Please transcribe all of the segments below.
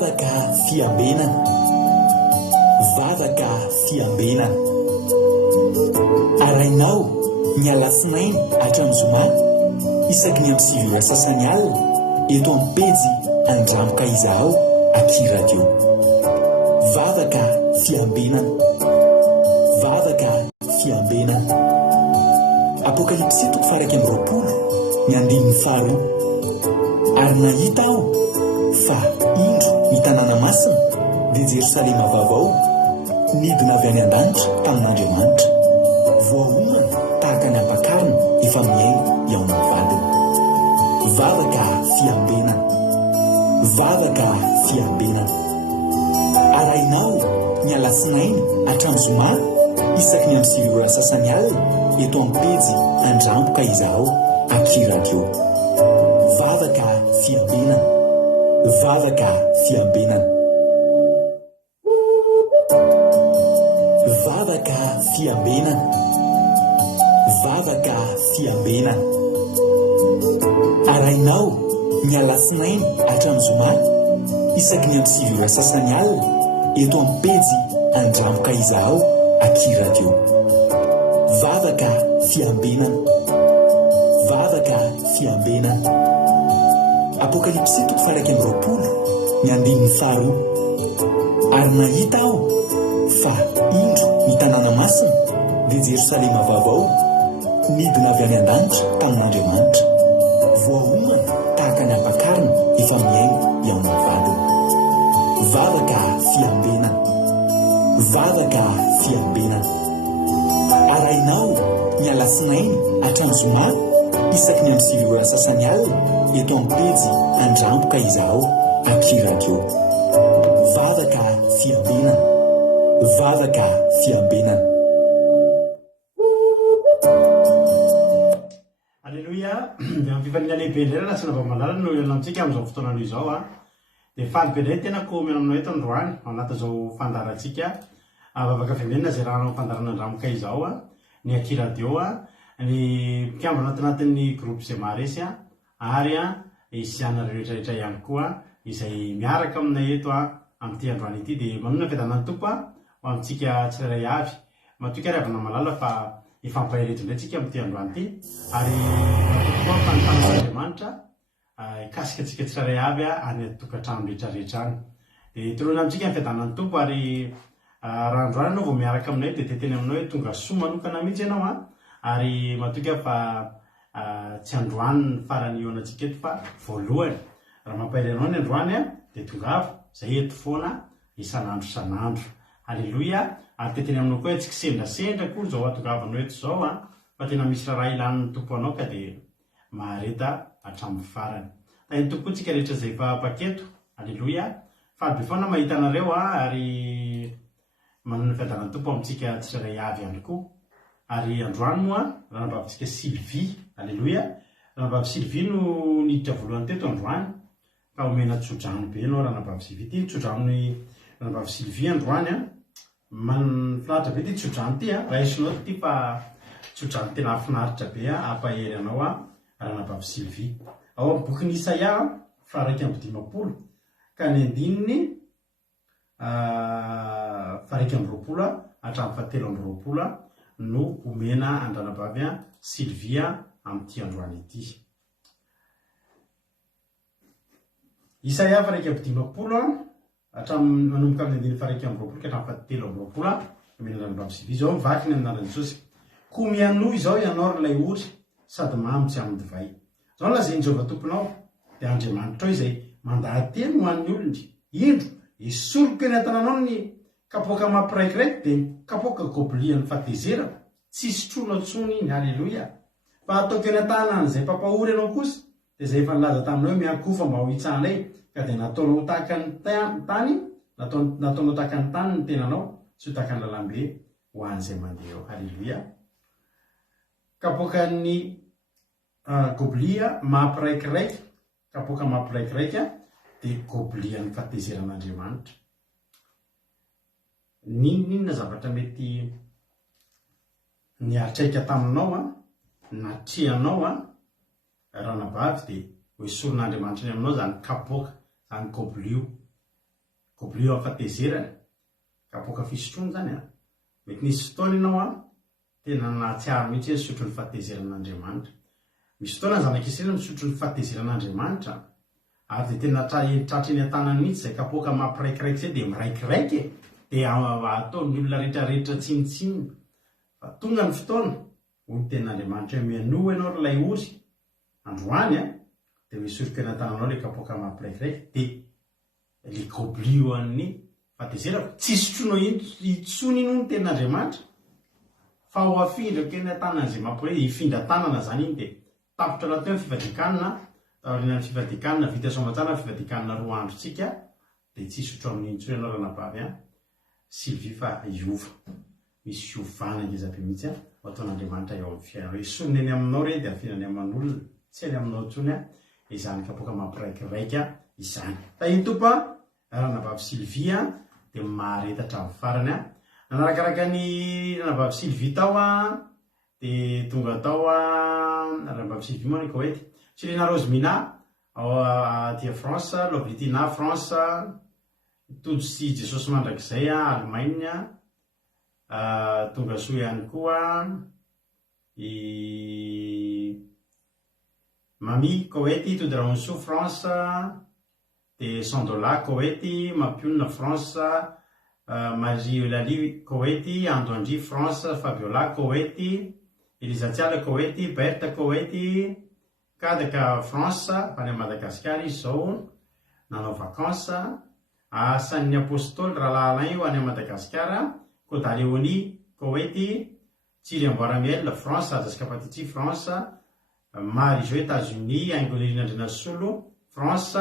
Vavaka fiambenana, vavaka fiambenana. Arainao ny alatsinainy hatramin'ny zoma isaky ny amin'ny sivy sasany alina eto amin'ny pejy Andramoka Izaho Aky Radio. Vavaka fiambenana, vavaka fiambenana. Apokalipsy 2:20 ny andinin'ny faharoa. Ary nahita aho fa indro ny tanàna masina dia Jerosalema vaovao nidina avy any an-danitra tamin'Andriamanitra, voahomana tahaka ny ampakarina efa miaina eo amin'ny vadiny. Vavaka fiambenana, vavaka fiambenana. Arainao ny alatsinainy hatramin'ny zoma isaky ny amin'ny sivy sasany alina eto amin'ny pejy Andramoka Izaho Aky Radio. Vavaka fiambenana, vavaka fiambenana. Vavaka fiambenana, vavaka fiambenana. Arainao ny alatsinainy hatramin'ny zoma isaky ny amin'ny sivy sasany alina eto amin'ny pejy Andramoka Izaho Aky Radio. Vavaka fiambenana, vavaka fiambenana. Apokalipsy 2:20 ny andinin'ny faharoa. Ary nahita aho fa indro ny tanàna masina dia Jerosalema vaovao nidina avy any an-danitra tamin'Andriamanitra, voahomana tahaka ny ampakarina efa miaina eo amin'ny vadiny. Vavaka fiambenana, vavaka fiambenana. Arainao ny alatsinainy hatramin'ny zoma isaky ny amin'ny sivy sasany alina eto amin'ny pejy Andramoka Izaho Aky Radio. Vavaka fiambenana, vavaka fiambenana. Alleluia. Dia amin'ny fifaniana lehibe indray raha tsy nava-malala no ialana amintsika amin'izao fotoana izao dia faly be indray tena ko miala aminao eto androany ao anatin'izao fandarantsika vavaka fiambenana izay raha fandaran'Andramoka Izaho ny Aky Radio ny mpiambina anatin'ny groupe izay maharesy ary isiana rehetrarehetra ihany koa izay miaraka aminay eto amin'ity androany ity. Dia manona fiadanan'ny tompo ho amintsika tsirairay avy matoka ary avana malala fa ifampahireto indray tsika amin'ity androany ity ary matokoa fanofanan'Andriamanitra ikasika antsika tsirairay avy any tokantrano rehetrarehetra any. Dia toloana amintsika ny fiadanan'ny tompo ary raha androany anao vao miaraka aminay dia teteny aminao hoe tonga soa manokana mihitsy ianao ary matoka fa tsy androany ny farany eo antsika eto fa voalohany. Raha mampahiry anao ny androany dia tongava izay eto foana isan'andro isan'andro. Alleluia. Ary teteny aminao koa tsy kisendrasendra koa izao atongavanao eto izao fa tena misy raha ilan'ny tompo anao ka dia mahareta hatramin'ny farany. Tainy tokoa tsika rehetra izay efa paketo. Alleluia. Faly be foana mahita anareo ary manana fiadanan'ny tompo amintsika tsirairay avy ihany koa. Ary androany moa raha nambavitsika Sylvie. Alleluia. Raha nambavy Sylvie no niditra voalohany teto androany ka omena tsodrano be ianao raha nambavy Sylvie ty. Tsodrano nambavy Sylvie androany finaritra be ty tsodrano ty raha isinao ty fa tsodrano tena finaritra be ampahery anao raha nambavy Sylvie. Ao amin'ny bokin'ny Isaia 1:20 ka ny andininy 2:20 hatramin'ny 7:20 no omena andranabavy Sylvia amin'ity androany ity. Isaia 1:20 hatramin'ny manomboka amin'ny 1:20 ka hatramin'ny 7:20 omena andranabavy Sylvia. Izao mivaky ny anaran'i Jesosy. Koa mianohy izao ianao ilay ory sady mamy tsy amin'ny divay. Izao lazainy Jehovah tomponao dia Andriamanitra ao izay mandahateny ho an'ny olony. Indro isoroko eny an-tananao ny kapoaka mampiraikiraiky dia kapoaka gobelian'ny fatezerana. Tsisy trono atsony iny. Alleluia. Fa ataoko eny an-tanan'izay pampahory ianao kosa dia izay efa nilaza taminao miankofa mba ho hitsahanay ka dia nataonao tahaka ny tany, nataonao tahaka ny tany ny tenanao tsy ho tahaka ny lalambe ho an'izay mandeha eo. Alleluia. Kapoakan'ny gobelia mampiraikiraiky, kapoaka mampiraikiraiky dia gobelian'ny fatezeran'Andriamanitra. Ninona zavatra mety niatraika taminao na treanao raha nabavy dia ho esorin'Andriamanitra ny aminao zany kapoaka, zany gobelio. goblio amin'ny fatezerany kapoaka fisotrony zany a mety nisy fotoana ianao a tena nahatsiaro mihitsy hoe misotro ny fahatezeran'Andriamanitra. Misy fotoana ny zanak'Israely misotro ny fahatezeran'Andriamanitra ary de tena tratra eny an-tanany mihitsy izay kapoaka mampiraikiraiky zay de miraikiraiky de ataon'ny olona rehetrarehetra tsinitsiny fa tonga ny fotoana hoy ny tenin'Andriamanitra hoe mianoa ianao ilay ory androany a de misoroka eny an-tananao le kapoaka mampiraikiraiky de le goblio an'ny fahatezerako tsy sotronao itsony ino ny tenin'Andriamanitra fa ho afindra eny an-tanan'izay mampiraikiraiky ifindra tanana zany iny de tapitra lateo ny fivadikanina taorinan'ny fivadikanina vita somatsara fivadikanina 2 androtsika de tsy sotro amin'ny intsony ianao ranabavy a Sylvie fa iova misy iovana ngezabe mihitsy a ataon'Andriamanitra eo amin'ny fiainana hoe sonina eny aminao re de afinany aman'olona tsy eny aminao intsony a izany kapoaka mampiraikiraiky izany. Tahiny tompo a ranabavy Sylvie de maharetatra amin'ny farany a nanarakaraka ny ranabavy Sylvie tao a de tonga tao a ranabavy Sylvie moa ny Koweïty Sylvina Rosemina ao aty France Lovritina France tody sy Jesosy mandrakizay Allemagne tonga soa ihany koa Mami Koweïty tody Raonso France de Sandola Koweïty Mapionne France Marie Eulalie Koweïty Andoandry France Fabiola Koweïty Elisa Tiala Koweïty Berthe Koweïty Kadaka France any Madagascar izy zao nanao vacances asan'ny apôstôly Rahalahy Alain any Madagascar Koda Léonie Koweïty Tsily Amboaramiel France Azaskapatitsi France Marie-Jo États-Unis Angolina Andrinasolo France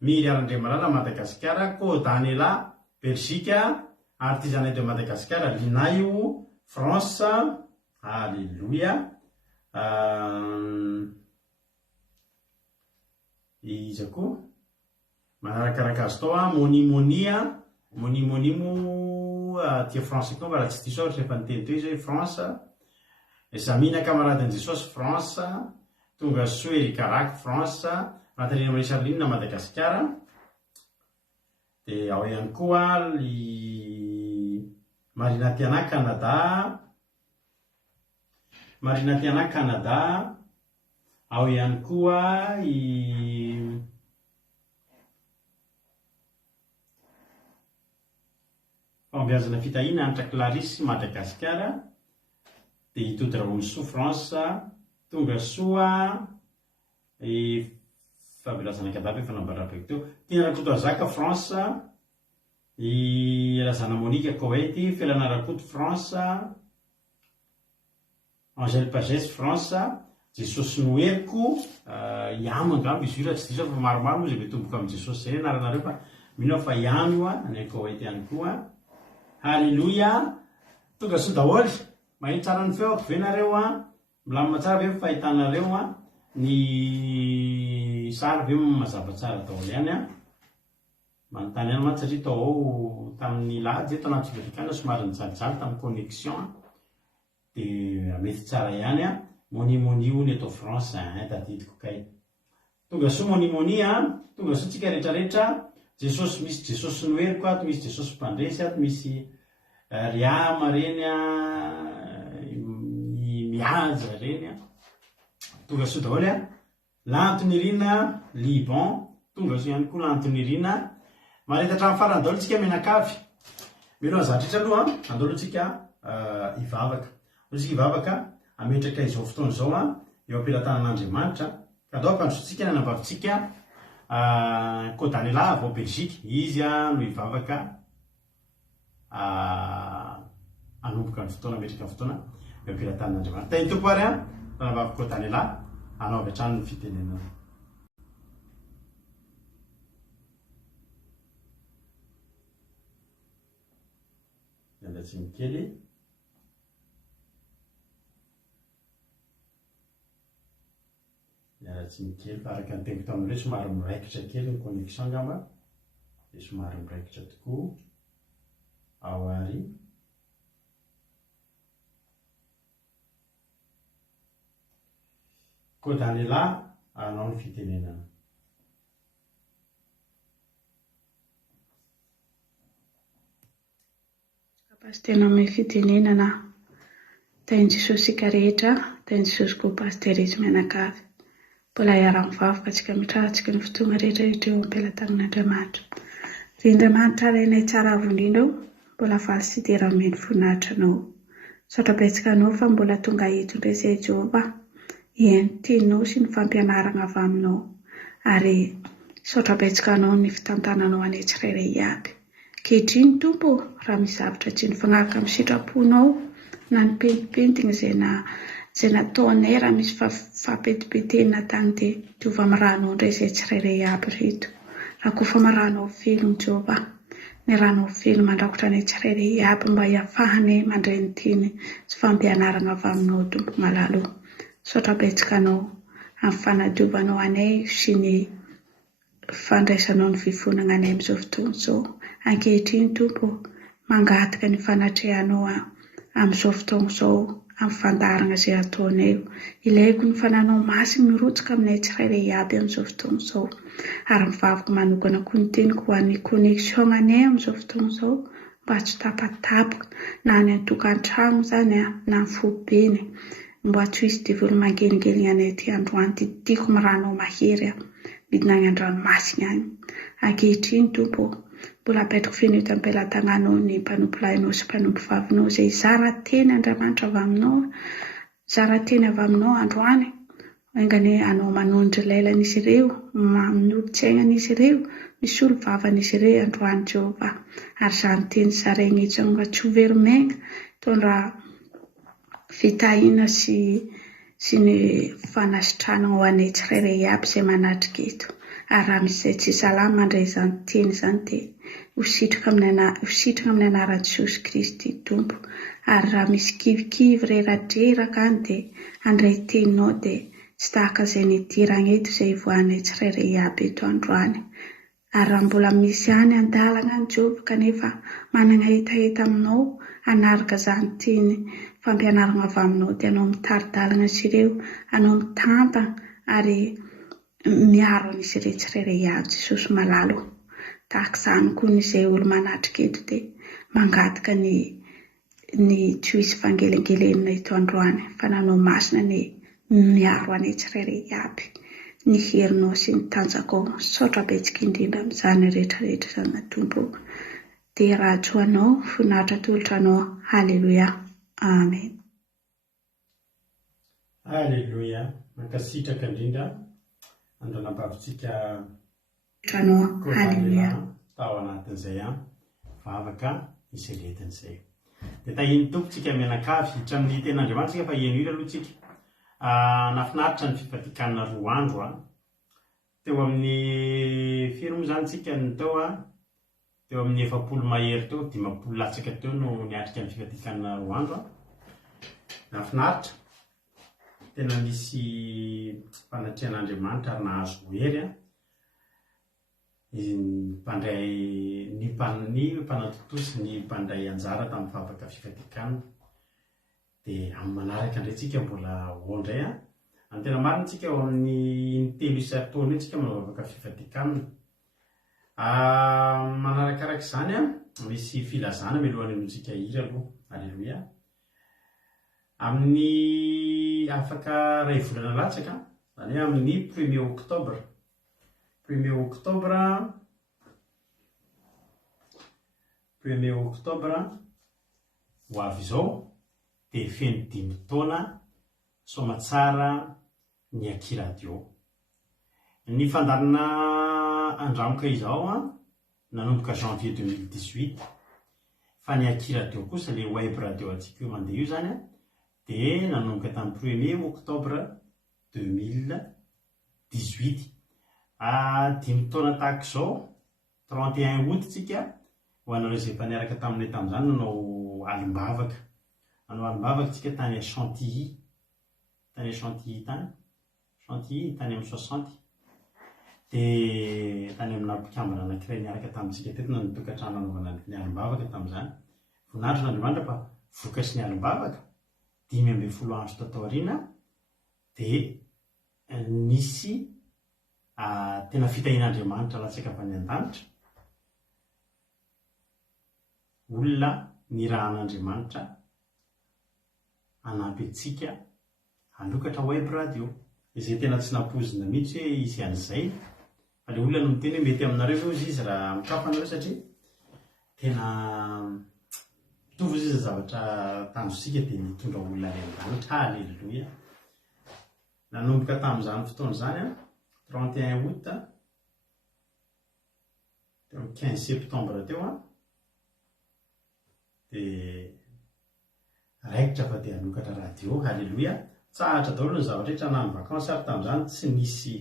Miry Arandremalala Madagascar Kodanela Belgique Artisanat de Madagascar Linaio France Alléluia izy koa manarakaraka azy tao a monimonia mo tia France koa mba raha tsy diso rehefa niteny teo izy hoe France Zamina Camarade Jesosy France tonga soa Erikaraky France Natalina Marie Charline Madagascar de ao ihany koa Marina Tiana Canada ao ihany koa fambiazana fitahina Antra Clarisse Madagascar de itody Raonso France tonga soa fahabeazana kadavy fanambarapeko teo Tina Rakoto Azaka France Razana Monique Koweïty Felana Rakoto France Angèle Pagès France Jesosy Noeriko Iamo angamba izy io raha tsy diso fa maromaro izay mitomboka amin'ny Jesosy zay anaranareo fa mino fa Iamo any Koweïty ihany koa Halleluia tonga soa daholy maheno tsara ny feo venareo milamina tsara ve fahitanareo ny sary ve mazava tsara daholy ihany manontany ihany mantsy satria tao ao tamin'ny lady tao anaty fivadikana somary nijalijalo tamin'ny connexion de mety tsara ihany monio ny atao France tadidiko kay tonga soa monimoni tonga soa tsika rehetrarehetra Jesosy misy Jesosy Noeriko ato misy Jesosy Mpandresy ato misy Riama reny mihaja reny tonga soa daholy Lantonirina Liban tonga soa ihany koa Lantonirina maretatra amin'ny farany daholy tsika menakavy miloha zatritra aloha andolotsika ivavaka ametraka izao fotoana zao eo ampilatanan'Andriamanitra ka dao ampandrosotsika ny anambavitsika Kodanela avao Belgique izy no ivavaka anomboka ny fotoana ametraka ny fotoana eo ampilatanan'Andriamanitra tany tompo ary ranabavy Kodanela anao avy hatrany ny fitenenana andatsiny kely miaratsiny kely fa araka ny tempo tamin'ireo somary miraikitra kely ny connexion ngamba de somary miraikitra tokoa ao ary Kodanela anao ny fitenenana. Pastena amin'ny fitenenana tain'i Jesosy sika rehetra, tain'i Jesosy koa pasterisy mianakavy. Mbola hiara-mivaroka antsika mitrarantsika ny fotoana rehetra rehetra eo am-pelatanan'Andriamanitra. Ry Andriamanitra alainay tsara avondrindra, mbola faly sy terameny voninahitra anao. Saotra betsaka anao fa mbola tonga eto indray Jehovah, hientinao sy ny fampianarana avy aminao. Ary saotra betsaka anao ny fitantananao any tsirairay aby. Kehitriny Tompo, raha misy zavatra tsy nifanaraka amin'ny sitraponao na ny pentipentina izay nataonay, raha misy fampetipetena tany dia diova miranao indray izay tsirairay aby reto. Raha koa fa miranao velona Jehovah, ny ranao velona mandrakotra ny tsirairay aby mba hiafahanay mandray ny teny sy fampianarana avy aminao Tompo malalo. Saotra betsaka anao amin'ny fanadiovanao anay sy ny fandraisanao ny fifonana anay amin'izao fotoana izao. Ankehitriny Tompo, mangataka ny fanatrehanao amin'izao fotoana izao amin'ny fandarana izay ataonay. Ilaiko ny fananao masina mirotsaka aminay tsirairay aby amin'izao fotoana izao. Ary mivavaka manokana koa ny teniko ho an'ny connexion anay amin'izao fotoana izao mba tsy tapatapoka na ny an-tokantrano izany na ny fobeny, mba tsy hisy devoly mangeligely anay ty androany ty tiako miranao mahery midina any an-dranomasina any. Ankehitriny Tompo, mbola apetrako feno eto am-pelatananao ny mpanompo lahinao sy mpanompo vavinao izay zara teny Andriamanitra avy aminao, zara teny avy aminao androany. Aingany anao manondry lailan'izy ireo, manolo-tsainan'izy ireo, misy olo vavan'izy ireo androany Jehovah. Ary izany teny zarainy etsy mba tsy ho verimaina, tondra fitahiana sy ny fanasitrana ho anay tsirairay aby izay manatrika eto. Ary raha misy izay tsy salama mandray izany teny izany dia hositrika amin'ny anaran'i Jesosy Kristy Tompo. Ary raha misy kivikivy reradreraka any dia handray teninao dia tsy tahaka izay nidirana eto izay voanay tsirairay aby eto androany. Ary raha mbola misy any an-dalana any Jehovah kanefa manana hetaheta aminao hanaraka izany teny fampianarana avy aminao dia anao mitari-dalana azy ireo, anao mitampana ary miaro an'izy ireo tsirairay aby Jesosy malalo. Tahaka izany koa n'izay olo manatrika eto dia mangataka ny tsy hisy fangelengelenina eto androany, fa nanao masina ny miaro anay tsirairay aby, ny herinao sy ny tanjakao. Saotra betsaka indrindra amin'izany rehetrarehetra izany Tompo. Dia rahatso anao, voninahitra tolotra anao. Halleluja. Amen. Halleluja. Mankasitraka indrindra andronam-bavitsika Anao. Halleluja. tao anatin'izay vavaka isy retin'izay. Dia tahiny tompontsika mianakavy hiditra amin'ny ten'Andriamanitra sika fa eno ira aloha tsika. Nafinaritra ny fifatikana 2 andro teo amin'ny firy moa izany tsika ny tao teo amin'ny 700 mahery teo, 500 latsaka teo no niatrika ny fifatikana 2 andro Nafinaritra. Tena misy fanatrehan'Andriamanitra ary nahazo hery ny mpanatoto sy ny mpandray anjara tamin'ny vavaka fifatikana. Dia amin'ny manaraka indray tsika mbola ondray Any tena marina tsika eo amin'ny 3 isan-taona tsika manao fifatikana. Manarakaraka izany misy filazana mialohan'ny antsika ira aloha. Halleluja. Amin'ny afaka ray volana latsaka, zany hoe amin'ny 1er oktobra. 1er oktobra ho avy izao dia feno 5 taona somatsara ny Akiradio. Ny fandarana andramoka izao nanomboka janvier 2018, fa ny Akiradio kosa ilay web radio antsika io mandeha io zany dia nanomboka tamin'ny 1er oktobra 2018. 5 taona tahaka izao 31 août tsika ho anareo izay efa niaraka taminay tamin'izany nanao alimbavaka. Nanao alimbavaka tsika tany Chantilly. Tany Chantilly tany amin'ny 60. Dia tany amina mpikambana anankiray niaraka tamintsika teto natokantrano nanaovana ny alimbavaka tamin'izany. Voninahitra n'Andriamanitra fa vokatry ny alimbavaka 5 andro tatao aoriana dia nisy tena fitahian'Andriamanitra latsaka avy any an-danitra. Olona ny rahan'Andriamanitra anampy antsika hanokatra web radio izay tena tsy nampozina mihitsy hoe izy an'izay fa le olona no miteny hoe mety aminareo izy raha mikafanareo satria tena mitovy izy zavatra tanjosika dia mitondra olona any an-danitra. Halleluia. Nanomboka tamin'izany fotoana izany 31 août teo 15 septembre teo dia raikitra fa dia hanokatra radio. Halleluia. Tsahatra daholo ny zavatra rehetra na ny vakansy ary tamin'izany tsy nisy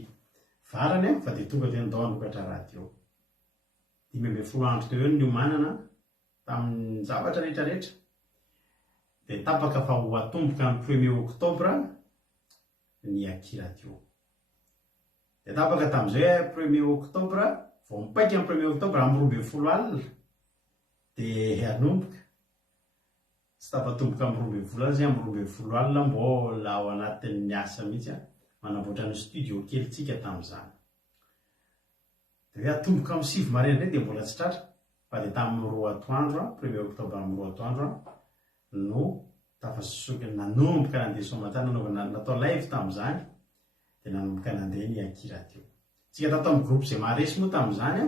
varany fa dia tonga dia andao hanokatra radio. 10 andro teo eo ny omanana tamin'ny zavatra rehetrarehetra dia tapaka fa ho atomboka ny 1er octobre ny Aki radio. Dia tapaka tamin'izay 1er octobre vao mipaika ny 1er octobre amin'ny 12 alina dia hanomboka tsy tapatomboka amin'ny 12 alina zay amin'ny 12 alina mbola ao anatin'ny asa mihitsy manamboatra ny studio kelitsika tamin'izany. Dia atomboka amin'ny 7 maraina indray dia mbola tsy tratra fa dia tamin'ny 2 atoandro 1er octobre amin'ny 2 atoandro no tafasosoka nanomboka nandeha Soamatany nanaovana natao live tamin'izany dia nanomboka nandeha ny Aki radio. Tsika tato amin'ny groupe izay maharesy moa tamin'izany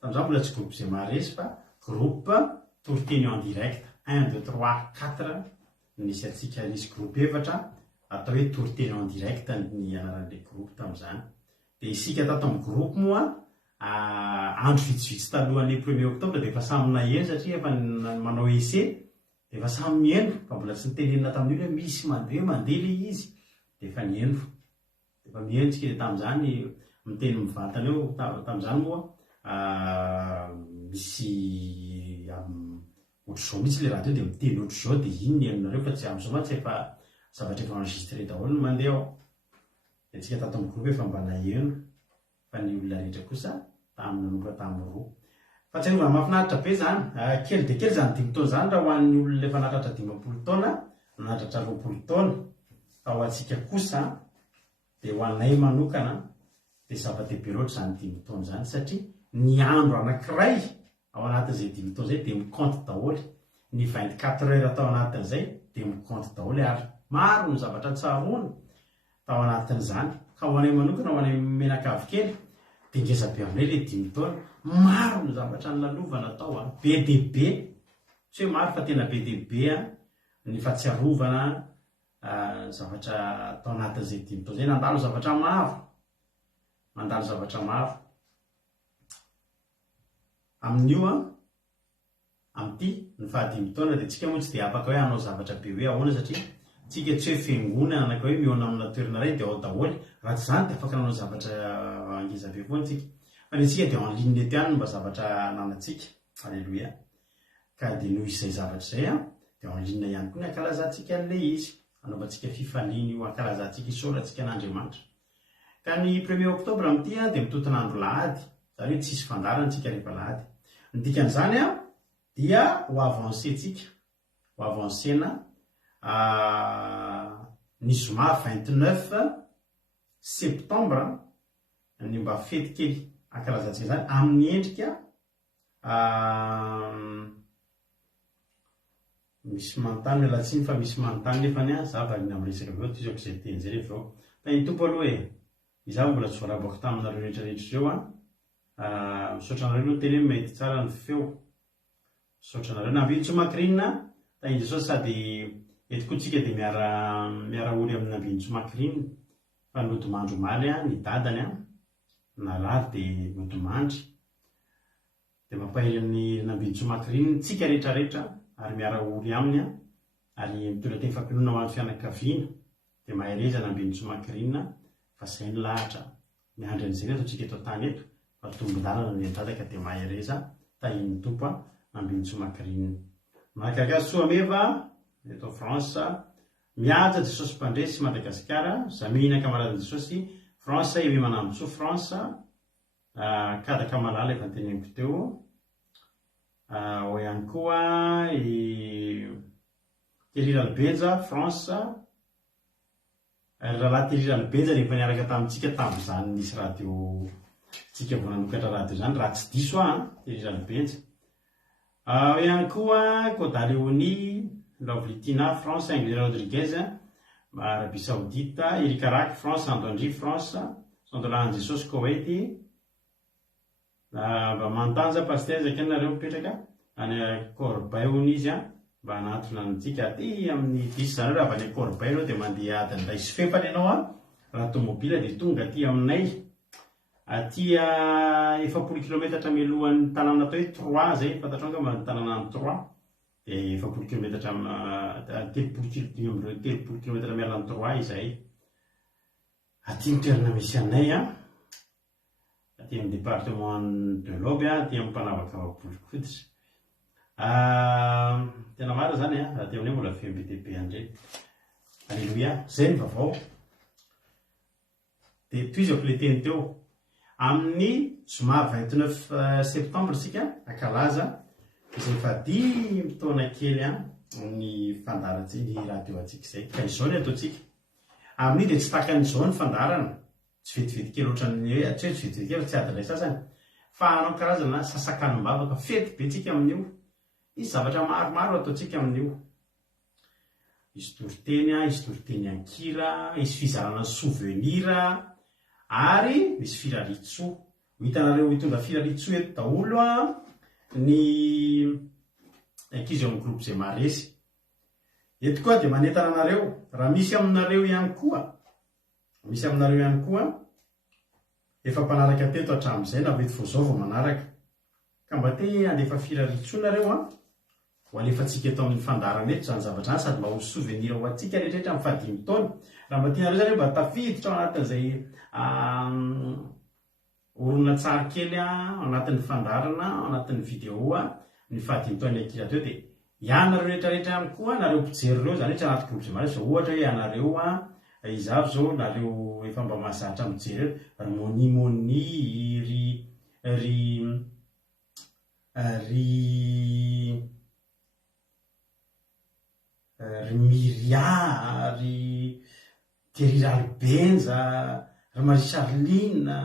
tamin'izany mbola tsy groupe izay maharesy fa groupe tourteny en direct 1 2 3 4 nisy atsika nisy groupe efatra atao hoe tourteny en direct ny anaran'ilay groupe tamin'izany. Dia isika tato amin'ny groupe moa andro vitsivitsy talohan'ny 1er octobre dia efa samy naheno satria efa manao essai dia efa samy mihaino fa mbola tsy nitenenina tamin'io hoe misy mandeha ilay izy dia efa nihaino dia efa mihaino tsika dia tamin'izany miteny mivantana eo tamin'izany moa misy ohatr'izao mihitsy ilay radio dia miteny ohatr'izao dia iny ny aminareo fa tsy amin'izao mantsy efa zavatra efa enregistré daholo no mandeha ao. Dia tsika tato amin'ny groupe efa mba naheno fa ny olona rehetra kosa tamin'ny nanomboka tamin'ny 2 fa tsy hainova mahafinaritra be izany kely dia kely izany 10 taona izany raha ho an'ny olona efa nahatratra 12 taona nahatratra 20 taona fa ho antsika kosa dia ho anay manokana dia zava-dehibe loatra izany 10 taona izany satria ny andro anankiray ao anatin'izay 10 taona izay dia mikompte daholo ny 24 heures atao anatin'izay dia mikompte daholo ary maro ny zavatra tsaroana tao anatin'izany ka ho anay manokana ho anay menakavy kely dia ngeza be aminay ilay 10 taona maro ny zavatra nylalovana atao be dia be tsy hoe maro fa tena be dia be ny fahatsiarovana zavatra atao anatin'izay 10 taona izay nandalo zavatra maro amin'io amin'ity ny faha-10 taona dia tsika moa tsy dia afaka hoe hanao zavatra be hoe ahoana satria tsika tsy hoe fiangonana anaka hoe mihaona amina toerana iray dia ao daholy raha tsy izany dia afaka nanao zavatra angeza be foana tsika fa ny tsika dia en ligne eto ihany mba zavatra nanantsika. Halleluia. Ka dia noho izay zavatra izay dia en ligne ihany koa ny ankalazantsika an'ilay izy anaovantsika fifaliana io ankalazantsika isaorantsika an'Andriamanitra. Ka ny 1er octobre amin'ity dia mitoton'andro lahady izany hoe tsisy fandarantsika rehefa lahady. Ny dikan'izany dia ho avancena ny zoma 29 septembre ny mba fety kely ankalazantsika izany amin'ny endrika misy manontany alatsiny fa misy manontany nefany za varina amin'ny resaka aveo tizako izay teny izay rehefa ao tany tompo aloha hoe izaho mbola tsy voarabako taminareo rehetrarehetra izao misaotra anareo no teny hoe mety tsara ny feo misaotra anareo nambinitsomakrina tany Jesosy sady etikotsika dia miara oly amin'ny nambinitsomakrina fa nodimandro maly ny dadany nalary dia nodimandry dia mampahelan'ny nambinitsomakrina tsika rehetrarehetra ary miara oly aminy ary mitondra teny fampinoana ho an'ny fianakaviana dia mahereza nambinitsomakrina fa izay ny lahatra miandry an'izay reto tsika eto tany eto fa tombon-dalana ny dadaka dia mahereza tahin'ny tompo nambinitsomakrina. Mahakaka soameva eto France mihaja Jesosy mpandresy Madagasikara zamina kamarady Jesosy France eve manambotso France kadaka malala efa nyteneniko teo ao ihany koa Teriralbenja France rahalahy Teriralbenja rehefa niaraka tamintsika tamin'izany nisy radio tsika vao nanokatra radio izany raha tsy diso Teriralbenja ihany koa Côte d'Ivoire, Lovritina, France, Ingrid Rodriguez, Arabie Saoudite, Erika Rak, France, Andondry, France, Sandolan Jesosy, Koweity, mba mantanja pasteur zakay nareo mipetraka any Corbeil izy mba hanatona antsika aty amin'ny dis zany raha avy any Corbeil dia mandeha adiny ray sy fefany ianao raha tomobila dia tonga aty aminay aty 7 kilometatra mialohan'ny tanàna atao hoe 3 zay fantatrao nga ny tanàna ny 3 dia 7 kilometatra 3 kilometatra mialan'ny 3 izay aty ny toerana misy anay aty amin'ny département de l'Aube aty amin'ny mpanavaka Bolikofotsy. Tena mara zany aty aminay mbola feno be dia be andreny. Alleluia, zay ny vaovao. Dia toizako le teny teo amin'ny zoma 29 septembre sika akalaza izay efa 10 taona kely ny fandarantsika ny radio atsika izay ka izao ny ataontsika amin'ny dia tsy takan'izao ny fandarana tsy vetivety kely ohatran'ny hoe tsy vetivety kely tsy adinay sasany fa anao karazana sasakanom-bavaka fety be tsika amin'io izy zavatra maromaro ataontsika amin'io izy toriteny ankira izy fizarana souvenir ary misy firaritsoa ho hitanareo hitondra firaritsoa eto daholo ny ankizy amin'ny groupe zay maresy eto koa dia manentana anareo raha misy aminareo ihany koa efa mpanaraka teto hatramin'izay na mety fo zao vao manaraka ka mba te andefa firaritsoa nareo ho alefantsika eto amin'ny fandarana eto zany zavatra any sady mba ho souvenir ho antsika rehetrarehetra amin'ny fahadimy taona raha mba tianareo zany mba tafiditra ao anatin'izay orona tsara kely anatin'ny fandarana anatin'ny vidéo ny fahadimy taona akira teo dia ianareo rehetrarehetra ihany koa nareo mpijery reo zany tsy anaty groupe zay maro ohatra hoe anareo izavy zao nareo efa mba mahazatra mijery moni ry Miria, ry Thierry Albenza, ry Marie Charline,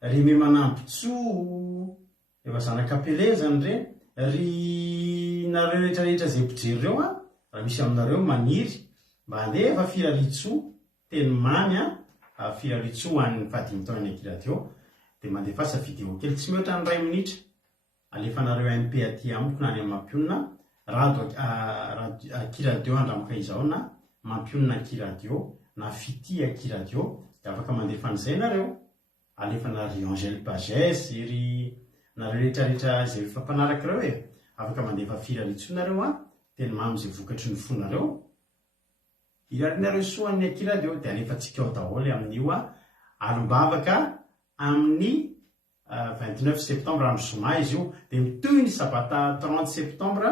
ry Memanambotsoa, efa zanakapele zany reny, ry nareo rehetrarehetra zay mpijery reo raha misy aminareo maniry mba andefa firaritsoa teny mamy firaritsoa ho an'ny fahadimy taona akiradio dia mandefasa vidéo kely tsy mihoatra ny 2 minitra alefanareo MP aty amiko na any amin'ny mampionina akiradio andramoka izao na mampionina akiradio na fity akiradio dia afaka mandefa an'izay nareo alefana ry Angèle Pagès ry nareo rehetrarehetra zay efa mpanaraka reo afaka mandefa firaritsoa nareo teny mamy zay vokatry ny fonareo irarynareo soan'ny akiradio dia alefantsika ao daholo amin'io alombavaka amin'ny 29 septembre andro zoma izy io dia mitoy ny sabata 30 septembre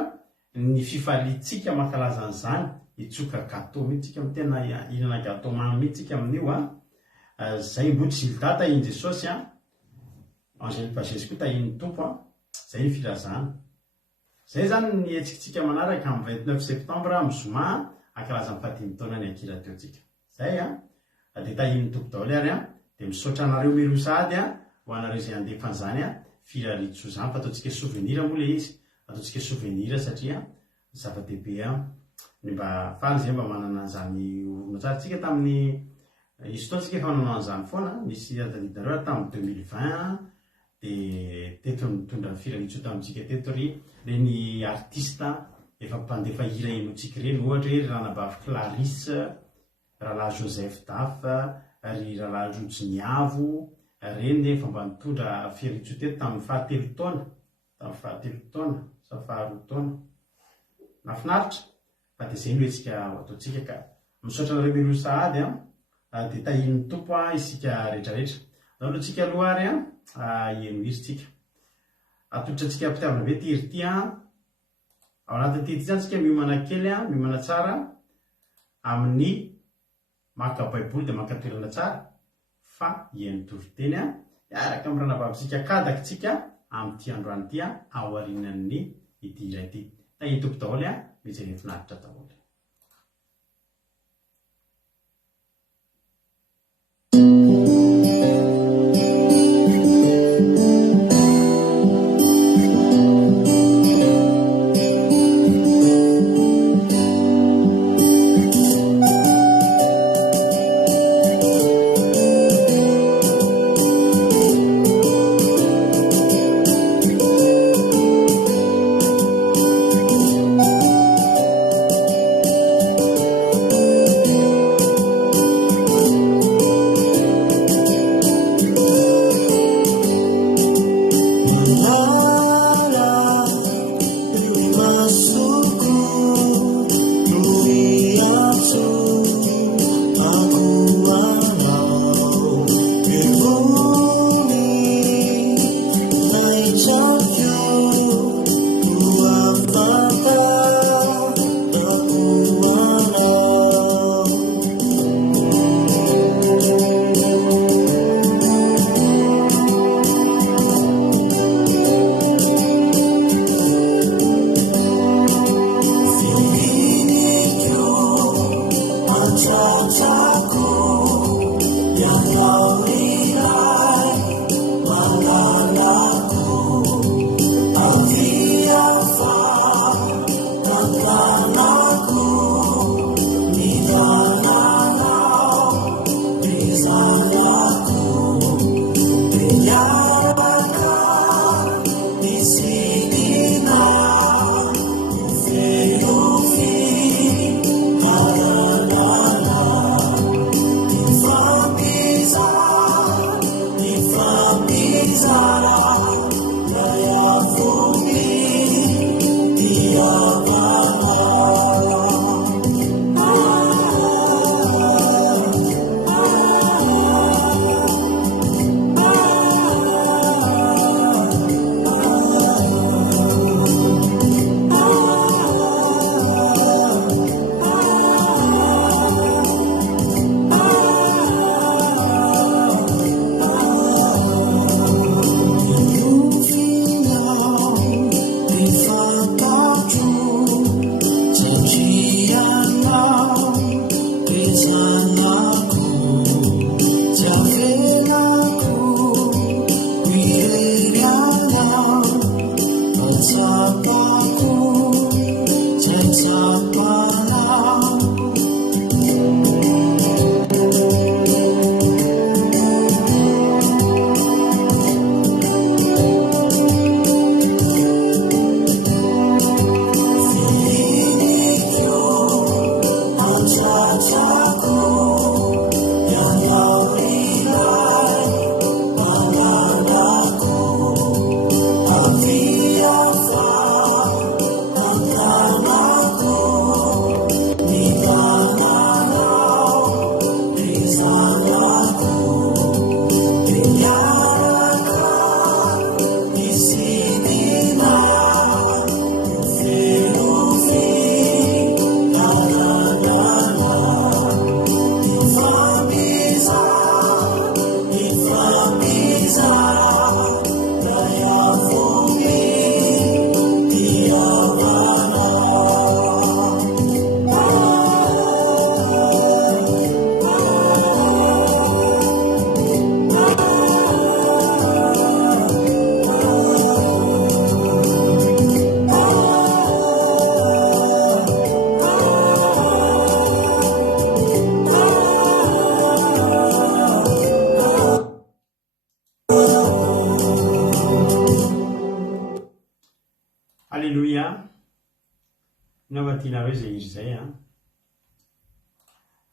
ny fifalitsika mankalaza an'izany hitsoka gâteau mihitsika amin'ny tena ihinana gâteau mamy mihitsika amin'io zay mbotry zildata iny jesosy Angèle Pagès koa tahiny tompo zay ny filazana zay zany ny etsikitsika manaraka amin'ny 29 septembre amin'ny zoma ankalaza amin'ny fahadimy taona ny akiradio tsika zay dia tahiny tompo daholo ary dia misaotra anareo mirosady ho anareo zay andefan'izany firaritsoa zany fa ataontsika souvenir moa le izy ataontsika souvenir satria zava-dehibe ny mba faly zay mba manana an'izany orona tsara tsika tamin'ny izy fotoantsika efa manana an'izany foana nisy adadidareo tamin'ny 2020 dia teto mitondra firaritsoa tamintsika teto reny artista efa mpandefa hira enotsika reny ohatra hoe Ranabavy Clarisse, rahalahy Joseph Daf, ry rahalahy Rojo Niavo reny efa mba nitondra firaritsoa teto tamin'ny fahatelo taona sa faharoa taona nafinaritra fa dia zay no etsika ataontsika ka misaotra nareo mirosady dia tahin'ny tompo isika rehetrarehetra daholo antsika aloha ary eno izy tsika atolotra antsika ampitiavana be ty ao anatin'ny ty zany tsika miomana kely miomana tsara amin'ny maka baiboly dia maka toerana tsara fa ihaino toriteny iaraka amin'ny ranavavitsika kadakitsika amin'ity androany ty ao arinan'ny ity iray ty tahiny tompo daholo mijery finaritra daholo. Naovatianareo izay iry izay a.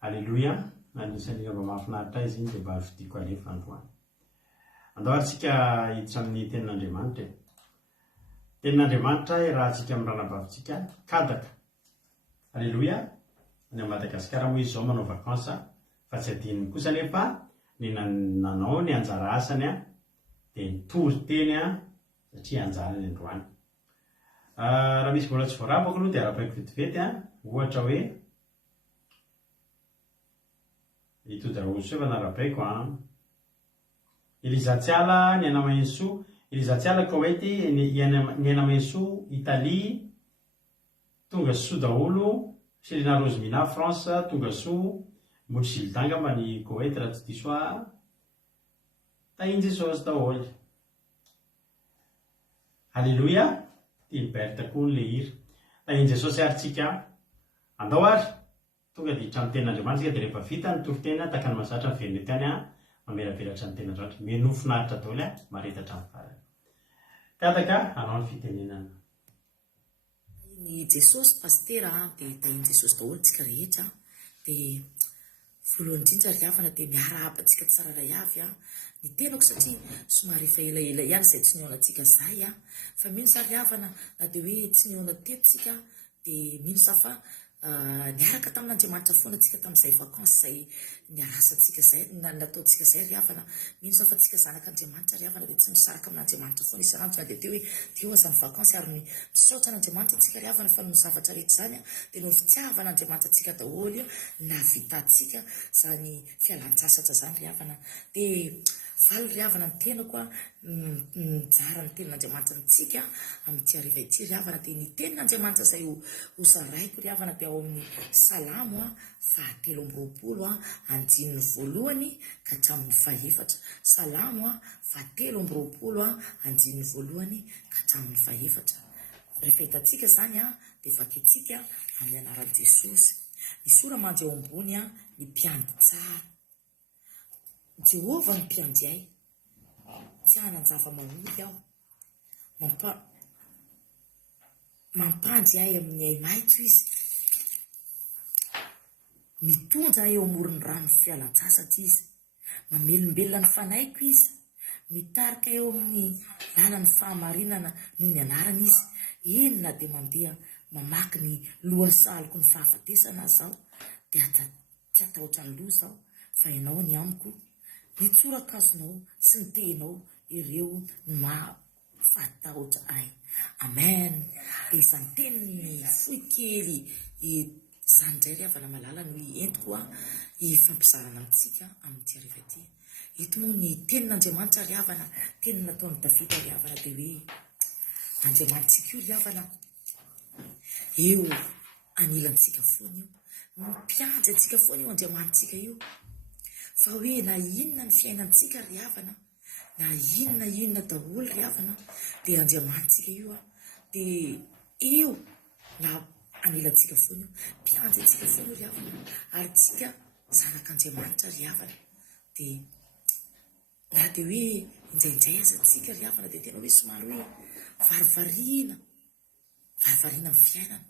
Alleloia. Anisan'ny mba mahafinaritra izy iny dia mba arovidiko alefa androany. Andao atsika hiditra amin'ny tenin'Andriamanitra. Tenin'Andriamanitra rahantsika amin'ny ranabavitsika kadaka. Alleloia. Ny Madagasikara moa izy izao manao vakansa fa tsy adininy kosa nefa ny nanao ny anjara asany a dia nitory teny a satria anjara ny androany. Raha misy mbola tsy voarabako aloha dia arapaiko vetivety a. Ohatra hoe itody rahoso efa narapaiko a. Elizatsiala ny Anamainsoa, Elizatsiala Koweity, ny Anamainsoa Italia, tonga soa daholo. Selina Rozmina France tonga soa. Motilidanga mba ny Koweity raha tsy diso a. Tahiny Jesosy daholo. Alleloia. Hilberta koa le hira. Tahiny Jesosy aritsika. Andao ary tonga dia hiditra amin'ny tenin'Andriamanitra dia rehefa vita ny toritena taka ny mazatra ny velona tany a mamelavelatra ny tenin'Andriamanitra. Meno finaritra daholo a maretatra amin'ny farany. Kadaka hanao ny fitenenana. Ny Jesosy pastera dia tahiny Jesosy daholo tsika rehetra dia voalohany indrindra riavana dia miara-apantsika tsara ray avy a ny tenako satria somary efa elaela ihany izay tsy niona antsika zay a fa mino sa riavana na dia hoe tsy niona tetotsika dia mino sa fa niaraka tamin'Andriamanitra foana antsika tamin'izay vakansy izay niarasantsika zay nataontsika zay riavana. Mino sa fa tsika zanak'Andriamanitra riavana dia tsy misaraka amin'Andriamanitra foana isanandro dia teo hoe teo aza ny vakansy ary ny misaotra an'Andriamanitra tsika riavana fa no zavatra rehetra zany a dia no fitiavan'Andriamanitra tsika daholo na vitantsika zany fialan-tsasatra zany riavana. Dia valy riavana ny tenako a mijara ny tenin'Andriamanitra amintsika amin'ity hariva ity riavana dia ny tenin'Andriamanitra izay hozaraiko riavana dia ao amin'ny Salamo a 7:20 andininy voalohany ka hatramin'ny fahaefatra. Salamo a 7:20 andininy voalohany ka hatramin'ny fahaefatra. Rehefa hitantsika zany a dia vakintsika amin'ny anaran'i Jesosy. Ny sora mandry eo ambony a ny mpiandry tsara. Jehovah ny mpiandry ahy, tsy hanan-java mahory aho, mampandry ahy amin'ny ay maitso izy, mitondra ahy eo amoron'ny rano fialan-tsasatra izy, mamelombelona ny fanaiko izy, mitarika eo amin'ny lalany fahamarinana noho ny anarana izy. Inona dia mandeha mamaky ny lohasaliko ny fahafatesana zao dia tsy atahotra ny loha zao fa ianao ny amiko ny tsorakazonao sy ny tenao ireo mafatahotra ahy. Amen. Izany teniny fohy kely izany indray ry havana malala no entiko hifampizarana amintsika amin'ity hariva ity. Ito moa ny tenin'Andriamanitra ry havana, teny nataon'ny Davida ry havana dia hoe Andriamanitsika io ry havana eo anilantsika foana io, mampiandry antsika foana io Andriamanitsika io, fa hoe na inona ny fiainantsika ry havana, na inona daholo ry havana dia Andriamanitsika io dia eo na anilantsika foana io, mpiandry antsika foana io ry havana, ary tsika zanak'Andriamanitra ry havana dia na dia hoe indraindray azatsika ry havana dia tena hoe somary hoe varivariana amin'ny fiainana,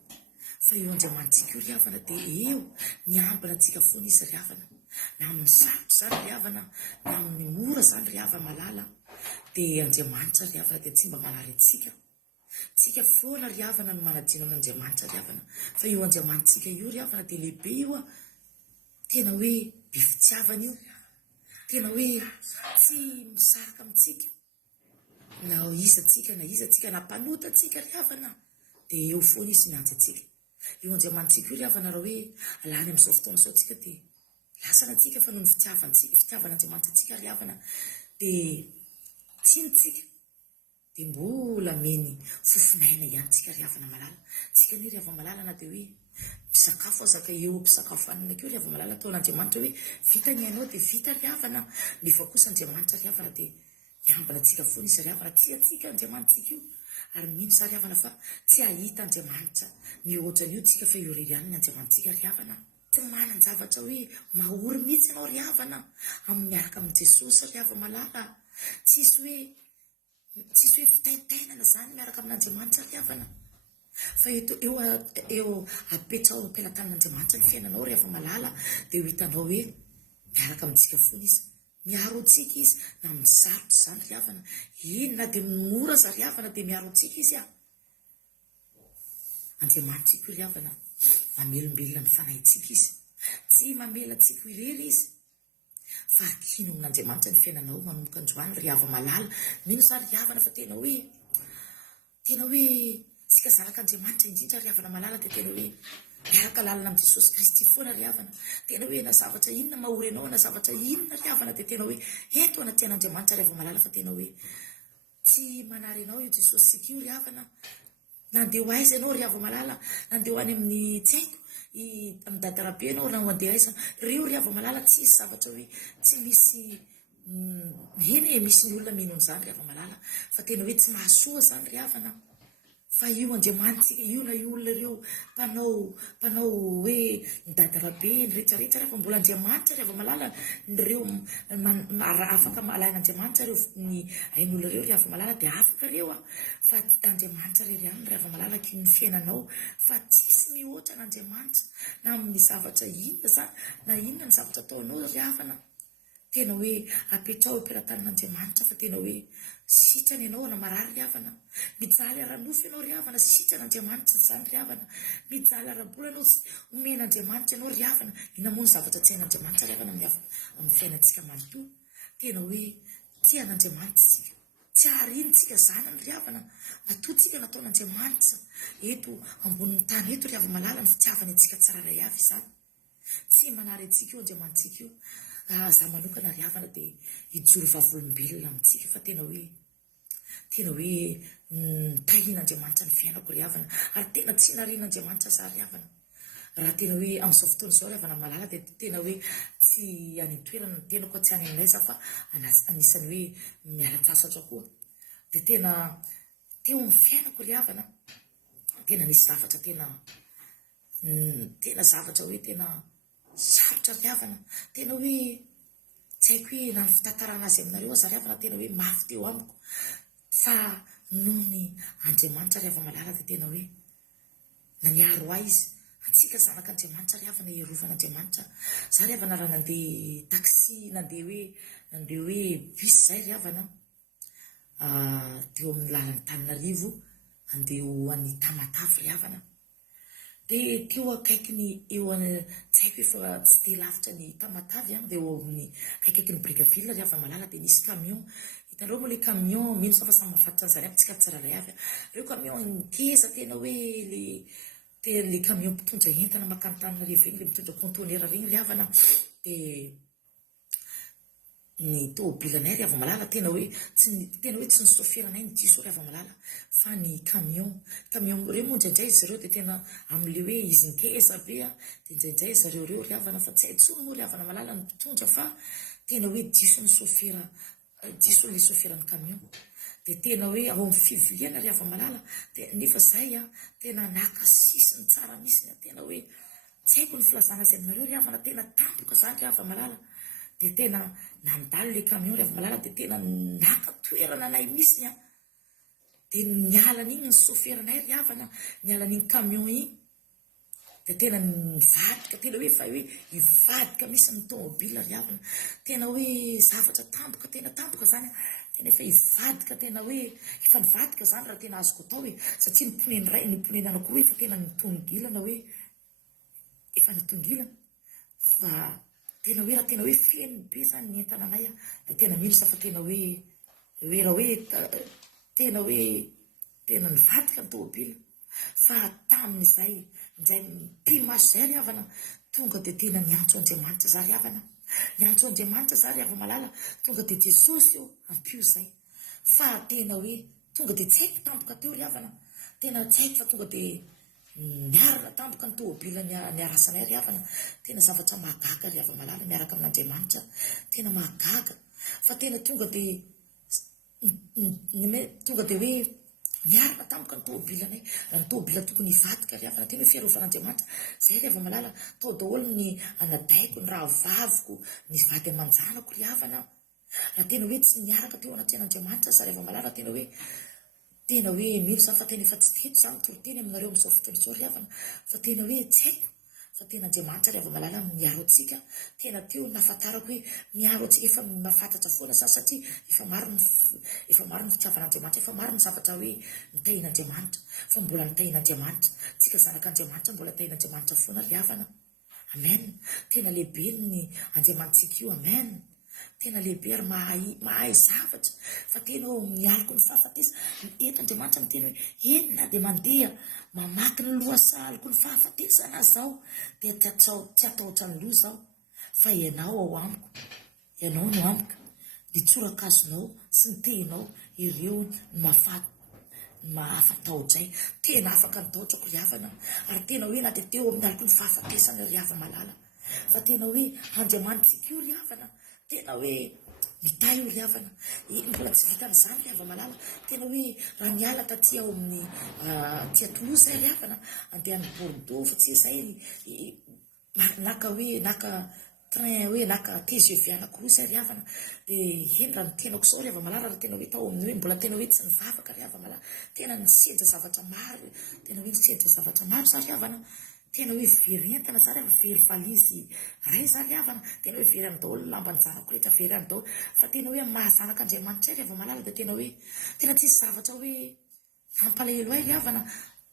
fa eo Andriamanitsika io ry havana dia eo miambina antsika foana izy ry havana, na amin'ny sarotra zany ry havana, na amin'ny mora zany ry havana malala dia Andriamanitra ry havana dia tsy mba manary antsika. Tsika foana ry havana no manadino amin'Andriamanitra ry havana, fa io Andriamanitsika io ry havana dia lehibe io tena hoe be fitiavana io, tena hoe tsy misaraka amintsika na izatsika na mpanotatsika ry havana dia eo foana izy miantsy atsika. Io Andriamanitsika io ry havana raha hoe alany amin'izao fotoana izao tsika dia lasana atsika fa noho ny fitiavan'Andriamanitra atsika ry havana dia tsinitsika dia mbola meny fofinaina ihany tsika ry havana malala. Tsika ny ry havana malala na dia hoe mpisakafo azaka eo am-pisakafoanana keo ry havana malala, ataon'Andriamanitra hoe vita ny ianao dia vita ry havana, nefa kosa Andriamanitra ry havana dia miambina antsika foana izy ry havana, tsy atsika Andriamanitsika io, ary mino sa ry havana fa tsy ahita Andriamanitra mihoatra an'io tsika fa eo irery ihany ny Andriamanitsika ry havana. Tsy manan-javatra hoe mahory mihitsy ianao ry havana amin'ny miaraka amin'i Jesosy ry havana malala, tsisy hoe fitaitainana zany miaraka amin'Andriamanitra ry havana, fa eo apetrao am-pelatanan'Andriamanitra ny fiainanao ry havana malala dia ho hitanao hoe miaraka amintsika foana izy, miaro antsika izy na amin'ny sarotra zany ry havana, inona dia mora za ry havana dia miaro antsika izy Andriamanitsika io ry havana mamelombelona ny fanahintsika izy, tsy mamela antsika irery izy, fa kino amin'Andriamanitra ny fiainanao manomboka androany ry havana malala. Mino sa ry havana fa tena hoe sika zanak'Andriamanitra indrindra ry havana malala dia tena hoe miaraka lalina amin'i Jesosy Kristy foana ry havana, tena hoe na zavatra inona mahory ianao, na zavatra inona ry havana dia tena hoe eto anaty an'Andriamanitra ry havana malala, fa tena hoe tsy manary ianao io Jesosy sika io ry havana, nandeha ho aiza ianao ry havana malala, nandeha ho any amin'ny tsaiko amin'ny dadarabe ianao na ho andeha aiza, reo ry havana malala tsy misy zavatra hoe tsy misy misy ny olona mino an'izany ry havana malala, fa tena hoe tsy mahasoa zany ry havana, fa io Andriamanitsika io na io olona ireo mpanao hoe ny dadarabe ny rehetrarehetra rehefa mbola Andriamanitra ry havana malala, nyreo afaka alain'Andriamanitra reo ny ain'olona ireo ry havana malala dia afaka reo fa Andriamanitra rery ihany ry havana malala kino ny fiainanao, fa tsisy mihoatra n'Andriamanitra na amin'ny zavatra inona zany na inona ny zavatra ataonao ry havana, tena hoe apetrao am-pelatanan'Andriamanitra fa tena hoe sitrana ianao na marary ry havana, mijaly ara-nofo ianao ry havana, sitran'Andriamanitra zany ry havana, mijaly ara-bola ianao omen'Andriamanitra ianao ry havana, ina moa ny zavatra tsy hain'Andriamanitra ry havana amin'ny fiainantsika manontolo, tena hoe tia an'Andriamanitra tsika, tsy haharinitsika zanany ry havana, matoatsika nataon'Andriamanitra eto ambonin'ny tany eto ry havana malala ny fitiavany antsika tsiraray avy izany, tsy manary antsika io Andriamanitsika io. Za manokana ry havana dia hijoro vavolombelona amintsika, fa tena hoe tahian'Andriamanitra ny fiainako ry havana, ary tena tsy narian'Andriamanitra za ry havana, raha tena hoe amin'izao fotoana izao ry havana malala dia tena hoe tsy any an-toerana ny tenako, tsy any aminay za fa anisany hoe miala-tsasatra koa, dia tena teo amin'ny fiainako ry havana, tena nisy zavatra tena zavatra hoe tena sarotra ry havana, tena hoe tsy haiko hoe na ny fitantarana azy aminareo aza ry havana, tena hoe mafy teo amiko, fa noho ny Andriamanitra ry havana malala dia tena hoe naniaro ahy izy, antsika zanak'Andriamanitra ry havana, iarovan'Andriamanitra za ry havana raha nandeha taxi, nandeha hoe bus zay ry havana, teo amin'ny lalany Tananarivo andeha ho an'ny Tamatavy ry havana. Dia teo akaikiny eo tsy haiko efa tsy dia lavitra ny Tamatavy dia eo amin'ny akaikiny Brigaville ry hava-malala dia nisy camion. Hitanareo moa le camion mino fa samy mahafantra an'izany aby tsika tsiraray avy. Reo camion ngeza tena hoe le camion mpitondra entana makany Tananarivo iny, le mitondra conteneur regny ry havana. Dia ny tôbilanay ry hava-malala tena hoe tsy ny soferanay ny diso ry hava-malala fa ny camion reo moa indraindray izy ireo dia tena amin'le hoe izy ngeza be dia indraindray zareo ry havana fa tsy haintsony moa ry havana malala ny mpitondra fa tena hoe diso le soferan'ny camion. Dia tena hoe ao amin'ny fiviliana ry hava-malala dia nefa zay tena naka sisiny tsara misy tena hoe tsy haiko ny filazana azy aminareo ry havana, tena tampoka zany ry hava-malala. Dia tena nandalo le camion ry hava-malala dia tena naka toerana anay misy dia niala n'iny ny soferanay ry havana, niala n'iny camion iny dia tena nivadika, tena hoe fa hoe ivadika misy ny tômôbila ry havana. Tena hoe zavatra tampoka, tena tampoka zany tena efa ivadika, tena hoe efa nivadika zany raha tena azoko atao satria ny pneu anakiroa efa tena nitongilana hoe efa nitongilana fa tena hoe raha tena hoe feno be zany ny entana anay dia tena mino fa tena hoe raha hoe tena nivadika ny tômôbila. Fa tamin'izay indray mpimaso zay ry havana tonga dia tena niantso Andriamanitra za ry havana, niantso Andriamanitra za ry hava-malala, tonga dia Jesosy eo ampio zay. Fa tena hoe tonga dia tsy haiko tampoka teo ry havana, tena tsy haiko fa tonga dia niarana tampoka ny tômôbila niarasanay ry havana. Tena zavatra mahagaga ry hava-malala miaraka amin'Andriamanitra, tena mahagaga fa tena tonga dia hoe niarana tampoka ny tômôbilanay, ny tômôbila tokony hivadika ry havana. Tena hoe fiarovan'Andriamanitra zay ry hava-malala, tao daholo ny anadaiko, ny rahavaviko, ny vady aman-janako ry havana. Raha tena hoe tsy niaraka teo anatrehan'Andriamanitra za ry hava-malala, tena hoe mino sa fa tena efa tsy teto zany toroteny aminareo amin'izao fotoana izao ry havana, fa tena hoe tsy haiko fa tena Andriamanitra ry hava-malala miaro antsika. Tena teo nahafantarako hoe miaro antsika, efa mahafantatra foana za satria efa maro ny fitiavan'Andriamanitra, efa maro ny zavatra hoe nitahin'Andriamanitra, fa mbola nitahin'Andriamanitra, tsika zanak'Andriamanitra mbola nitahin'Andriamanitra foana ry havana. Amen. Tena lehibe ny Andriamanitsika io. Amen. Tena lehibe ary mahay zavatra fa tena mialoko ny fahafatesa. Eto Andriamanitra ny tena hoe enina dia mandeha mamaky ny lohasaliko ny fahafatesana zao dia tsy atahotra ny loha zao fa ianao ao amiko, ianao no amiko, ny tsorakazonao sy ny tehinao ireo mahafatahotra. Tena afaka nitahotrako ry havana ary tena hoe na dia teo amin'ny aloko ny fahafatesana ry hava-malala fa tena hoe Andriamanitsika io ry havana, tena hoe mitahy io ry havana. Mbola tsy vitan'izany ry hava-malala, tena hoe raha niala taty ao amin'ny tia Toulouse zay ry havana andehan'ny Bordeaux fa tsy izay naka train hoe naka TGV anakiroa zay ry havana dia eny raha ny tenako izao ry hava-malala, raha tena hoe tao amin'ny hoe mbola tena hoe tsy nivavaka ry hava-malala, tena nisedra zavatra maro, tena hoe nisedra zavatra maro za ry havana. Tena hoe very entana za ry havana, very valizy ray za ry havana, tena hoe very any daholo lamban-janako rehetra, very any daholo fa tena hoe mahazanak'Andriamanitra ry hava-malala dia tena hoe tena tsisy zavatra hoe nampalahelo ahy ry havana.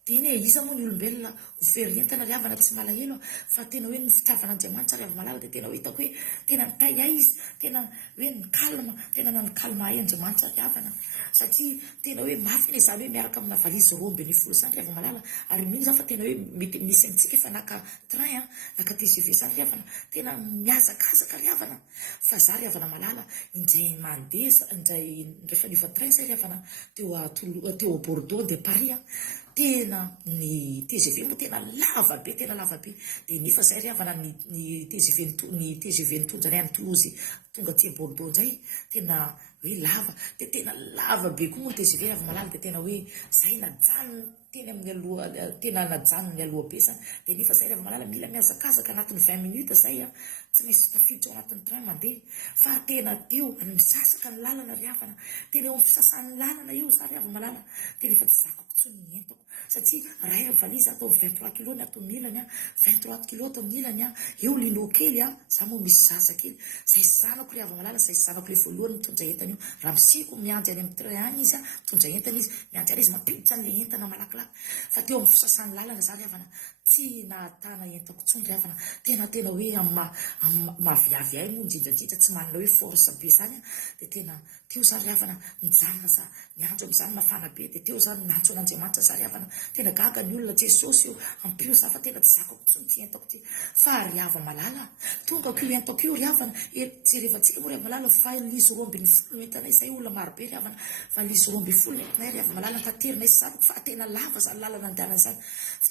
Tena hoe iza moa ny olombelona ho very entana ry havana tsy malahelo fa tena hoe ny fitiavan'Andriamanitra ry hava-malala dia tena hoe hitako hoe tena nitay ahy izy, tena hoe nikalma, tena nanikalma ahy Andriamanitra ry havana satria tena hoe mafy izany hoe miaraka amina valizy 20 zany ry hava-malala ary mino za fa tena hoe mety misy amintsika efa naka train naka TGV zany ry havana, tena miazakazaka ry havana. Fa za ry havana malala indray mandeha indray rehefa niva train zay ry havana teo a Bordeaux de Paris tena ny TGV moa tena lava be dia nefa zay ry havana ny TGV nitondra any Toulouse tonga aty Bordeaux indray tena hoe lava dia tena lava be koa moa ny TGV ry hava-malala dia tena hoe zay najanona teny amin'ny aloha, tena najanona ny aloha be zany dia nefa zay ry hava-malala mila miazakazaka anatin'ny 20 minutes zay tsy maintsy tafiditra ao anatin'ny train mandeha fa tena teo misasaka ny lalana ry havana tena eo amin'ny fisasan'ny lalana io za ry hava malala tena efa tsy zakako tsony ny entako satria ray valizy atao 23 kilo ny atao ny ilany 23 kilo atao ny ilany eo lilo kely za moa misy zaza kely zay zanako ry hava malala zay zanako le voalohany mitondra entana io raha misiko mianjy any amin'ny train any izy mitondra entana izy mianjy ary izy mampiditra an'le entana malakilaky fa teo amin'ny fisasan'ny lalana za ry havana tsy nahatana entako tsony ry havana tena hoe maviavy ay moa indrindrandrindra tsy manana hoe force be zany dia tena teo za ry havana mijanona za miandro amin'izany mafana be dia teo zany nantso an'andriamanitra za ry havana tena gaga ny olona jesosy io ampio za fa tena tsy zakako tsony ty entako ty fa ry hava malala tonga ko io entako io ry havana jerevantsika moa ry hava malala fa lizy roambin'ny folo entanay zay olona marobe ry havana fa lizy roambin'ny folo entanay ry hava malala taterinay sy zanako fa tena lava zany lalana andehanana zany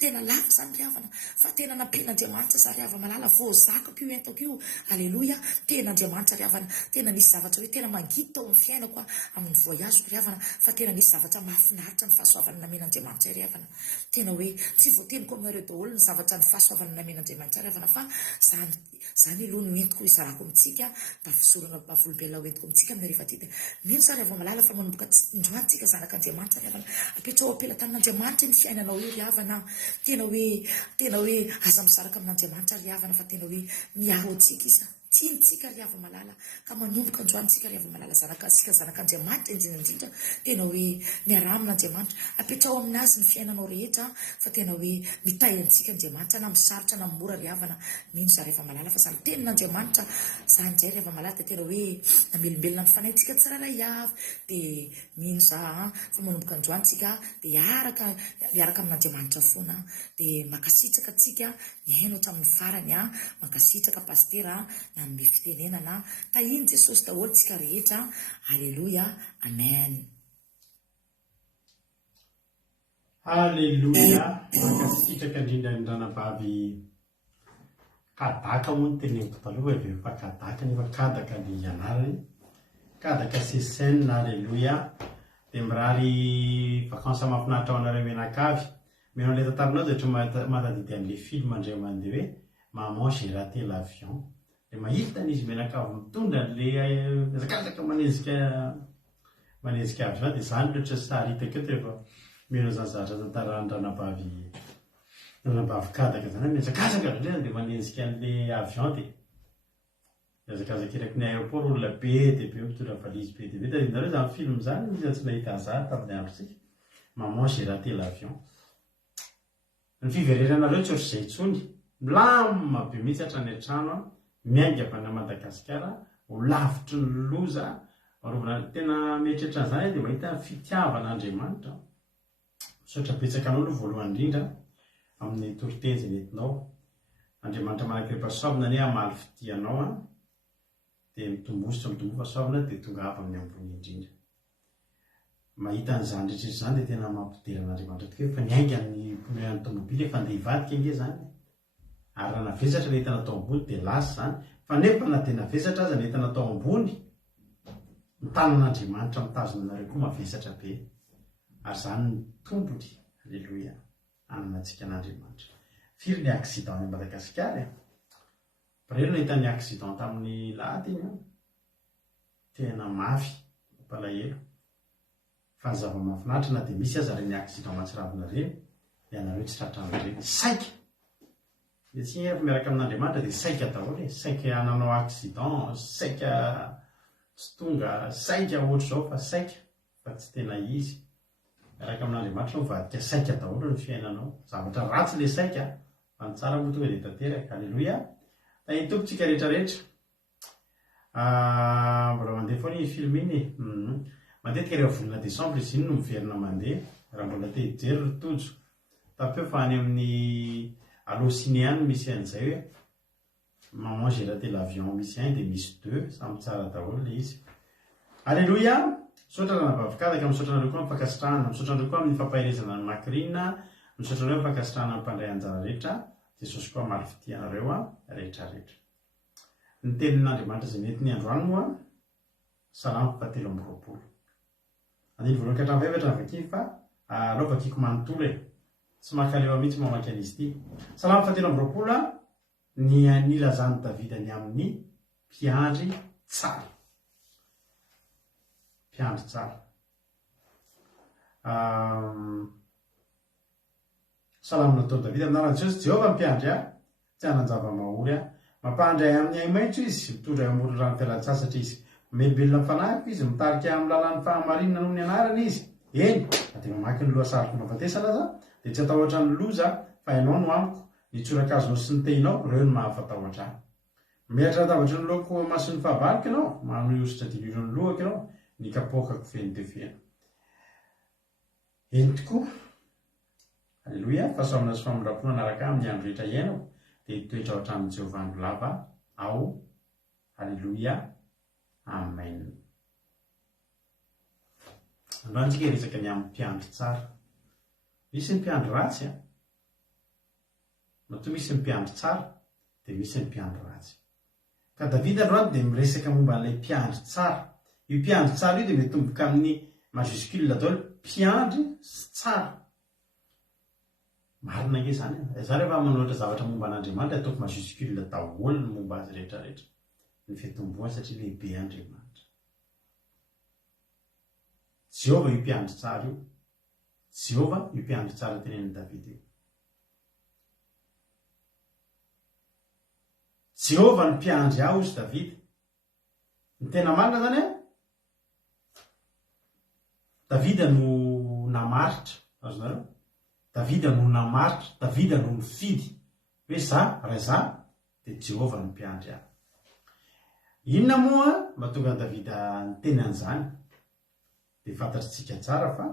tena lava zany ry havana fa tena nampian'andriamanitra za ry hava malala vo zakako io entako io alleloia tena andriamanitra ry havana tena nisy zavatra hoe tena mangity tao amin'ny fiainako amin'ny voyazeko ry havana fa tena nisy zavatra mahafinaritra ny fahasoavana namen'andriamanitra ry havana tena hoe tsy voateniko aminareo daholo ny zavatra ny fahasoavana namen'andriamanitra ry havana fa zany aloha no entiko izarako amintsika mba fisorana mbavolombelona ho entiko amintsika amin'ny rehefa tity mino za ry hava malala fa manomboka ndroantsika zanak'andriamanitra ry havana apetrao ampelantan'andriamanitra ny fiainanao io ry havana tena hoe aza misaraka amin'andriamanitra ry havana fa tena hoe miaro antsika izy tiantsika ry hava malala ka manomboka androantsika ry hava malala sika zanak'andriamanitra indrindrandrindra tena hoe miara amin'andriamanitra apetrao aminazy ny fiainanao rehetra fa tena hoe mitay antsika andriamanitra na misarotra na mimora ry havana mino za ry hava malala fa zany tenin'andriamanitra zany zay ry hava malala dia tena hoe namelombelona ny fanayntsika tsiraray avy dia mino za fa manomboka androantsika dia miaraka amin'andriamanitra foana dia makasitraka atsika ny aino hatramin'ny farany makasitraka pastera na ny fitenenana tahiny jesosy daholo tsika rehetra alleloia amen alleloia makasitraka indrindra ny ranavavy kadaka moa ny teneniko taloha avy eo fa kadaka nefa kadaka ny ianarany kadaka sesena alleloia dia mirary vakansa mahafinaritra ao anareo menakavy menao ilay tantaronao dia ohatra matadidy an'ilay film andreo mandeha hoe maman j'ai raté l'avion dia mahita n'izy menakavy mitondra an'ilay zakazaka manezika avion dia zany loatra sary hitako eo rehefa menao zany zavatra tantaran'ny ranavavy kadaka zany mihazakazaka dia manezika an'ilay avion dia zakazaka eraky ny aéroport olona be dia be mitondra valizy be dia be tadinareo zany film zany izy tsy nahita za tamin'ny androsika maman j'ai raté l'avion ny fivereranareo tsy ohatr'izay intsony milama be mihitsy hatrany an-trano miainga avy any Madagasikara ho lavitry ny loza tena mieritreritra an'izany dia mahita fitiavan'andriamanitra misaotra betsaka anao aloha voalohany indrindra amin'ny toritenjy nentinao andriamanitra manakirem-pahasoavana ane hamaly fidianao dia mitombosotra fahasoavana dia tonga avy amin'ny ambony indrindra mahita an'izany rehetrrehetra zany dia tena mampideran'andriamanitra tokoa efa niainga ny mpiomeran'ny tomobily efa andeha hivadika nge zany ary raha navesatra ny entana tao ambony dia lasa zany fa nefa na dia navesatra aza ny entana tao ambony ny tanan'andriamanitra mitazona anareo koa mavesatra be ary zany ny tombony alleloia ananantsika an'andriamanitra firy ny accident ny Madagasikara parelo nahita ny accident tamin'ny lahady iny tena mafy palahelo fa ny zava-mahafinaritra na dia misy aza reny accident mahatsiravina reny dia anareo tsy tratran'ireny saika dia tsy efa miaraka amin'andriamanitra dia saika daholo saika hananao accident saika tsy tonga saika ohatr' izao fa saika fa tsy tena izy miaraka amin'andriamanitra no vadika saika daholo ny fiainanao zavatra ratsy le saika fa ny tsara moa tonga dia tanteraka alleloia tahiny tompontsika rehetrarehetra mbola mandeha foana iny film iny matetika rehefa volana desambra izy iny no miverina mandeha raha mbola te hijery rotojo tapeo fa any amin'ny alosiny any misy an'izay hoe maman j'ai raté l'avion misy un dia misy deux samy tsara daholo le izy alleloia misaotra ranavavy-kadaka misaotra anareo koa mifankasitrahana misaotra anareo koa amin'ny fampahirezana ny makrina misaotra anareo mifankasitrahana ny mpandray anjara rehetra jesosy koa maro fidianareo rehetrarehetra ny tenin'andriamanitra izay nentiny androany moa salamo 7:20 andiny voalohany ka hatramin'ny 8 hatramin'ny 20 fa alao vakiko manontolo tsy makaleva mihitsy mamaky an'izy ity salamo 7:20 nilazany Davidany amin'ny mpiandry tsara. Mpiandry tsara. Salamo natao Davida amin'anaran'i Jesosy, Jehovah mpiandry ahy, tsy hanan-java-mahory ahy. Mampandry ahy amin'ny ai-maitso izy, mitondra amoron rano fialan-tsasatra izy. Melobelona amin'ny fanahiko izy, mitarika ahy amin'ny lalàn'ny fahamarinana noho ny anarany izy. Eny, dia mamaky ny lohasaryko mahafatesana aza, dia tsy atahotra ny loza, fa ianao no amiko. Ny tsorakazonao sy ny tehinao, reo no mahafatahotra ahy. Miaritra latabatra ny lohako mason'ny fahavariko ianao, manositra dililo ny lohako ianao, ny kapoakako feno dia feno. Eny tokoa. Alleluia, fahasoavana sy famindrampona anaraka amin'ny andro rehetra iainao, dia toetra ao hatramin'ny Jehovah andro lava ao. Alleluia, amen. Androantsika resaka ny amin'ny mpiandry tsara. Misy ny mpiandry ratsy, matoa misy ny mpiandry tsara, dia misy ny mpiandry ratsy. Ka Davida androany dia miresaka momba n'ilay mpiandry tsara. Io mpiandry tsara io dia mitomboka amin'ny majuscule daholo, mpiandry tsara. Marina nge zany. Za rehefa manoatra zavatra momba an'Andriamanitra ataoko majuscule daholo ny momba azy rehetrarehetra. Ny fitomboana satria lehibe Andriamanitra. Jehovah io mpiandry tsara io. Jehovah io mpiandry tsara tenen'i Davida io. Jehovah ny mpiandry aho izy Davida. Ny tena marina zany Davida no namaritra. Azonareo? Davida no namaritra, Davida no nifidy. Hoe za, raha za, dia Jehovah no mpiandry aho. Inona moa mahatonga Davida niteny an'izany? Dia fantatritsika tsara fa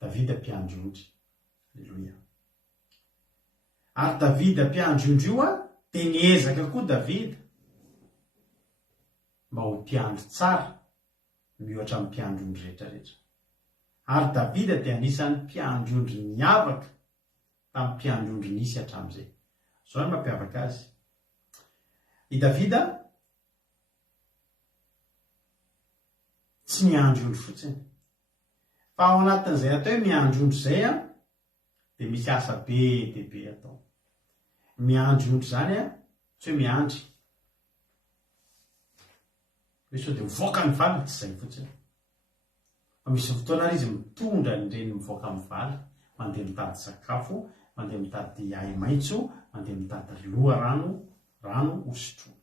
Davida mpiandry ondry. Alleluia. Ary Davida mpiandry ondry io dia niezaka koa Davida mba ho mpiandry tsara miohatra amin'ny mpiandry ondry rehetrarehetra. Ary Davida dia anisan'ny mpiandry ondry niavaka tamin'ny mpiandry ondry nisy hatramin'izay. Zao ny mampiavaka azy. I Davida tsy miandry ondry fotsiny. Fa ao anatin'izay atao hoe miandry ondry izay dia misy asa be dia be atao. Miandry ondry zany tsy hoe miandry. Hoe sao dia mivoaka ny valy, tsy izay fotsiny. Fa misy fotoana izy mitondra ireny mivoaka amin'ny valy, mandeha mitady sakafo, mandeha mitady ai-maitso, mandeha mitady loharano, rano hosotroana.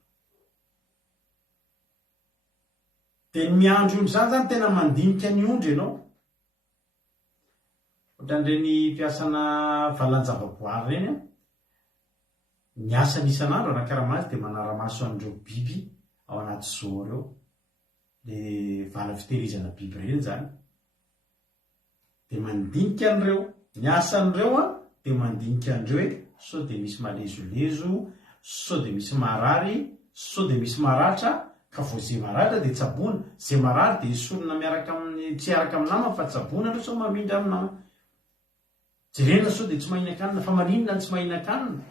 Dia ny miandry ondry zany tena mandinika ny ondry ianao. Ohatran'ireny mpiasana valan-javaboary ireny ny asany isan'andro anakaramazy dia manara-maso an'ireo biby ao anaty zoo ireo. Dia vala fitehirizana biby ireny zany. Dia mandinika an'ireo. Ny asan'ireo dia mandinika an'ireo hoe sao dia misy malezolezo, sao dia misy marary, sao dia misy maratra, ka vao izay maratra dia tsaboana, izay marary dia esorina miaraka amin'ny tsy araka amin'ny namany fa tsaboana aloha sao mamindra amin'ny namany. Jerena sao dia tsy mahinan-kanina, fa maninona tsy mahinan-kanina.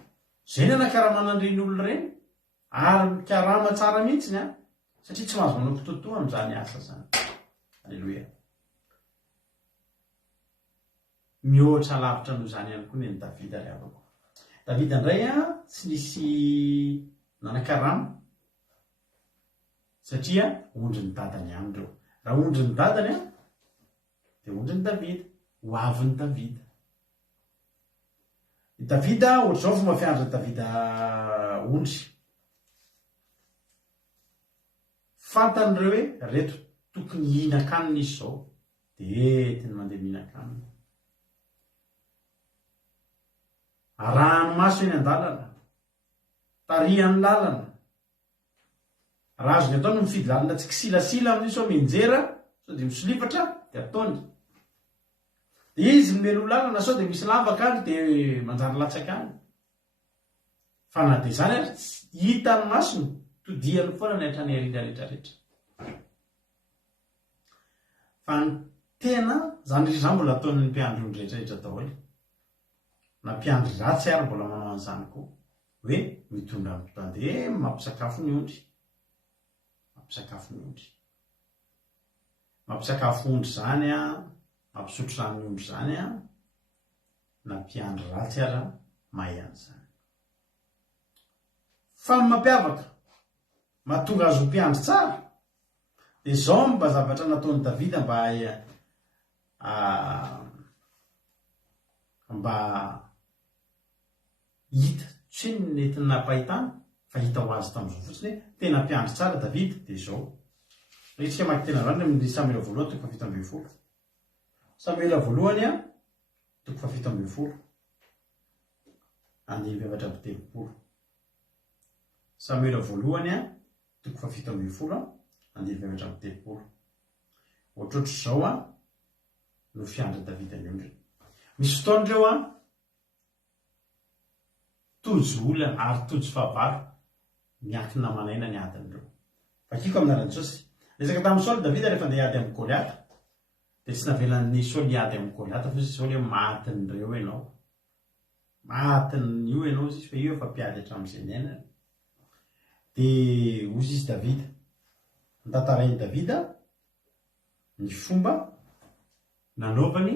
Izay ny anakaramana an'ireny olona ireny, ary mikarama tsara mihitsy satria tsy mahazo manao mpitotoa amin'izany asa zany. Alleluia. Mihoatra lavitra noho izany ihany koa ny Davida ravako. Davida indray tsy nisy nanakarama satria ondry ny dadany ihany ireo. Raha ondry ny dadany dia ondry ny Davida, ho avin'ny Davida. I Davida ohatr'izao fomba fiandry Davida ondry. Fantan'ireo hoe reto tokony hihinan-kanina izy izao, dia entiny mandeha mihinan-kanina. Arahany maso eny an-dalana, tarihany lalana. Raha azony atao no mifidy lalana tsy kisilasila amin'io sao minjera, sao dia misolifatra dia ataony. Dia izy nomelo lalana sao dia misy lavaka any dia manjary latsaka any. Fa na dia zany hitany masony, todihany foana ny hatrany ariana rehetrarehetra. Fa ny tena zany izany mbola ataon'ny mpiandry ondry rehetrarehetra daholo. Na mpiandry ratsy ary mbola manao an'izany koa. Hoe mitondra mandeha mampisakafo ny ondry. Mampisakafo ny ondry. Mampisakafo ondry zany mampisotro rano ny ondry zany na mpiandry ratsy ary mahay an'izany. Fa ny mampiavaka mahatonga azo mpiandry tsara dia zao mba zavatra nataony Davida mba hita tsy ny nentina napahitana fa hita ho azy tamin'izao fotsiny hoe tena mpiandry tsara Davida dia zao. Rehetra maky tena zany amin'ny Samuela voalohany toko 7:20. Samuela voalohany 7:20. Andiny 7:30. Samuela voalohany 7:20. Andiny 7:30. Ohatrohatry zao no fiandry Davida ny ondriny. Misy fotoan'ireo tojo olana ary tojo fahavalo miankina manaina ny adin'ireo. Fakiko amin'ny Jesosy. Resaka tamin'ny Saoly Davida rehefa andeha hiady amin'ny Goliata dia tsy navelan'ny Saoly hiady amin'ny Goliata fa izy Saoly hoe matin'ireo ianao. Matin'io ianao izy fa io efa mpiady hatramin'izay ny ainany. Dia ozy izy Davida. Nitantarainy Davida ny fomba nanaovany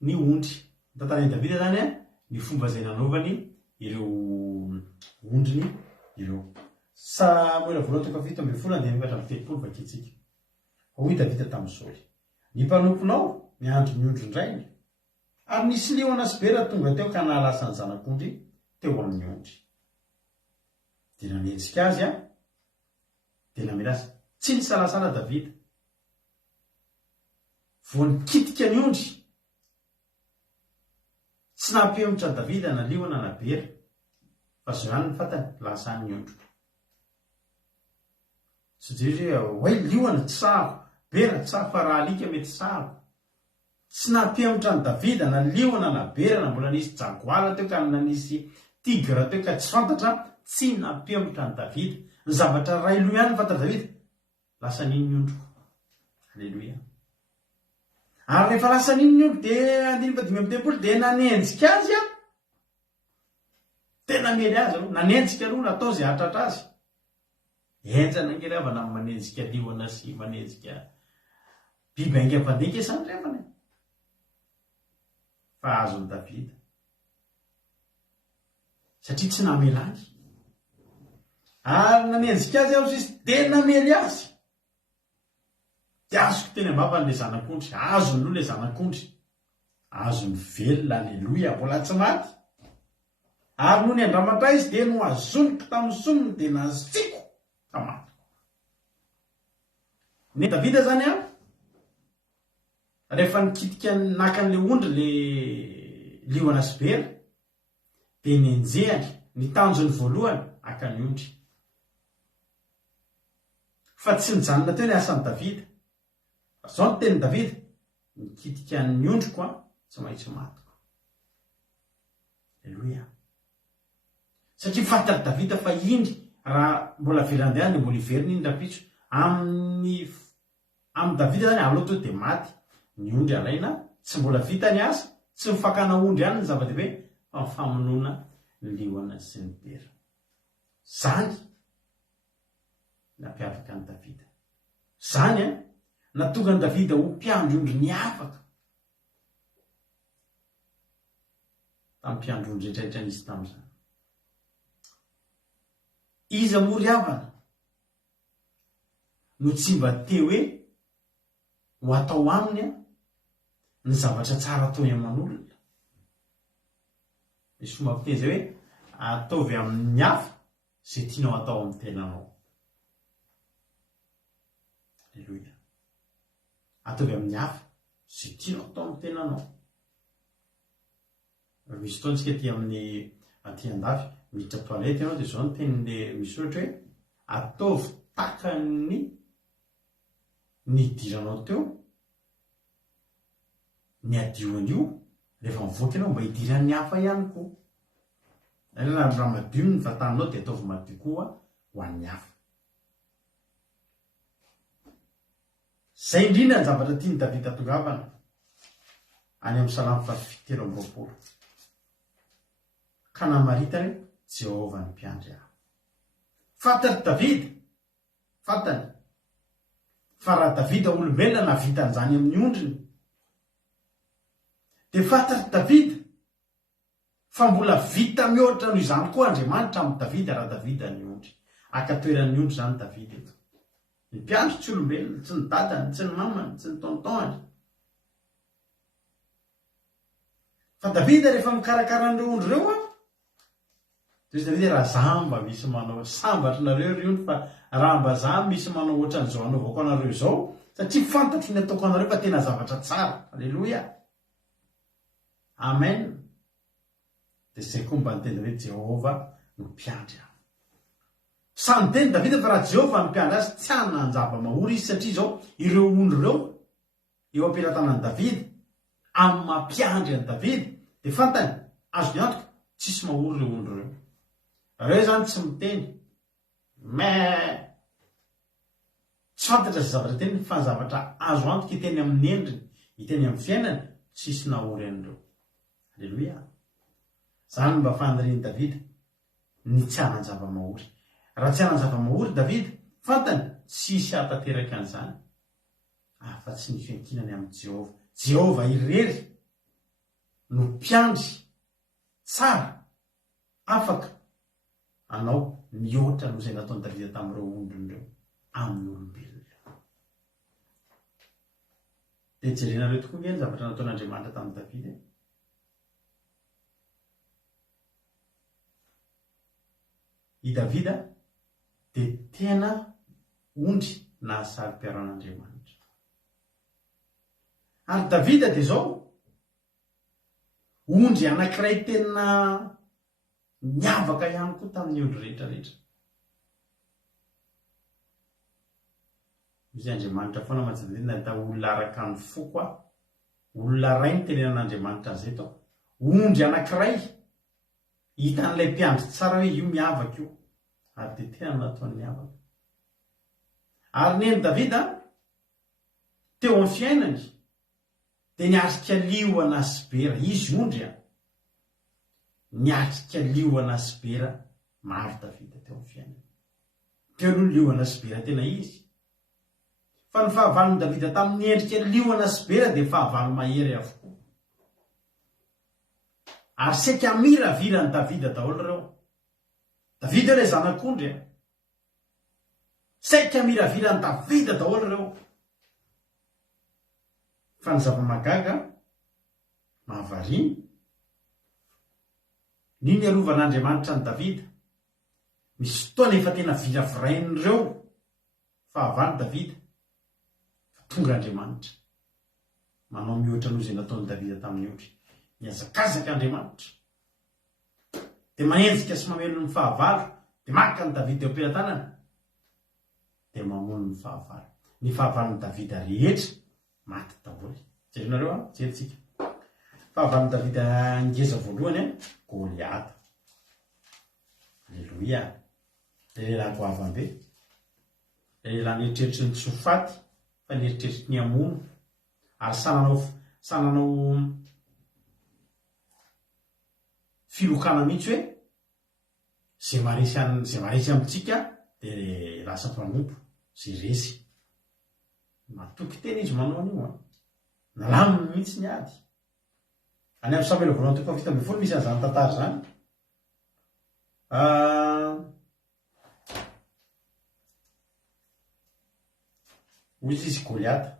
ny ondry. Nitantarainy Davida zany ny fomba izay nanaovany ireo ondriny ireo. Samuela voalohany toko 7:20 andiny 7:30 vakitsika. Hoy Davida tamin'ny Saoly: ny mpanomponao miandry ny ondry indrainy, ary nisy liona sy bera tonga teo ka nahalasa ny zanak'ondry teo amin'ny ondry. Dia nanenjika azy dia namela azy. Tsy nisalasala Davida. Vao nikitika ny ondry, tsy nampihemotra Davida na liona na bera, fa zao ihany ny fantany lasa ny ondry. Tsy dia hoe liona tsy sahako, bera tsy sahako, fa raha alika mety sahako. Tsy nampihemotra ny Davida na liona na bera na mbola nisy jagoala teo ka na nisy tigra teo ka tsy fantatra, tsy nampihemotra ny Davida. Ny zavatra ray loha ihany fantatra Davida, lasa niny ondro. Halleloia. Ary rehefa lasa niny ny ondro dia andiny 5:30 dia nanenjika azy tena mely azy aloha, nanenjika aloha natao izay hatratra azy. Enjana angely avana amin'ny manenjika liona sy manenjika biby aingam-pandeha isany revana. Fa azon'ny Davida. Satria tsy namela azy. Ary nanenjika azy aho izy tena mely azy. Dia azoko teny ambavany ilay zanak'ondry. Azony aloha ilay zanak'ondry. Azony velona, alleloia, mbola tsy maty. Ary noho ny andramatra izy dia no azoniko tamin'ny soniny dia naziko tamaty. Ny Davida zany rehefa nikitika nakan'ilay ondry ilay liona sy bera dia nenjehany ny tanjony voalohany akany ondry. Fa tsy nijanona teo ny asan'ny Davida. Zao ny teny Davida, nikitika ny ondriko tsy maintsy matiko. Alleluia. Satria fantatra Davida fa indry raha mbola velandehany dia mbola iveriny iny rapitso. Amin'ny Davida zany aloha to dia maty. Ny ondry alaina, tsy mbola vita ny asa, tsy mifakana ondry ihany ny zava-dehibe, fa mifamonoana ny liona sy ny bera. Zany nampiavaka ny Davida. Zany natonga ny Davida ho mpiandry ondry ny afaka. Tamin'ny mpiandry ondry rehetrarehetra nisy tamin'izany. Iza moa ry havana no tsy mba te hoe ho atao aminy ny zavatra tsara atao aman'olona. Misy fomba fiteny zay hoe ataovy amin'ny hafa izay tianao atao amin'ny tenanao. Alleluia. Ataovy amin'ny hafa izay tianao atao amin'ny tenanao. Misy fotoana tsika aty andafy miditra toalety ianao dia zao ny tenin'ilay misy ohatra hoe ataovy takany ny idiranao teo ny adioan'io rehefa mivoaka ianao mba hidiran'ny hafa ihany koa. Raha madio ny vatanao dia ataovy madio koa ho an'ny hafa. Zay indrindra ny zavatra tiany Davida tongavana any amin'ny Salamo 7:20. Ka namaritany Jehovah ny mpiandry ahy. Fantany Davida, fantany fa raha Davida olombelona navita an'izany amin'ny ondriny, dia fantany Davida fa mbola vita mihoatra noho izany koa Andriamanitra amin'ny Davida raha Davida niondry akatoeran'ny ondry zany Davida eto ny mpiandro tsy olombelona tsy ny dadany tsy ny mamany tsy ny tontonany fa Davida rehefa mikarakara an'ireo ondry ireo dia Davida raha zaho mba misy manao sambatra nareo riony fa raha mba zaho misy manao ohatran'izao anaovako anareo izao satria fantatry ny ataoko anareo fa tena zavatra tsara. Alleloia, amen. Dia izay koa mba niteny hoe Jehova no mpiandry ahy. Samy teny Davida fa raha Jehova no mpiandry azy tsy hanana anjava mahory izy satria izao ireo ondry ireo eo ampelantanan'i Davida amin'ny mampiandry an'i Davida dia fantany azo ny antoka tsisy mahory ireo ondry ireo. Ireo zany tsy miteny tsy fantatra izay zavatra teny fa ny zavatra azo antoka hiteny amin'ny endriny hiteny amin'ny fiainany tsisy nahory an'ireo. Alleloia, zany mba fanirian'i Davida ny tsy hanan-java-mahory. Raha tsy hanan-java-mahory Davida fantany tsisy hahatanteraka an'izany fa tsy ny fiankinany amin'ny Jehova irery no mpiandry tsara afaka anao mihoatra noho izay nataon'i Davida tamin'ireo ondrin'ireo amin'ny olombelona. Dia jerenareo tokoa nge ny zavatra nataon'Andriamanitra tamin'i Davida. I Davida dia tena ondry nahasarym-piaron'Andriamanitra. Ary Davida dia izao ondry anankiray tena niavaka ihany koa tamin'ny ondry rehetrarehetra. Izy Andriamanitra foana mantsy nahita olona araka ny foko olona ray ny tenenan'Andriamanitra an'izay tao. Ondry anankiray hitan'ilay mpiandry tsara hoe io miavaka io ary dia tena nataony miavaka. Ary neny Davida teo amin'ny fiainany dia niatrika liona sibera izy ondry niatrika liona sibera maro Davida teo amin'ny fiainany. Teo aloha liona sibera tena izy. Fa ny fahavalon'i Davida tamin'ny endrika liona sibera dia fahavalo mahery avokoa. Ary saika miravirany Davida daholo ireo. Davida ilay zanak'ondry saika miravirany Davida daholo ireo. Fa ny zava-magaga mahavariana niny arovan'Andriamanitra ny Davida. Misy fotoana efa tena viravirain'ireo fahavalo Davida fa tonga Andriamanitra manao mihoatra noho izay nataon'i Davida tamin'ny ondry. Miazakazaka Andriamanitra dia manenjika sy mameno ny fahavalo dia maka ny Davida eo am-pelantanana dia mamono ny fahavalo. Ny fahavalon'i Davida rehetra maty daholo. Jerinareo jerentsika fahavalon'i Davida ngeza voalohany Goliata. Alleloia, lehilahy goavambe, lehilahy nieritreritra ny tsofaty fa nieritreritra ny amono ary sananao filokana mihitsy hoe zay maresy amintsika dia lasa mpanompo zay resy. Matoky tena izy manao an'io nalaminy mihitsy ny ady. Any amin'ny Samuel voalohany toko fito ambin'ny folo misy an'izany tantara zany. Hoy izy Goliata.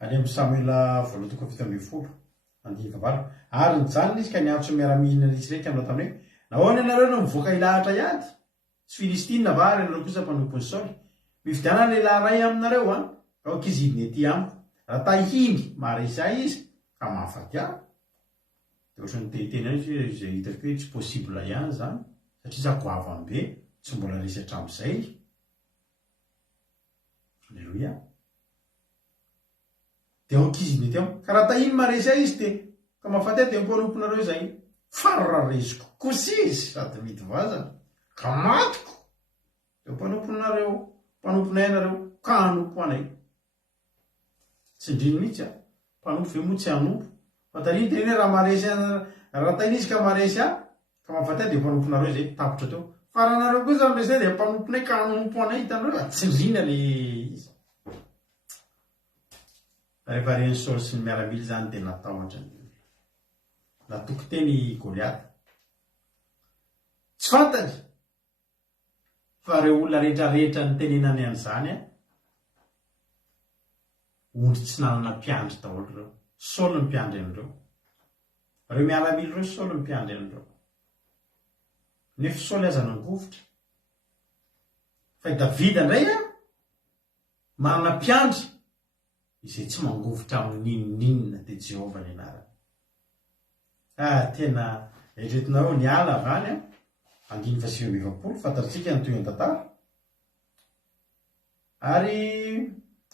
Any amin'ny Samuel voalohany toko fito ambin'ny folo andiny valo. Ary nijanona izy ka niantso miaramihina Israely aminao tamin'ny hoe nahoana ianareo no mivoaka ilahatra iady tsy Filistina va ary ianareo kosa mpanompony Saoly. Mividiana lehilahy ray aminareo aokizidiny ety amiko. Raha tahiny maharesy ahy izy ka mahafaty ahy. Dia ohatrany tehiteny izay hitako hoe tsy possible ihany zany satria za goavambe tsy mbola resy hatramin'izay. Alleloia. Dia aokizidiny ety amiko ka raha tahiny maharesy ahy izy dia ka mahafaty ahy dia mpanomponareo izay. Farareziko kosa izy sady mity vazana ka matiko dia mpanomponareo mpanomponay nareo ka hanompo anay. Tsy indriny mihitsy mpanompo ve moa tsy hanompo fa tariny tena raha maharesy raha tahiny izy ka maharesy ka mahafaty dia mpanomponareo izay tapitra teo. Faranareo kosa am'izay dia mpanomponay ka hanompo anay hitanareo tsy indrina le izy. Rehefa reny Saoly sy ny miaramila zany dia natahotra natoko teny Goliaty. Tsy fantany fa reo olona rehetrarehetra ny tenenany an'izany ondry tsy nanana mpiandry daholo reo. Saoly ny mpiandry an'ireo. Reo miaramily reo Saoly ny mpiandry an'ireo. Nefa Saoly aza nangovotra. Fa i Davida indray manana mpiandry izay tsy mangovotra amin'inon'inona dia Jehovah ny anarany. Tena eritreretinao ny ala avany 520 fantatsika ny toy ny tantara. Ary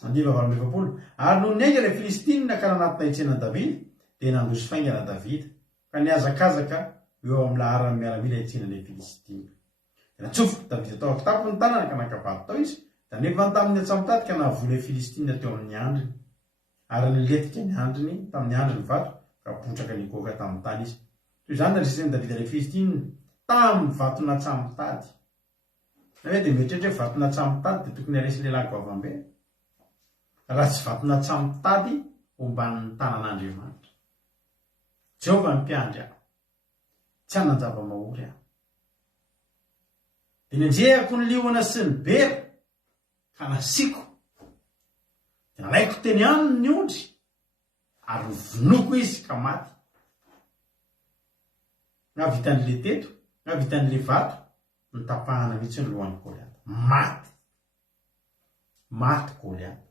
520 ary noho ny aingana ilay Filistina ka nanatina hitsenan'i Davida dia nandroso faingana Davida ka niazakazaka eo amin'ny laharany miaramila hitsenan'ilay Filistina. Natsofoka Davida tao akitapo ny tanana ka nakavady tao izy da nefa tamin'ny atsamotady ka nahavoa ilay Filistina teo amin'ny andriny ary niletika ny andriny tamin'ny andriny vato ka potraka ny goaka tamin'ny tany izy. Toy izany nandrisen'i Davida ilay Filistina tamin'ny vatona atsamotady. Na hoe dia mieritreritra hoe vatona atsamotady dia tokony haresy lehilahy goavambe. Raha tsy vatona atsamotady omban'ny tanan'Andriamanitra. Jehovah ny mpiandry aho. Tsy hanan-java-mahory aho. Dia nenjehako ny liona sy ny bera ka nasiako. Dia nalaiko teny aminy ny ondry ary vonoko izy ka maty. Navitan'ile teto, navitan'ile vato, nitapahana mihitsy ny lohan'ny Goliaty. Maty. Maty Goliaty.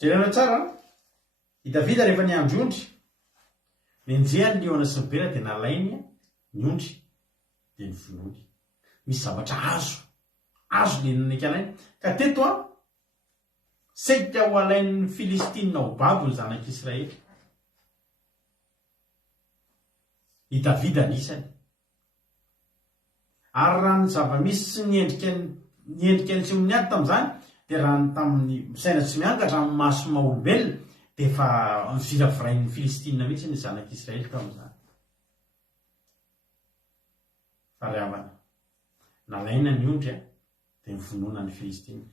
Jerena tsara, i Davida rehefa niandry ondry, nenjehany liona sy ny bera dia nalainy ny ondry dia ny vonony. Misy zavatra azo nenanaiky alainy. Ka teto saika ho alain'ny Filistina ho babo ny zanak'Israely. I Davida anisany. Ary raha ny zava-misy sy niendrika ny seho'ny ady tamin'izany dia raha ny tamin'ny saina tsy miangatra amin'ny maso maha-olombelona dia efa miviravirain'ny Filistina mihitsy ny zanak'Israely tamin'izany. Fariavana. Nalaina ny ondry dia nivonona ny Filistina.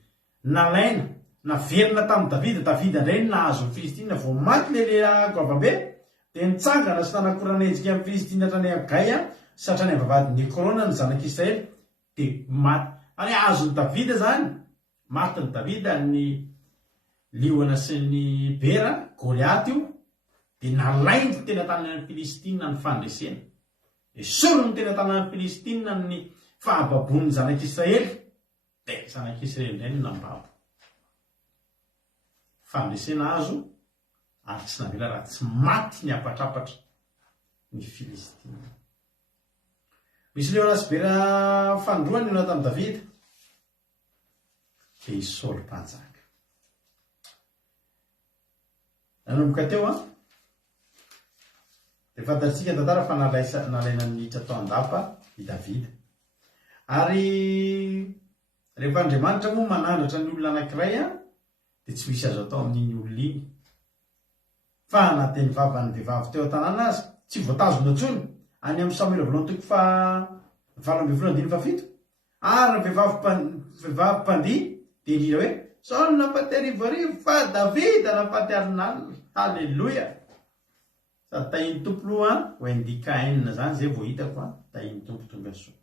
Nalaina, naverina tamin'ny Davida. Davida indray nahazo ny Filistina vao maty le lehilahy goavambe dia nitsangana sy nanakoranenjika amin'ny Filistina hatrany Agay sy hatrany vavady Nikorona ny zanak'Israely dia maty. Ary azo ny Davida zany, maty ny Davida ny liona sy ny bera, Goliaty io, dia nalainy tena tanan'ny Filistina ny fandresena. Esorony ny tena tanan'ny Filistina ny fahababon'ny zanak'Israely dia zanak'Israely indray no nambabo. Fandresena azo ary tsy navela raha tsy maty ny apatrapatra ny Filistina. Misy leona sy bera fandroany eo tamin'ny Davida dia i Saoly mpanjaka. Nanomboka teo dia fantatsika tantara fa nalaina nihitra tao andapa i Davida. Ary rehefa Andriamanitra moa manandratra ny olona anankiray dia tsy misy azo atao amin'iny olona iny. Fa nateny vavan'ny vehivavy teo an-tanàna azy tsy voatazona intsony any amin'ny Samuela voalohany toko 7:7. Ary ny vehivavy mpandihy dia indrindra hoe Saoly nampaty arivorivo fa Davida nampaty arinalina. Halleloia. Sady tahiny tompo loha ho indika enina zany zay vao hitako tahiny tompo tonga soa.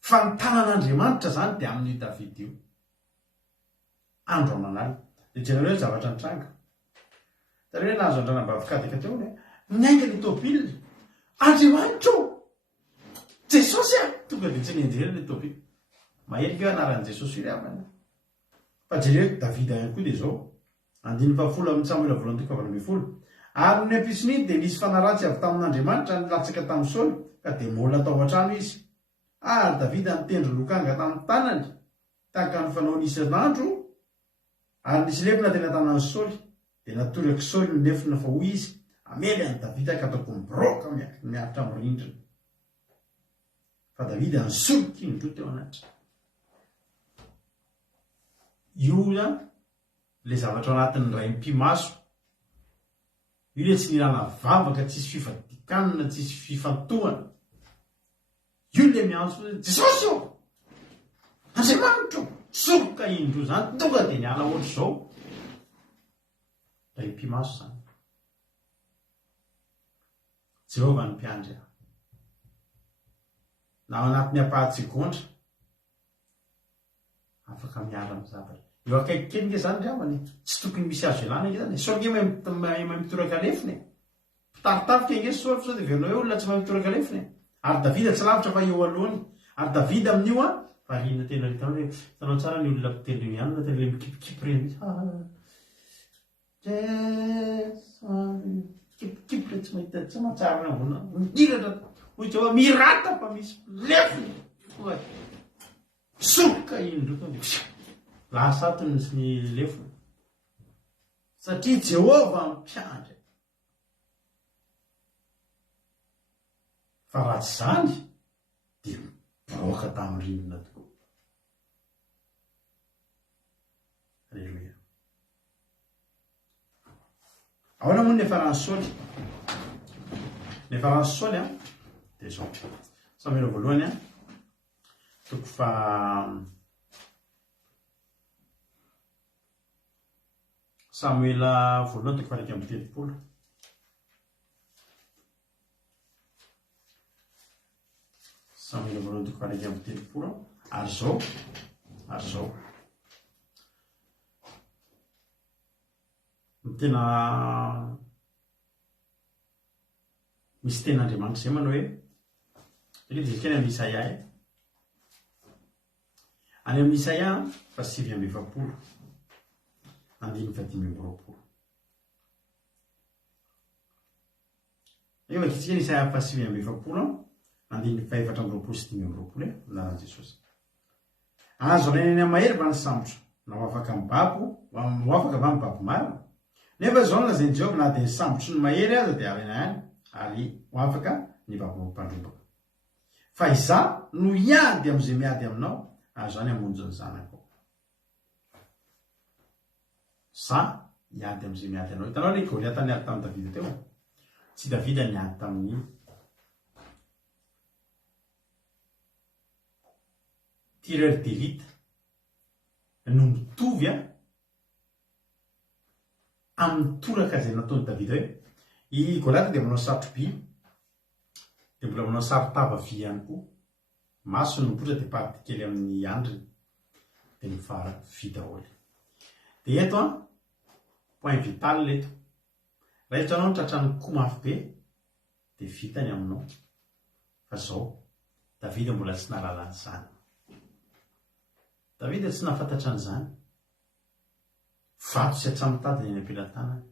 Fa ny tanan'Andriamanitra zany dia amin'ny Davida io. Andro aman'alina. Dia jereo zavatra nitranga. Tareo nahazo andranam-bavikadika teo miainga ny tôbila. Andriamanitra Jesosy tonga dia tsy nenjera ny tôbila. Maherika hoe anaran'i Jesosy io amana. Fa jereo Davida ihany koa dia zao. 5 amin'ny Samuela voalohany toko 20. Ary ny ampisiny dia nisy fanaratsy avy tamin'Andriamanitra nilatsaka tamin'ny Saoly ka dia molina tao an-trano izy. Ary Davida nitendry lokanga tamin'ny tanany tahaka ny fanaony isan'andro ary nisy lefina tena tanan'ny Saoly dia natoraka Saoly ny lefina fa hoy izy amely any Davida ka ataoko mibroka miaritra amin'ny rindrina. Fa Davida nisoloky indro teo anatry. Io le zavatra ao anatin'ny ray mpimaso. Io le tsy nirana vavaka, tsisy fifadikanina, tsisy fifantohana. Io le miantso Jesosy Andriamanitra soloka indro zany tonga dia niala ohatr' izao. Da dia mpimaso zany. Jehova ny mpiandry aho. Na ao anatin'ny apahatsigondra afaka miala amin'ny zavatra. Eo akaiky kely nge zany ramany, tsy tokony misy azo elana nge zany. Sao nge mahay mitoraka lefiny. Mpitaritafika nge sao dia verina hoe olona tsy mahay mitoraka lefiny. Ary Davida tsy lavitra fa eo alohany. Ary Davida amin'io variana tena hitana hoe tanao tsara ny olona mpitendry ihany na tena le mikipikipy reny. Kipikipy le tsy mahita tsy mahatsara ambona. Midiratra hoy Jehova mirata fa misy lefiny. Soka indroka lasatony sy ny lefiny. Satria Jehova mpiandry. Fa raha tsy zany dia mibaoka tamin'ny rinona tokoa. Alleluia. Ahoana moa ny efarany Saoly? Ny efarany Saoly dia zao. Samuel voalohany toko fa Samuel voalohany toko fa 1:30. Samuel voalohany toko fa 1:30 ary zao ny tena misy ten'Andriamanitra izay manao hoe izay amin'ny Isaia any amin'ny Isaia 7:20 andiny 5:20. Eo akitsika ny Isaia 7:20 andiny 4:20 sy 5:20 anaran'i Jesosy. Azo alainany amin'ny mahery va ny sambotra na ho afaka mibabo ho afaka va mibabo maro. Nefa zao lazain'i Jehova na dia ny sambotry ny mahery aza dia alaina ihany ary ho afaka ny babo mampandrombaka. Fa izaho no hiady amin'izay miady aminao ary zany hamonjy ny zanako. Izaho hiady amin'izay miady aminao. Hitanao ilay Goliata niady tamin'ny Davida teo. Tsy Davida niady tamin'ny tireur d'élite no mitovy amin'ny toraka izay nataony Davida hoe i Goliata dia manao satroby dia mbola manao sarotava vy ihany koa. Maso no mipotra dia party kely amin'ny andriny dia mifara vy daholo. Dia eto point vital eto. Raha eto anao tratrany koa mafy be dia vitany aminao. Fa zao Davida mbola tsy nahalala an'izany. Davida tsy nahafantatra an'izany. Vato sy atsamitady ny ampelantanany.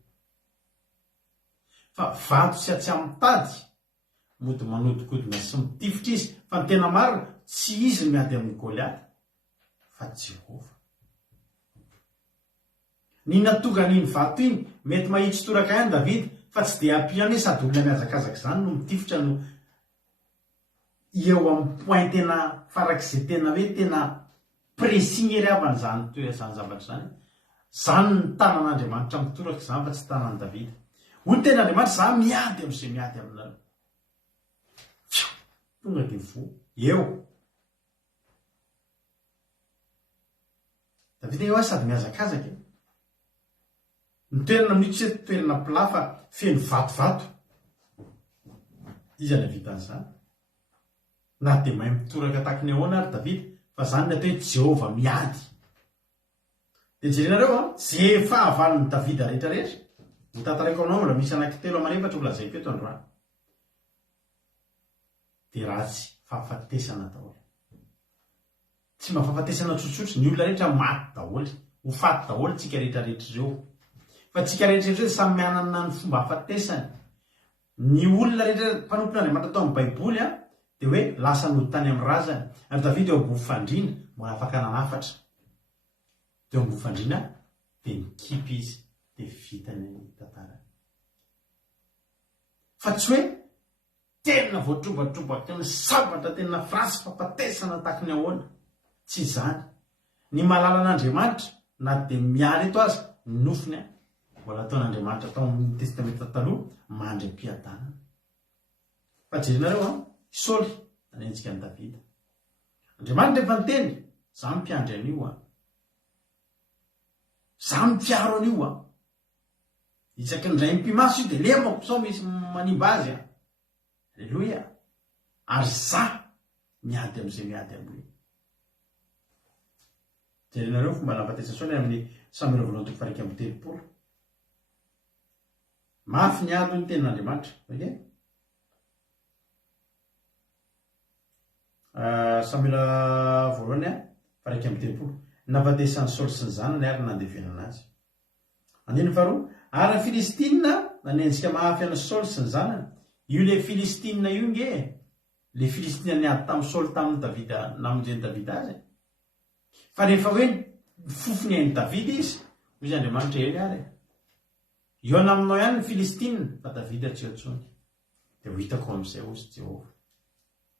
Fa vato sy atsamitady mody manodikodina sy mitifitra izy. Fa ny tena marina tsy izy miady amin'ny Goliata fa Jehova. Ny natonga an'iny vato iny mety mahitsy toraka ihany Davida fa tsy dia ampiany sady olona miazakazaka izany no mitifitra no eo amin'ny point tena farak'izay tena hoe tena presignery avan'izany toezany zavatra zany. Zany ny tanan'Andriamanitra mitoraka izany fa tsy tanan'i Davida. Hoy ten'Andriamanitra za miady amin'izay miady aminao. Tonga dia fo. Eo. Davida eo sady miazakazaka. Ny toerana mitsy toerana pilafa feno vatovato. Izy navitan'izany. Na dia mahay mitoraka tahaka ny ahoana ary Davida fa zany ny atao hoe Jehova miady. Dia jerenareo zay fahavalon'ny Davida rehetrarehetra. Ho tantaraiko aminao mbola misy anankitelo aman'efatra ho lazaiko eto androany. Dia ratsy fahafatesana daholo. Tsy mahafafatesana tsotsotra ny olona rehetra maty daholo. Ho faty daholo tsika rehetrarehetra ireo. Fa tsika rehetrarehetra samy mianana ny fomba hafatesany. Ny olona rehetra mpanompon'Andriamanitra tao amin'ny Baiboly dia hoe lasa nody tany amin'ny razany. Ary Davida eo ambony fandriana mbola afaka nanafatra. Dia eo ambony fandriana dia nikipy izy dia vitany tantara. Fa tsy hoe tena voatrobatrobaka ny sabatra tena frasy fampatesana tahaka ny ahoana. Tsy izany. Ny mahalala an'Andriamanitra na dia miala eto azy nofiny mbola ataon'Andriamanitra tao amin'ny testamenta taloha mandry am-piadanana. Fa jerenareo Saoly nanenjika ny Davida. Andriamanitra efa niteny, za mpiandry an'io. Za mipiaro an'io. isaky ndray mpimaso io de lemako sao misy manimba azy a alleloia ary za miady am'izay miady am'le jerenareo fomba nampatesa soany amin'ny Samuel voalohany toko faha 1:30 mafy ny ady ny tenin'Andriamanitra oke Samuel voalohany faha 1:30 nampatesany Saoly sy ny zanany ary nandevenana azy andiny faharoa ary ny Filistina nanenjika mahafy any Saoly sy ny zanany io le Filistina io nge le Filistina niady tamin'ny Saoly tamin'ny Davida namonjeny Davida azy fa rehefa hoe fofony hain'ny Davida izy hoy Andriamanitra eny ary io anaminao ihany ny Filistina fa Davida tsy atsony de ho hitako amin'izay ozy Jehova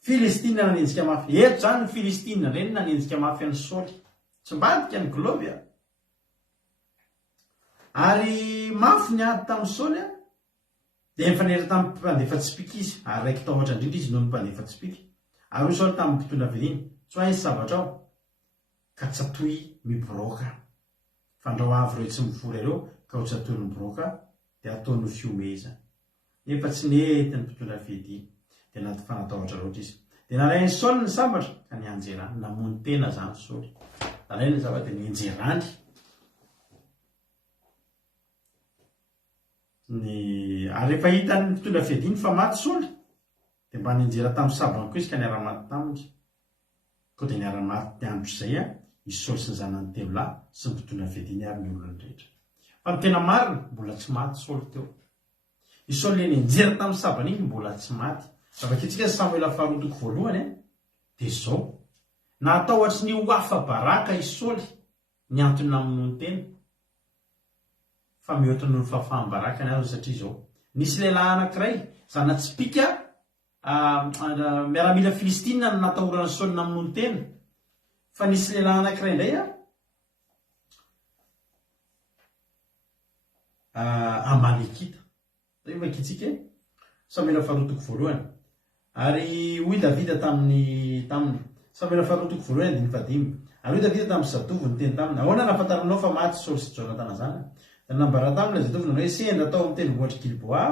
Filistina nanenjika mafy eto zany ny Filistina reny nanenjika mafy any Saoly tsy mbadika ny globia ary mafy ny ady tamin'ny Saoly de mifanera tamin'ny mpandefa tspika izy ary raiky tahotra indrindra izy noho ny mpandefa tspika ary hoy Saoly tamin'ny mpitondra veliny tsy hoaisy zavatra ao ka tsy atoy mibroka fandrao avy reo tsy mivory ireo ka ho tsy atoy mibroka de ataony fiomeza nefa tsy nety ny mpitondra veliny de anaty fanatahotra loatra izy de nalainy Saoly ny sambatra ka nianjerany namony tena zany Saoly nalainy ny zavatra de nianjerany ary rehefa hitany mpitondra fediny fa maty Saoly de mba nianjera tamin'ny sabany koa izy ka niara-maty taminy koa de niara-maty andro zay i Saoly sy ny zanany telo lahy sy ny mpitondra fediny ary ny olona rehetra fa ny tena marina mbola tsy maty Saoly teo i Saoly le nianjera tamin'ny sabany iny mbola tsy maty avakitsika Samuel faharoa toko voalohany de zao natao ohatry ny ho afa baraka i Saoly ny antony namonoany tena fa mihoatra noho ny fahafahambarakany azy satria zao nisy lehilahy anankiray zana tspika miaramila Filistina no natahorany Saoly namonoany tena fa nisy lehilahy anankiray indray Amalekita zay vakitsika Samuel faharoa toko voalohany ary hoy Davida tamin'ny Samuel faharoa toko voalohany andiny fadimy ary hoy Davida tamin'ny zatovy ny teny taminy ahoana nahafantaranao fa maty Saoly sy Jonathan zany da nambara taminy zatovy nanao hoe sendra tao amin'ny tendrombohitra Gilboa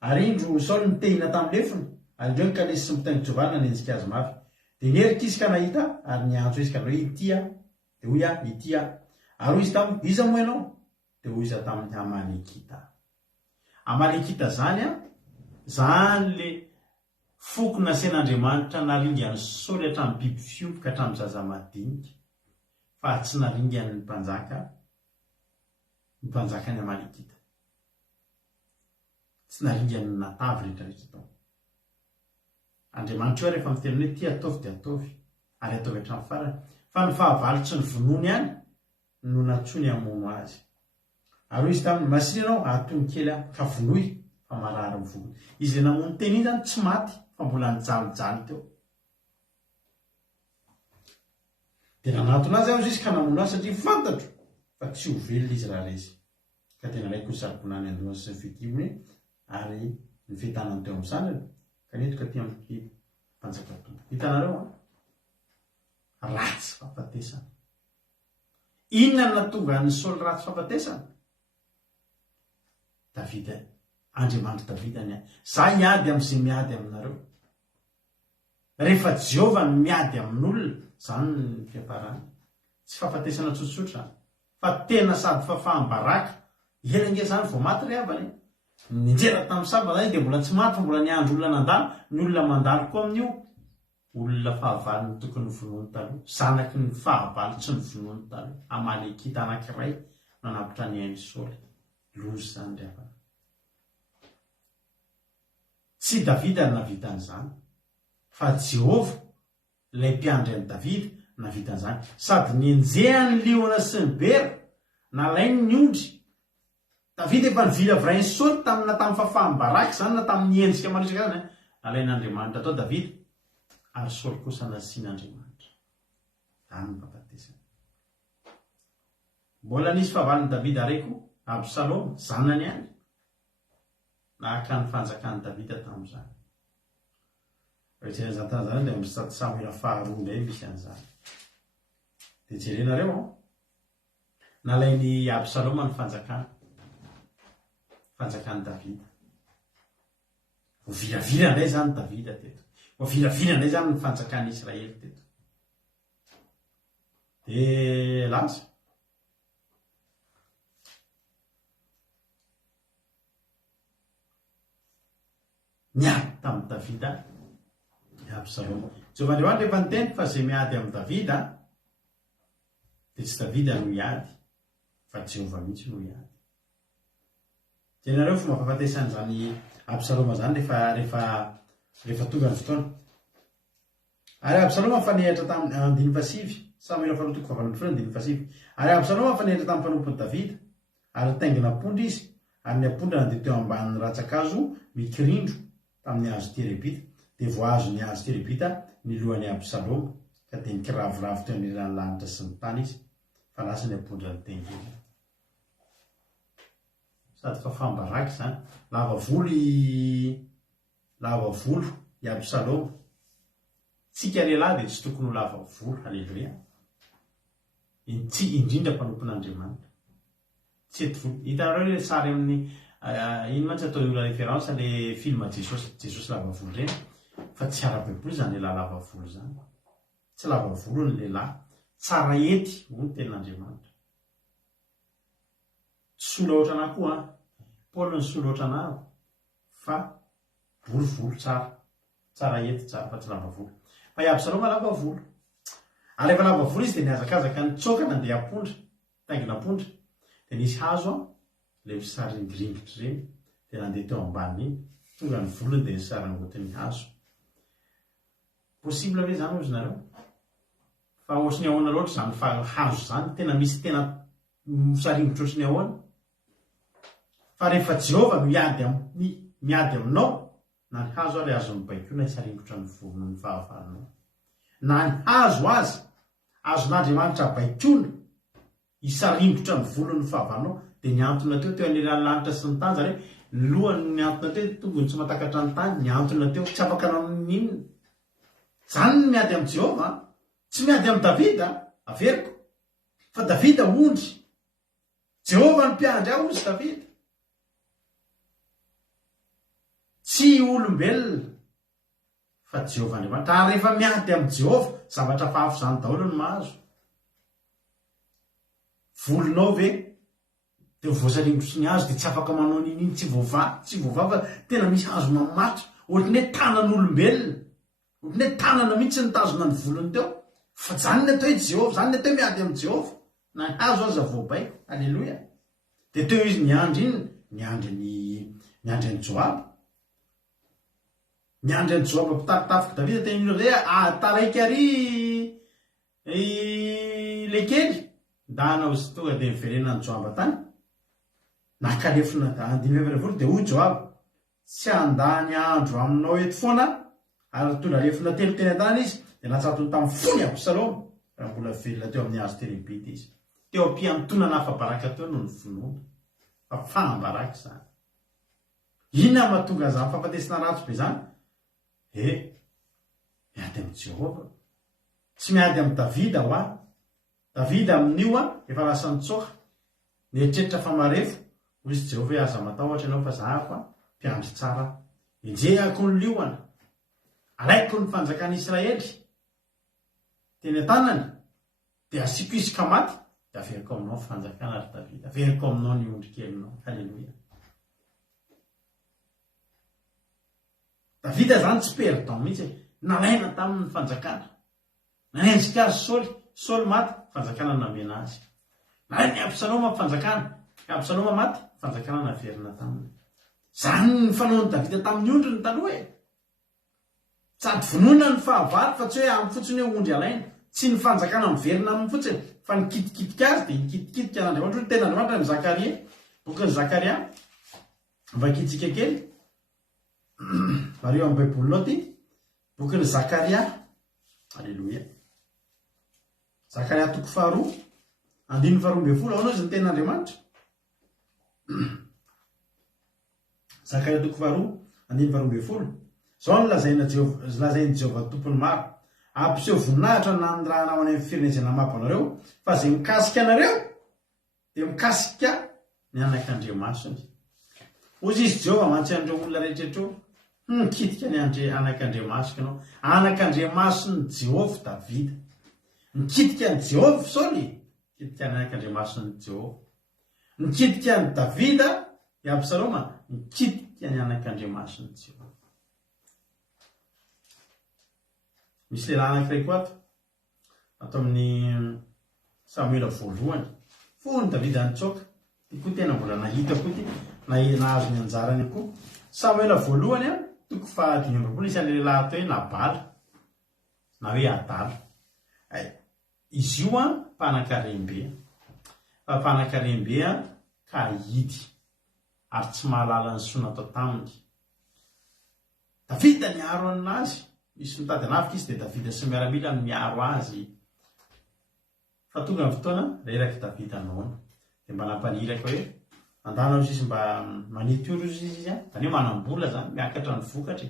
ary indro Saoly nitehina tamin'ny lefiny ary indreo kalesy sy mitaiky Jovana nanenjika azy mafy de nierika izy ka nahita ary niantso izy ka hoe itya de hoy itya ary hoy izy taminy iza moa ianao de hoy izy tamin'ny Amalekita zany le foko nasen'Andriamanitra naringany Saoly hatramin'ny biby fiompy ka hatramin'ny zaza madinika fa tsy naringany ny mpanjaka ny Amalekita tsy naringany ny natavy rehetrarehetra tao Andriamanitra io rehefa miteny hoe ty ataovy de ataovy ary ataovy hatramin'ny farany fa ny fahavalo tsy ny vonoany ihany no natsony hamono azy ary izy tamin'ny masina ianao atony kely fa vonoy fa marary mivony izy le namono teny iny zany tsy maty fa mbola nijalijaly teo de nanatona azy izy ka namono azy satria fantatro fa tsy ho velona izy raha rezy ka tena raiko ny saribonany andohany sy ny fidimony ary ny fetanany teo amin'ny sandrany kanetoka ty amin'ny mpanjaka tompo hitanareo ratsy fahafatesana inona natonga ny Saoly ratsy fahafatesana Davida Andriamanitra Davida za miady amin'izay miady aminareo rehefa Jehova ny miady amin'olona zany ny fiaparany tsy fahafatesana tsotsotra fa tena sady fahafahambaraka elange zany vao maty ry avany ninjera tamin'ny sabana zany de mbola tsy maty fa mbola niandro olona nandalo ny olona mandalo koa amin'io olona fahavalo ny tokony vonoany taloha zanaky ny fahavalo tsy ny vonoany taloha Amalekita anankiray nanapitra ny hainy Saoly lozy zany ry avany tsy Davida navitan'izany fa Jehova lay mpiandry an'i Davida navitan'izany sady nienjehany liona sy ny bera nalainy ny ondry Davida efa nivily avy Saoly tamin'ny fahafahambaraka zany na tamin'ny endrika manisaka zany nalain'Andriamanitra tao Davida ary Saoly kosa nasian'Andriamanitra zany ny fahafatesana mbola nisy fahavalon'i Davida araiky Absalom zanany ihany nahaka ny fanjakan'i Davida tamin'izany zany zany de amin'ny Samuel faharoa indray misy an'izany de jerenareo nalainy Absalom ny fanjakana fanjakany davida voviravira ndray zany davida teto voviravira ndray zany ny fanjakany israely teto de laza miady tamin'ny davida Absaloma Jehova rehefa niteny fa zay miady amin'ny davida dia tsy davida no hiady fa Jehova mihitsy no hiady. Ianareo fomba fahafatesan'izany Absaloma zany rehefa tonga ny fotoana. Ary Absaloma fanehitra tamin'ny 5 Samuel 1:5 ary Absaloma fanehitra tamin'ny mpanompon'i Davida ary taingina apondra izy ary ny apondra nandeha teo ambanin'ny ratsakazo mikirindro tamin'ny hazo terebita dia voahazo ny hazo terebita ny lohan'ny Absaloma ka dia nikiravoravo teo aniran'ny lanitra sy ny tany izy fa lasa ny apondra ny taingina. Sady fa fambaraka zany lava volo i Absaloma. Tsika lehilahy dia tsy tokony ho lava volo. Halleluia. Indrindra mpanompon'Andriamanitra. Tsy eto volo. Hitanareo le sary amin'ny ino mantsy atao io référence le film Jesosy lava volo reny fa tsy ara-baiboly zany lehilahy lava volo zany. Tsy lava volo ny lehilahy. Tsara ety ho ny tenin'Andriamanitra. Sola oatra anahy koa Paul ny sola oatra anahy fa volo tsara ety tsara fa tsy lava volo. Fa i Absaloma lava volo. Ary rehefa lava volo izy dia niazakazaka nitsoka nandeha apondra, taingina apondra. Dia nisy hazo le misaringringitra ireny dia nandeha teo ambaniny iny. Tonga ny volony dia nisarangotin'ny hazo. Possible ve zany ozy nareo? Fa ohatriny ahoana loatra zany fa hazo zany tena misy tena misaringitra ohatriny ahoana. Fa rehefa Jehova miady aminao na ny hazo ary azo mibaiko na hisaringotra ny volony ny fahafahanao. Na ny hazo azy azon'Andriamanitra baikona hisaringotra ny volony ny fahafahanao dia niantona teo aniran'ny lanitra sy ny tany zany hoe ny lohany niantona teo tongony tsy matakatra ny tany niantona teo tsy afaka nanin'inona. Zany ny miady amin'ny Jehova tsy miady amin'ny Davida averiko fa Davida ondry Jehova ny mpiandry aho ozy Davida. Tsy olombelona fa Jehova Andriamanitra. Ary rehefa miady amin'ny Jehova zavatra fahafo zany daholo no mahazo. Volonao ve dia voasaringotry ny hazo dia tsy afaka manao n'ininy tsy voava fa tena misy hazo mamatra ohatriny hoe tanan'olombelona ohatriny hoe tanana mihitsy ny tazona ny volony teo fa zany ny atao hoe Jehova zany ny atao hoe miady amin'ny Jehova na ny hazo aza voabaiko. Alleluia. Dia teo izy niandry ny Joab. Niandry ny Joab mpitaritafiky Davida teny ino zay taraiky ary le kely ndana ozy tonga dia miverenany Joab tany nakalefona 5 dia hoy Joab tsy andany andro aminao eto foana ary tondra lefona telo teny an-tany izy dia natsatony tamin'ny fony Absaloma raha mbola velona teo amin'ny hazo terebita izy teo am-piantonana hafa-baraka teo no ny finoana fa fahambaraka zany. Inona mahatonga zany fahafatesana ratsy be zany? Miady amin'ny Jehova. Tsy miady amin'ny Davida ho aho. Davida amin'io efa lasa nitsoka nieritreritra fa marefo hoy izy Jehova hoe aza matahotra ianao fa zahako mpiandry tsara enjehako ny liona alaiko ny fanjakan'i Israely teny an-tanany dia asiko izy ka maty dia averiko aminao fanjakana ary Davida averiko aminao ny ondry kelinao. Halleluia. Davida zany tsy perdant mihitsy nalaina tamin'ny fanjakana. Nanenjika azy Saoly maty fanjakana namena azy. Nalainy Absaloma fanjakana. Absaloma maty fanjakana naverina taminy. Zany ny fanaon'i Davida tamin'ny ondry ny taloha sady vonona ny fahavalo fa tsy hoe amin'ny fotsiny hoe ondry alaina. Tsy ny fanjakana miverina amin'ny fotsiny fa nikitikitika azy dia nikitikitika n'Andriamanitra. Tena Andriamanitra ny Zakaria bokin'ny Zakaria vakitsika kely mareo amin'ny baibolinao ty bokin'ny Zakaria. Alleluia. Zakaria 2:2 ahonao izy ny tenin'Andriamanitra. Zakaria 2:2 zao no lazainy Jehova tompony maro ampiseho voninahitra na ny raha anao any amin'ny firenezana mabo anareo fa zay mikasika anareo dia mikasika ny anak'Andriamasiny. ozy izy jehovah mantsy an'ireo olona rehetraretra mikitika ny anak'andriamasika anao. Anak'andriamasiny jehovah Davida mikitika ny jehovah saoly mikitika ny anak'andriamasiny jehovah, mikitika ny Davida i Absaloma mikitika ny anak'andriamasiny jehovah. Misy lehilahy anankiray koa ato amin'ny Samuela voalohany fony Davida nitsoaka ty koa tena mbola nahita koa ty nahazo ny anjarany koa. Samuela voalohany a toko 5 isan'ny lehilahy ato hoe Nabala na hoe Adala. Izy io a mpanan-karembe, fa mpanan-karembe ka hidy ary tsy mahalala ny soa natao taminy. Davida niaro aminazy, misy mitady anafika izy dia Davida sy miaramila miaro azy. Fa tonga ny fotoana reraky Davida noana dia mba nampaniraka hoe andana izy mba manety oro izy zany hoe manambola zany miakatra ny vokatra,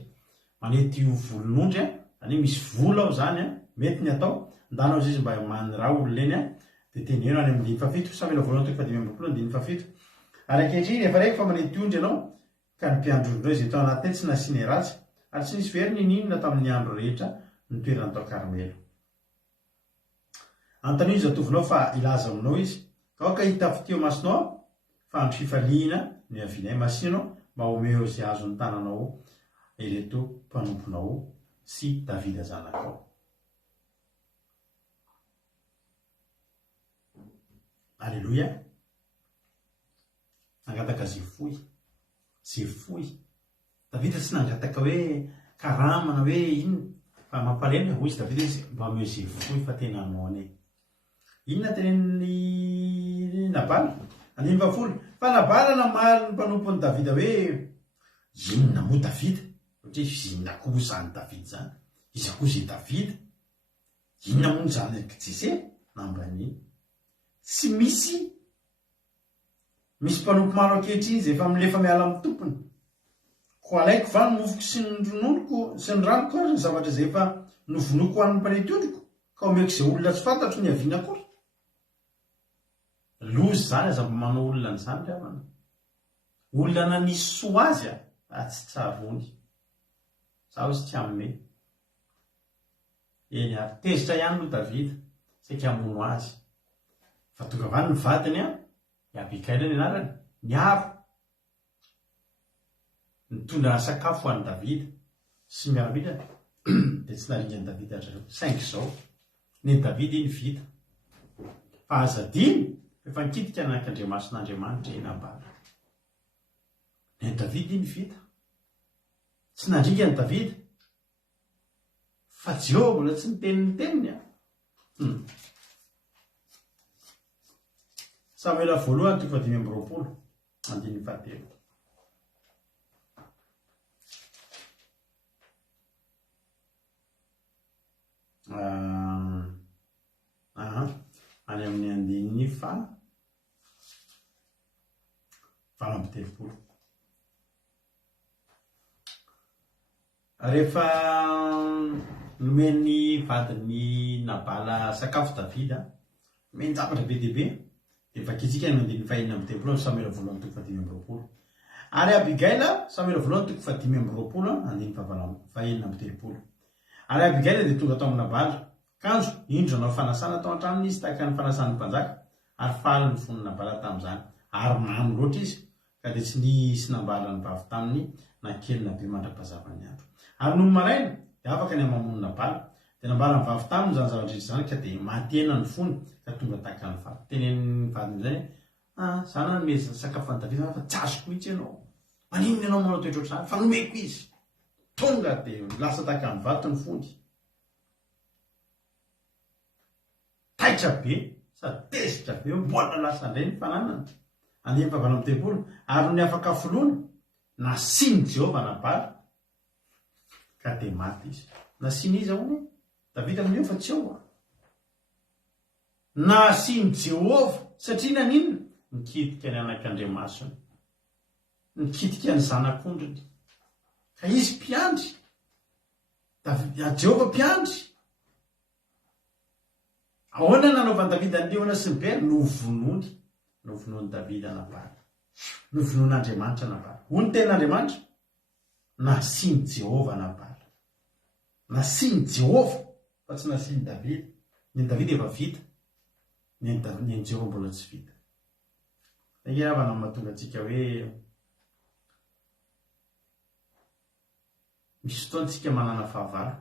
manety io volon'ondry zany hoe misy vola ao zany mety ny atao. Andana izy mba manira olona eny dia teneno any amin'ny 7 Samuela voalohany 5:7. Ary ankehitriny rehefa raiky fa manety ondry ianao ka ny mpiandro izy tao anaty tsy nasiany ratsy ary tsy nisy very ninona tamin'ny andro rehetra ny toerana tao Karmela. Antony izy atovinao fa ilaza aminao izy ka oka hitafiteo masonao fa andro fifaliana ny avinay masinao mba omeo izay azo ny tananao ireto mpanomponao sy Davida zanakao. Alleluia. Nangataka zay foy. Davida tsy nangataka hoe karamana hoe inona fa mampalemy hoy izy Davida izy mba omeo zay foy fa tena noane. Inona tenen'ny Nabala? 20 fa Nabala namaly ny mpanompony Davida hoe inona moa Davida? Ohatra hoe inona koa zany Davida zany? Iza koa zay Davida? Inona moa zany Jese? Nambany tsy misy mpanompo maro ankehitriny izay efa milefa miala amin'ny tompony. Ko alaiko va ny mofoko sy ny rononoko sy ny ranoko ary ny zavatra izay efa novonoko ho an'ny mpanety ondriko ka omeko izay olona tsy fantatro ny aviana kory. Lozy zany aza manao olona n'izany ravana. Olona nanisy soa azy tsy tsarony. Zaho izy tsy amme. Eny ary tezitra ihany no Davida saika hamono azy. Fa tonga va ny vadiny Abikaila ny anarany niaro nitondra sakafo ho an'ny Davida sy miaramila dia tsy naringany Davida hatrareo saingy izao ny Davida iny vita fa azadiny efa nikitika anak'Andriamasin'Andriamanitra eny Nabala. Ny Davida iny vita tsy nandringany Davida fa Jehovah mbola tsy niteniny teniny Samuela voalohany 5:20 andiny 7. Any amin'ny andininy 7:30. Rehefa nomeny vadiny Nabala sakafo Davida nomeny zavatra be dia be dia vakitsika ny andininy 5:30 Samuela voalohany 5:20. Ary Abigaila Samuela voalohany 5:20 andiny 5:30. Ary Abigaila dia tonga tao amin'ny Nabala kanjo indro anao fanasana tao an-tranony izy tahaka ny fanasan'ny mpanjaka ary faly ny fon'ny Nabala tamin'izany ary mamy loatra izy ka dia tsy nisy Nabala ny vavy taminy na kely na be mandra-pazava ny andro. Ary noho maraina dia afaka ny amamono Nabala dia Nabala ny vavy taminy zany zavatra zany ka dia matena ny fony ka tonga tahaka ny vavy. Tenen'ny vadiny izany zana nomeza sakafo any Davida fa tsy azoko mihitsy ianao. Maninona ianao manao toetra ohatr'izany fa nomeko izy. Tonga dia lasa tahaka ny vato ny fony. Taitra be sady tezitra be mbola lasa indray ny fananana. Andiny 5:30 ary ny afaka foloana nasiany Jehovah Nabala ka dia maty izy. Nasiany izy ahoana? Davida amin'io fa tsy ao. Nasiany Jehovah satria naninona? Nikitika ny anak'Andriamasina, nikitika ny zanak'ondriny ka izy mpiandry. Jehovah mpiandry. Ahoana nanaovan'i Davida ny leona sy ny bera? Novonony Davida Nabala. no vonoan'Andriamanitra nabala. Ho ny tenin'Andriamanitra nasiny Jehova nabala. Nasiny Jehova fa tsy nasiny Davida. Ny Davida efa vita, ny Jehova mbola tsy vita. Angavana mahatonga antsika hoe misy fotoantsika manana fahavalo,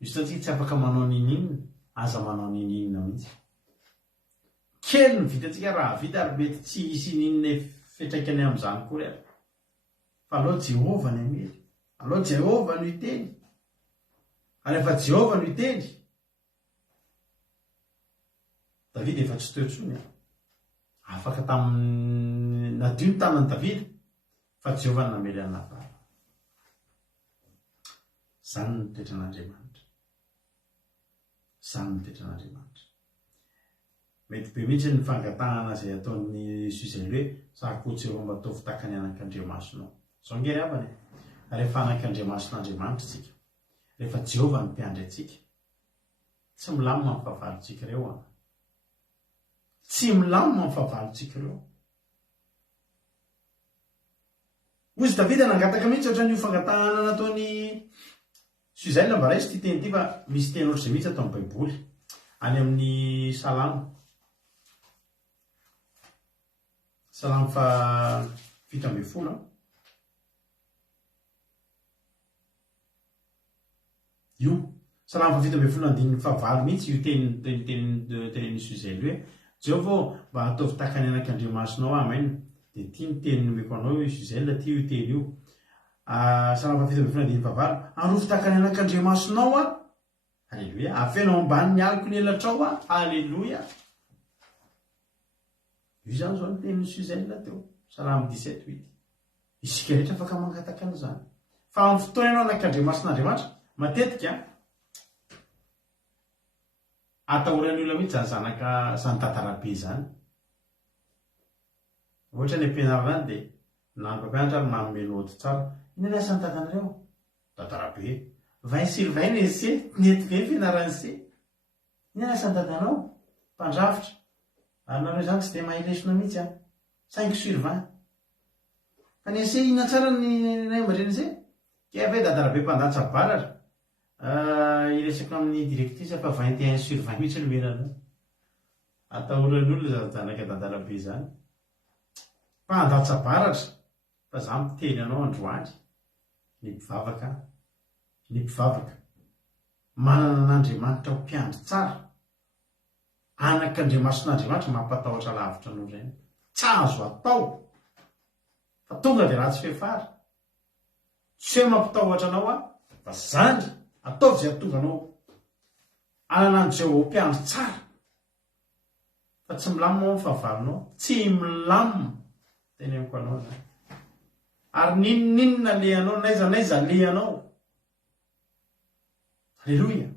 misy fotoantsika tsy afaka manao ninina, aza manao ninina mihitsy. Kely ny vitantsika raha vita ary mety tsy hisy ninina fetraikany amin'izany kory ary. Fa aleo Jehova ny amely, aleo Jehova no hiteny. Ary efa Jehova no hiteny. Davida efa tsy teo intsony. Afaka tamin'ny nadio ny tanan'i Davida fa Jehova no namely an'ny Nabala. Zany ny toetran'Andriamanitra. Zany ny toetran'Andriamanitra. Mety be mihitsy ny fangatahana izay ataon'ny Suzay hoe sahako Jehova mba ataovy tahaka ny anak'Andriamasonao. Zao ngery avany. Rehefa anak'Andriamason'Andriamanitra tsika, rehefa Jehova no mpiandry antsika, tsy milamina ny fahavalontsika ireo. Tsy milamina ny fahavalontsika ireo. Ozy Davida nangataka mihitsy ohatran'io fangatahana nataony Suzay mba raisy ty teny ty fa misy teny ohatr'izay mihitsy atao amin'ny Baiboly. Any amin'ny Salamo fa 7:10. Io Salamo fa 7:9 mihitsy io teny Suzay hoe Jehova mba ataovy tahaka ny anak'Andriamasonao amen. Dia tia ny teny nomeko anao io Suzay la tia io teny io. Salamo fa 7:9 arovy tahaka ny anak'Andriamasonao a. Halleluia. Afenao ambany ny aliko ny elatrao a. Halleluia. Io zany zao ny tenin'ny Suzay la teo. Salamo 17:8. Isika rehetra afaka mangataka an'izany. Fa amin'ny fotoana ianao anak'Andriamason'Andriamanitra, matetika atahoran'ny olona mihitsy zanaka zany tantarabe zany. Ohatra ny ampianarana dia na ny mpampianatra ary manome nôty tsara. Inona ny asan'ny tantanareo? Tantarabe. 20/20 ese, netika hoe fianarana ese. Inona ny asan'ny tantanao? Mpandrafitra. Ary nareo zany tsy dia mahay lesona mihitsy a. 5/20. Fa ny ese inona tsara ny nay aman-dreny ese? Ke ave tantarabe mpandatsa balatra. Iresako amin'ny direktrice fa 21/20 mihitsy no menana. Atahoran'ny olona zanaka tantarabe zany. Mpandatsa balatra. Fa za miteny anao androany. Ny mpivavaka. Manana n'Andriamanitra ho mpiandry tsara. Anak'Andriamason'Andriamanitra mampatahotra lavitra anao ireny. Tsy azo atao. Fa tonga dia ratsy fefara. Tsy hoe mampitahotra anao a. Fa zany ataovy izay tonga anao. Anana ny Jehova mpiandry tsara. Fa tsy milamina ao ny fahavalonao. Tsy milamina. Teny amiko anao zany. Ary ninninona lehanao, naiza lehanao. Halleluia.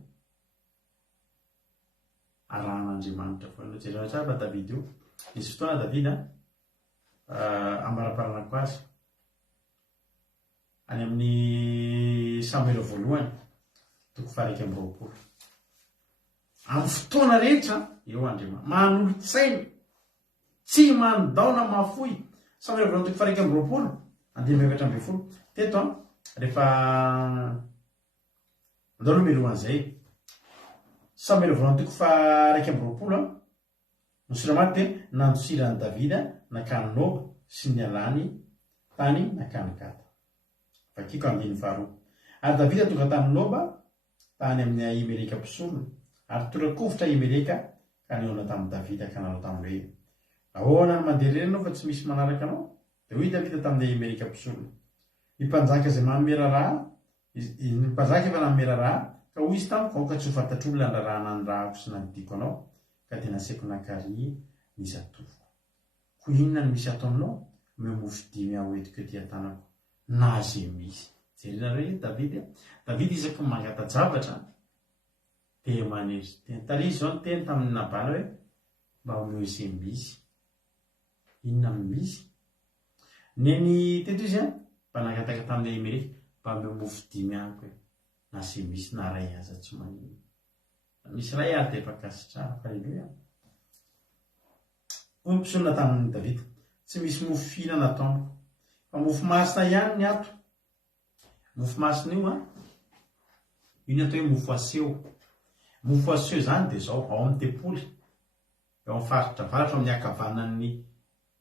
Arahan'Andriamanitra foana. Jerena tsara fa Davida io. Nisy fotoana Davida ambaraparanako azy. Any amin'ny Samuel voalohany 1:20. Amin'ny fotoana rehetra eo Andriamanitra. Manolotsaina. Tsy mandaona mafoy. Samuel voalohany 1:20. 2:20. Teto rehefa andao melohan'izay. Samuel voalohany 1:20 Nosiramaty dia nanosirany Davida nakany Noba sy ny alany tany nakany Gata. Vakiko 2:2. Ary Davida tonga tany Noba tany amin'ny Ahimeleka mpisorona ary torakovitra Ahimeleka ka neona tamin'ny Davida ka nanao tamin'ny hoe ahoana ny mandeha irery anao fa tsy misy manaraka anao? Dia hoy Davida tamin'ny Ahimeleka mpisorona. Ny mpanjaka izay manome raharaha, ny mpanjaka efa nanome raharaha ka hoy izy tamiko aoka tsy ho fantatr'olona ny raharaha ny rahako sy nandiako anao ka dia nasiako nakary ny zatoviko. Ho inona ny misy ato aminao? Mimofo 5 aho entiko ety an-tanako na zay misy. Jerena Davida. Davida isaky mangata-javatra dia manery teny. Tary izy zao ny teny tamin'ny Nabala hoe mba omeo izay misy. Inona ny misy? Neny teto izy mba nangataka tamin'ny Ahimeleka mba mimofo 5 ahako na zay misy na ray aza tsy manino. Misy ray ary dia efa kasitrahako. Halleluia. Hoy ny mpisorona tamin'ny Davida. tsy misy mofo fihinana ataoniko fa mofo masina ihany ny ato. Mofo masina io io ny atao hoe mofo aseo. Mofo aseo zany dia zao ao amin'ny tepoly eo amin'ny faritra avaratra amin'ny akavanan'ny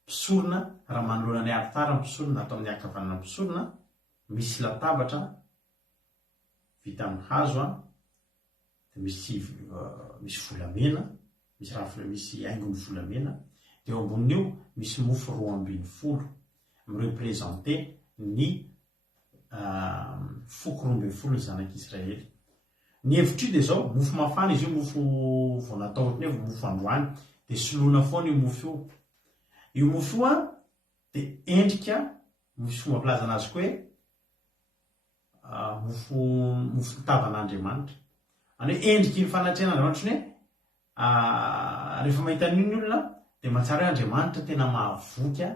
mpisorona, raha manoloana ny alitara mpisorona atao amin'ny akavanana mpisorona, misy latabatra vita amin'ny hazo dia misy volamena, misy haingony volamena, dia eo ambonin'io misy mofo 12 mirepresente ny foko 12 ny zanak'Israely. Ny hevitry dia zao mofo mafana izy io, mofo vao natao ohatry ny hoe mofo androany, dia soloina foana io mofo io. Io mofo io dia endrika misy fomba filaza anazy koa hoe mofo tavan'Andriamanitra. Any hoe endriky ny fanatrehan'Andriamanitra ny hoe rehefa mahita an'iny olona dia mahatsara hoe Andriamanitra tena mahavoky,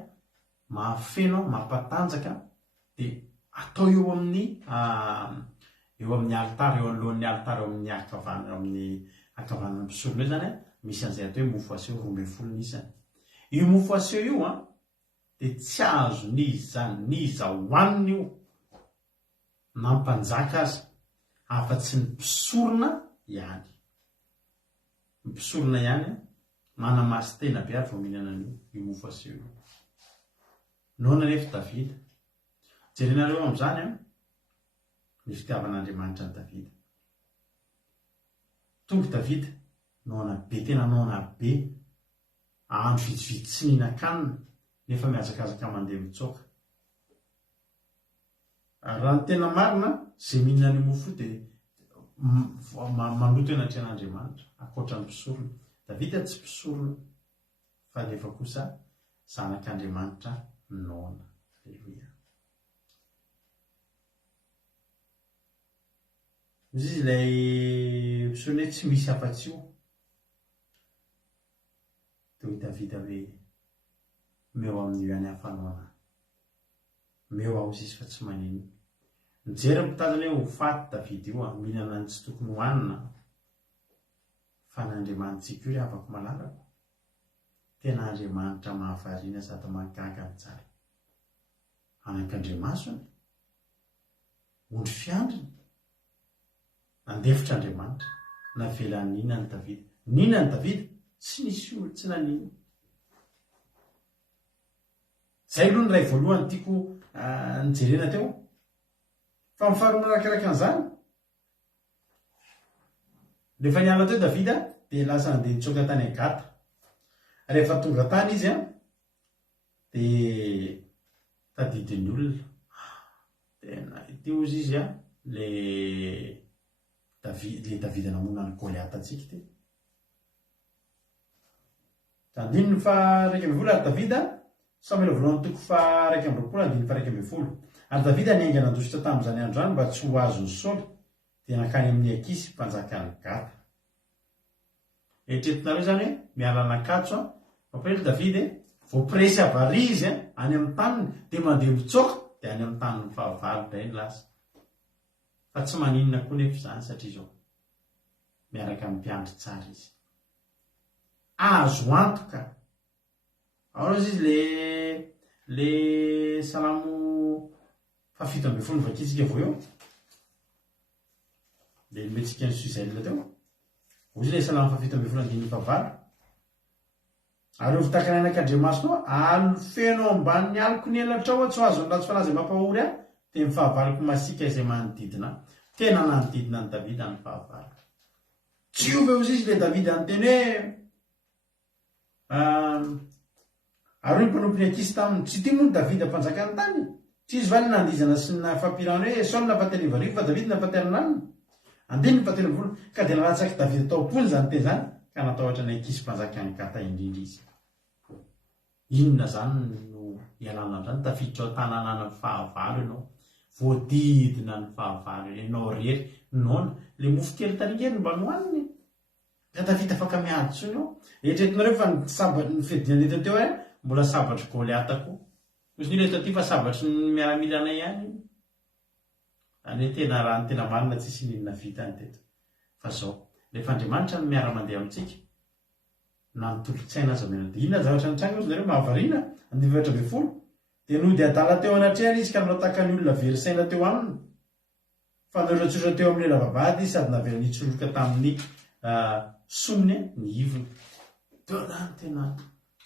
mahafeno, mampatanjaka, dia atao eo amin'ny alitara, eo alohan'ny alitara, eo amin'ny akavanana mpisorona io zany misy an'izay atao hoe mofo aseo 12 isany. Io mofo aseo io dia tsy azo niza hoanina io na mpanjaka aza afa-tsy ny mpisorona ihany. Ny mpisorona ihany manamaso tena be ary vao mihinana io mofo aseo io. Noana rehefa Davida, jerenareo amin'izany ny fitiavan'Andriamanitra ny Davida. Tonga Davida noana be, tena noana be, andro vitsivitsy tsy mihinan-kanina nefa miazakazaka mandeha mitsoaka. Raha ny tena marina izay mihinana ny mofo dia manoto enatrehan'Andriamanitra ankoatra ny mpisorona. Davida tsy mpisorona fa nefa kosa zanak'Andriamanitra noana. Alleluia. Izy ilay mpisorona hoe tsy misy afa-tsy io, dia hoy Davida hoe meo amin'io ihany hafanoana, meo aho izy fa tsy manino. Mijery mitazana hoe ho faty Davida io mihinana ny tsy tokony hohanina, fa n'Andriamanitsika io afaka malalako. Tena Andriamanitra mahavariana sady mahagaga ny tsara. Anak'Andriamasony, ondry fiandriny, nandefitra Andriamanitra, navelany nina ny Davida. Nina ny Davida, tsy nisy olo tsy nanino. Zay aloha ny ray voalohany tiako nijerena teo. Fa mifaharoa manarakaraka an'izany, rehefa niala teo Davida dia lasa nandeha nitsoaka tany Agata. Rehefa tonga tany izy dia tadidiny olona. Tena ity ozy izy le Davida namona ny Goliata antsika ty. Tandiny ny 1:20 ary Davida Samuel voalohany toko 1:20 andiny 1:20. Ary Davida niainga nandositra tamin'izany andro zany mba tsy ho azo ny Saoly, dia nakany amin'ny Akisy mpanjakany Gata. Eritreretinareo zany hoe miala nakatso mampirery Davida voapiresy avary izy any amin'ny taniny dia mandeha mitsoaka dia any amin'ny taniny fahavalo dray ny lasa. Fa tsy maninona koa nefa izany satria izao miaraka amin'ny mpiandry tsara izy. Azo antoka. Ao izy le salamo 7:7 vakitsika vao eo. Dia metsika ny Suzaila teo. Ozy le salamo 7:9. Ary eo fitakana anak'Andriamasina alofeno ambanin'ny aliko ny elatrao tsy azo ny ratsy fanazy mampahory dia ny fahavaloko masika izay manodidina. Tena nanodidina ny Davida ny fahavaloko. Tsy ove ozy izy le Davida nyteny hoe ary ny mpanompo ny Akisy taminy tsy tia moa ny Davida mpanjakany tany. Tsy izy valy nandizana sy nafampirana hoe Saoly nafahatenyvarivo fa Davida nafahateninanina. Andiny 20 ka dia nalatsaky Davida taopony zany teny zany ka natahotra ny Akisy mpanjakany Gata indrindra izy. Inona zany no ialana amin'izany? Tafiditra ao tanànana ny fahavalo ianao, voadidina ny fahavalo ianao rery noana le mofo kely taringely mba nohaniny. Ka Davida afaka miady tsony ao. Eritreretinareo fa ny fedina eto teo mbola sabatry Goliata koa. Ozy ny eto ty fa sabatry ny miaramilana ihany. Any tena raha ny tena marina tsisy ninona vita ny teto. Fa zao rehefa Andriamanitra no miara-mandeha amintsika na nitolotsaina aza mena dia inona zavatra nitranga ozy nareo mahavariana 2020 dia noho dia adala teo anatrehana izy ka nanao tahaka ny olona verisaina teo aminy fa naoratsotra teo amin'ny lavavady sady navela nitsoloka tamin'ny somony ny ivony teo adany tena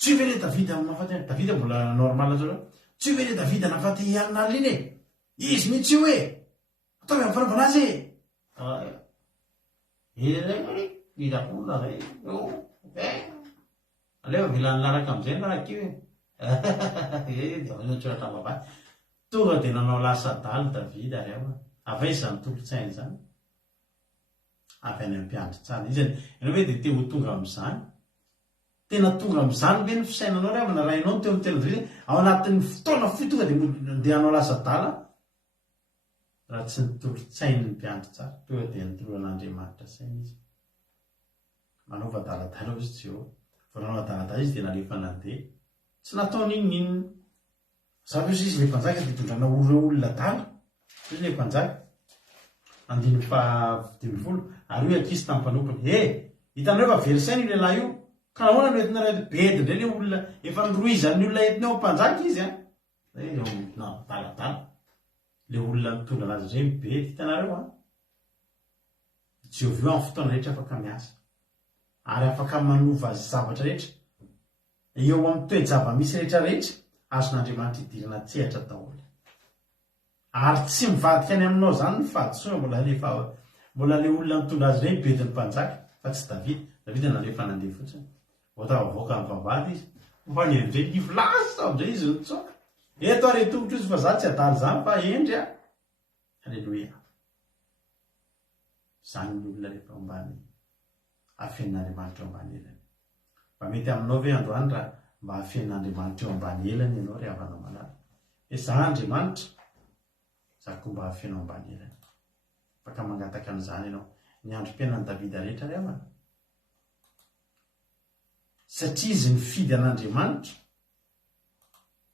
tsy vele davida mahafaty davida mbola normal zao tsy vele davida nafaty amin'alina iny izy mihitsy hoe ataovy amin'ny fanaovana azy idakola zay aleo vilany laraka am'izay narakio tsoratra vavay tonga dia nanao lasa daly davida ary ao afa izy zany tolotsainy zany avy any ampiandry tsara izy ianao hoe dia te ho tonga am'izany tena tonga am'izany ve ny fisainanao ry amana rainao teo amin'ny tena davida ao anatin'ny fotoana fi tonga dia hanao lasa dala raha tsy nitolotsainy ny mpiandry tsara tonga dia nitoloan'Andriamanitra saina izy manova daladala izy tsy eo fa nanao daladala izy dia nalefa nandeha tsy nataony inon'inona zavy izy le mpanjaka dia tondrana olona dala izy le mpanjaka 5:20 ary io akisy tamin'ny mpanompony hitanareo fa verisaina io lehilahy io ka nahoana no entina ray bedy indray le olona efa niroizan'ny olona entiny ao mpanjaka izy daladala le olona mitondra anazy zay mibedy hitanareo Jehovah io amin'ny fotoana rehetra afaka miasa ary afaka manova zavatra rehetra eo amin'ny toe-java-misy rehetra rehetra azon'Andriamanitra idirana tsehatra daholo ary tsy mivadika any aminao zany ny fahadisoana mbola le olona mitondra azy ireny bedin'ny mpanjaka fa tsy davida nalefa nandeha fotsiny voatavavoaka ny vavady izy fa ny endray ivlasa am'izay izy nitsoka eto ary tongotra izy fa za tsy adary zany fa endry alleloia zany ny olona rehefa ambany afenin'Andriamanitra eo ambany elany mba mety aminao ve androany raha mba afenin'Andriamanitra eo ambany elany ianao ry havanao malala za Andriamanitra za koa mba afenao ambany elany afaka mangataka an'izany ianao ny androm-piainan'ny davida rehetra ry havana satria izy nifidy an'Andriamanitra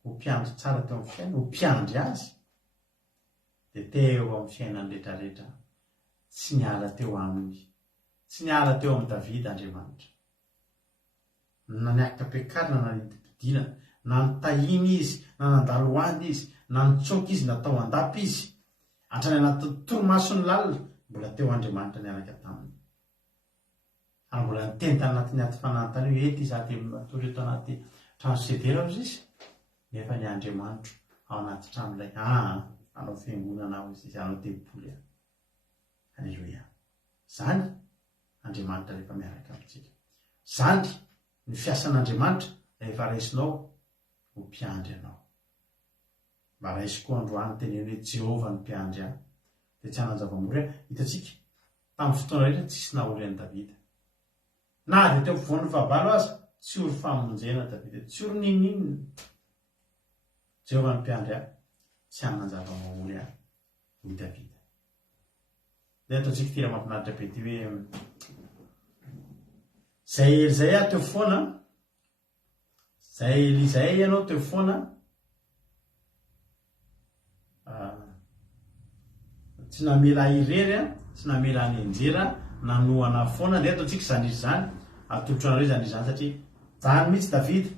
ho mpiandry tsara teo amin'ny fiaina ho mpiandry azy dia teo amin'ny fiainany rehetrarehetra tsy niala teo aminy tsy niala teo amin'ny davida Andriamanitra na niakatra ampiakarina na nidipidina na nitahiny izy na nandalo hoany izy na nitsoka izy natao andapy izy hatrany anaty toromasony lalina mbola teo Andriamanitra niaraka taminy ary mbola nitentana anatin'ny aty fanantana io ety izy aty matory eto anaty trano sedera izy nefa ny Andriamanitra ao anaty tranolay anao fiangonana ao izy anao tempoly alleloia zany Andriamanitra rehefa miaraka amintsika zany ny fiasan'Andriamanitra rehefa raisinao ho mpiandry anao mba raisy koa androany teneny hoe Jehovah ny mpiandry ahy dia tsy hanan-java-mory hitatsika tamin'ny fotoana rehetra tsisy nahory an'i Davida na dia teo ampovoan'ny fahavalo aza tsy ory famonjena Davida tsy ory ninninona Jehovah ny mpiandry ahy tsy hanan-java-mory ahy hoy Davida dia ataontsika tena mampinaritra be ty hoe zay elizay aho teo foana zay elizay ianao teo foana tsy namela irery tsy namela any enjera nanoana foana dia ataontsika zany izy zany atolotra anareo zany izy zany satria zany mihitsy Davida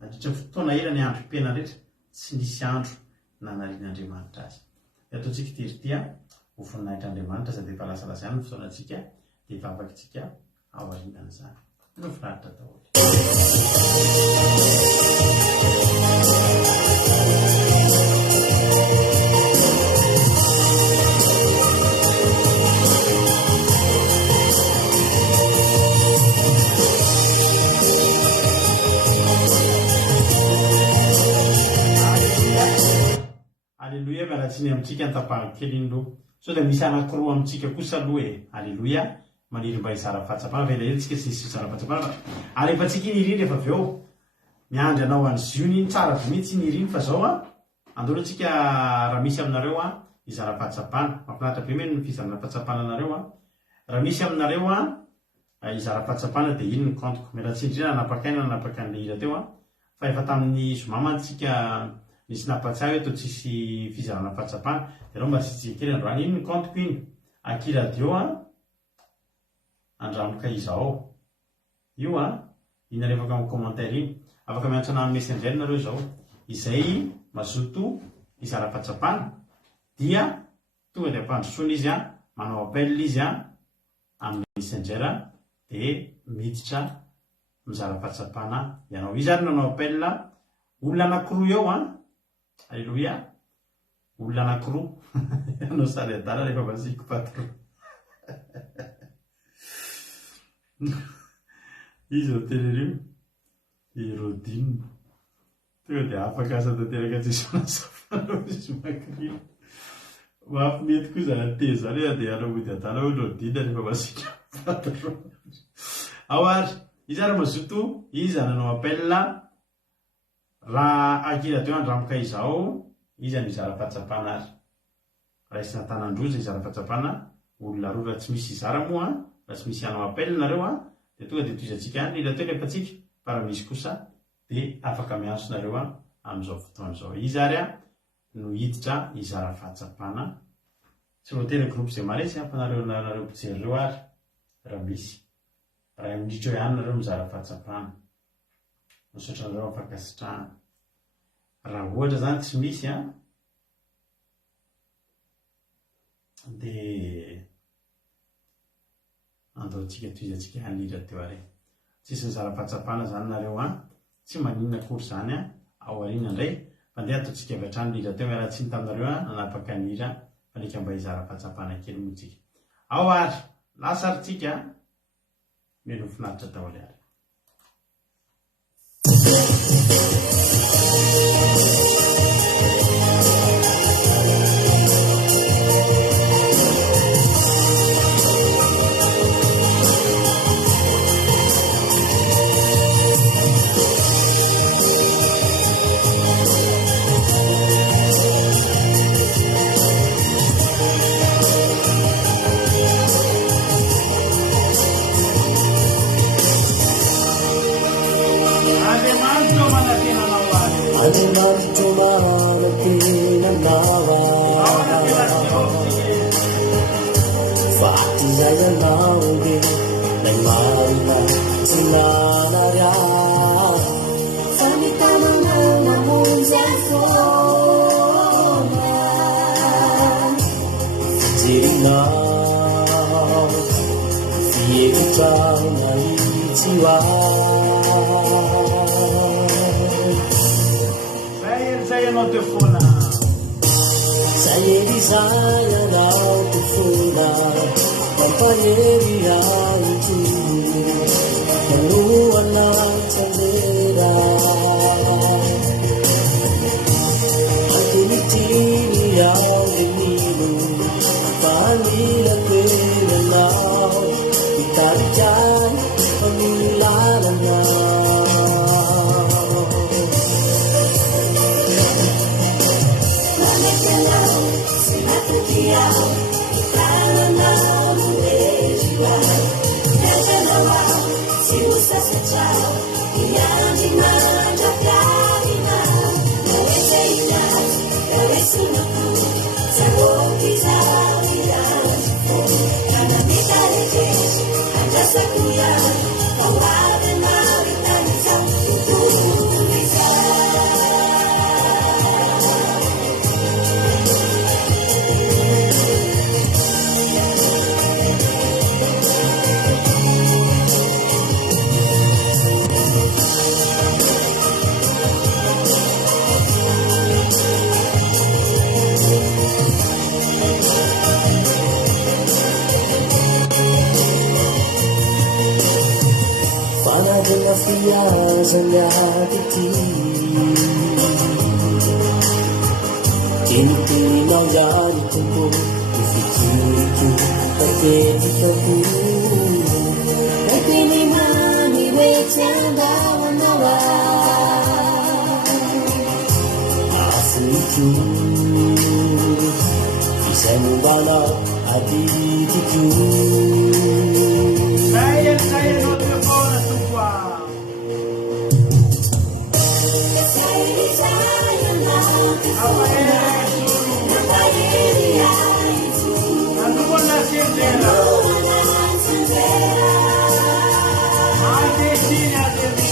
nandritra fotoana ela ny androm-piaina rehetra tsy nisy andro nanarian'Andriamanitra azy dia ataontsika teritia ho voninahitran'Andriamanitra sady efa lasalasa ihany ny fotoanantsika dia vavaka itsika ao aorianan'izany no finaritra daholo alleloia mialatsiny amintsika ny tapahany kely iny loha so dia misy anakiroa amintsika kosa aloha alleloia maniry mba hizara fahatsapana fa elaeltsika sy hizara fahatsapana fa ary efa tsika iny iriny rehefa avy eo miandry anao any ziony iny tsara vy mihitsy iny iriny fa zao andolo antsika raha misy aminareo hizara fahatsapana mampinaritra be meny ny fizarana fahatsapana anareo raha misy aminareo hizara fahatsapana dia iny ny compteko mialatsindrina napakaina napakan'le hira teo fa efa tamin'ny zomama antsika nisy napatsy hoe tao tsisy fizarana fahatsapana dia reo mba tsitsika kely androany iny ny compteko iny akiradio andranoka izao io ina rehefa amin'ny commentaire iny afaka miantsona amin'ny messenger nareo zao izay mazoto izara-pahatsapana dia tonga de ampandrosoana izy a manao appel izy a amin'ny messenger de miditra mizara-pahatsapana ianao izy ary nanao appel olona anankiroa eo a alleluia olona anankiroa anao sary adala rehefa vasiko patron izy ao telereo erodine tonga de afaka asa tanteraka tsisy fanasafanao izy makirina mampimety koa zany teza zany de anao mody adala hoe erodine rehefa vasika patron ao ary izy ary mazoto izy nanao appel raha akira teo andramoka izao izy anizara-pahatsapana ary raha isy natanandroza izara-pahatsapana olona roa raha tsy misy izara moa raha tsy misy anao appel nareo de tonga de toizatsika any ila teo lefatsika para misy kosa de afaka miantso nareo amin'izao fotoana zao izy ary no hiditra izara-fahatsapana tsy voatery groupe zay maresy ampanareo nareo mpijery reo ary raha misy raha mindritra eo ihany nareo mizara-fahatsapana misaotra nareo ampakasitrahana raha ohatra zany tsy misy de andaotsika toizatsika hanira teo ary tsisy nizara-pahatsapana zany nareo tsy maninona akory zany ao arina indray fa ndeha ataotsika avy hatrany lira teo miaraha tsiny taminareo nanapaka nira fa ndreka mba hizara-pahatsapana kely motsika ao ary lasaritsika meno finaritra daholo ary Adesina,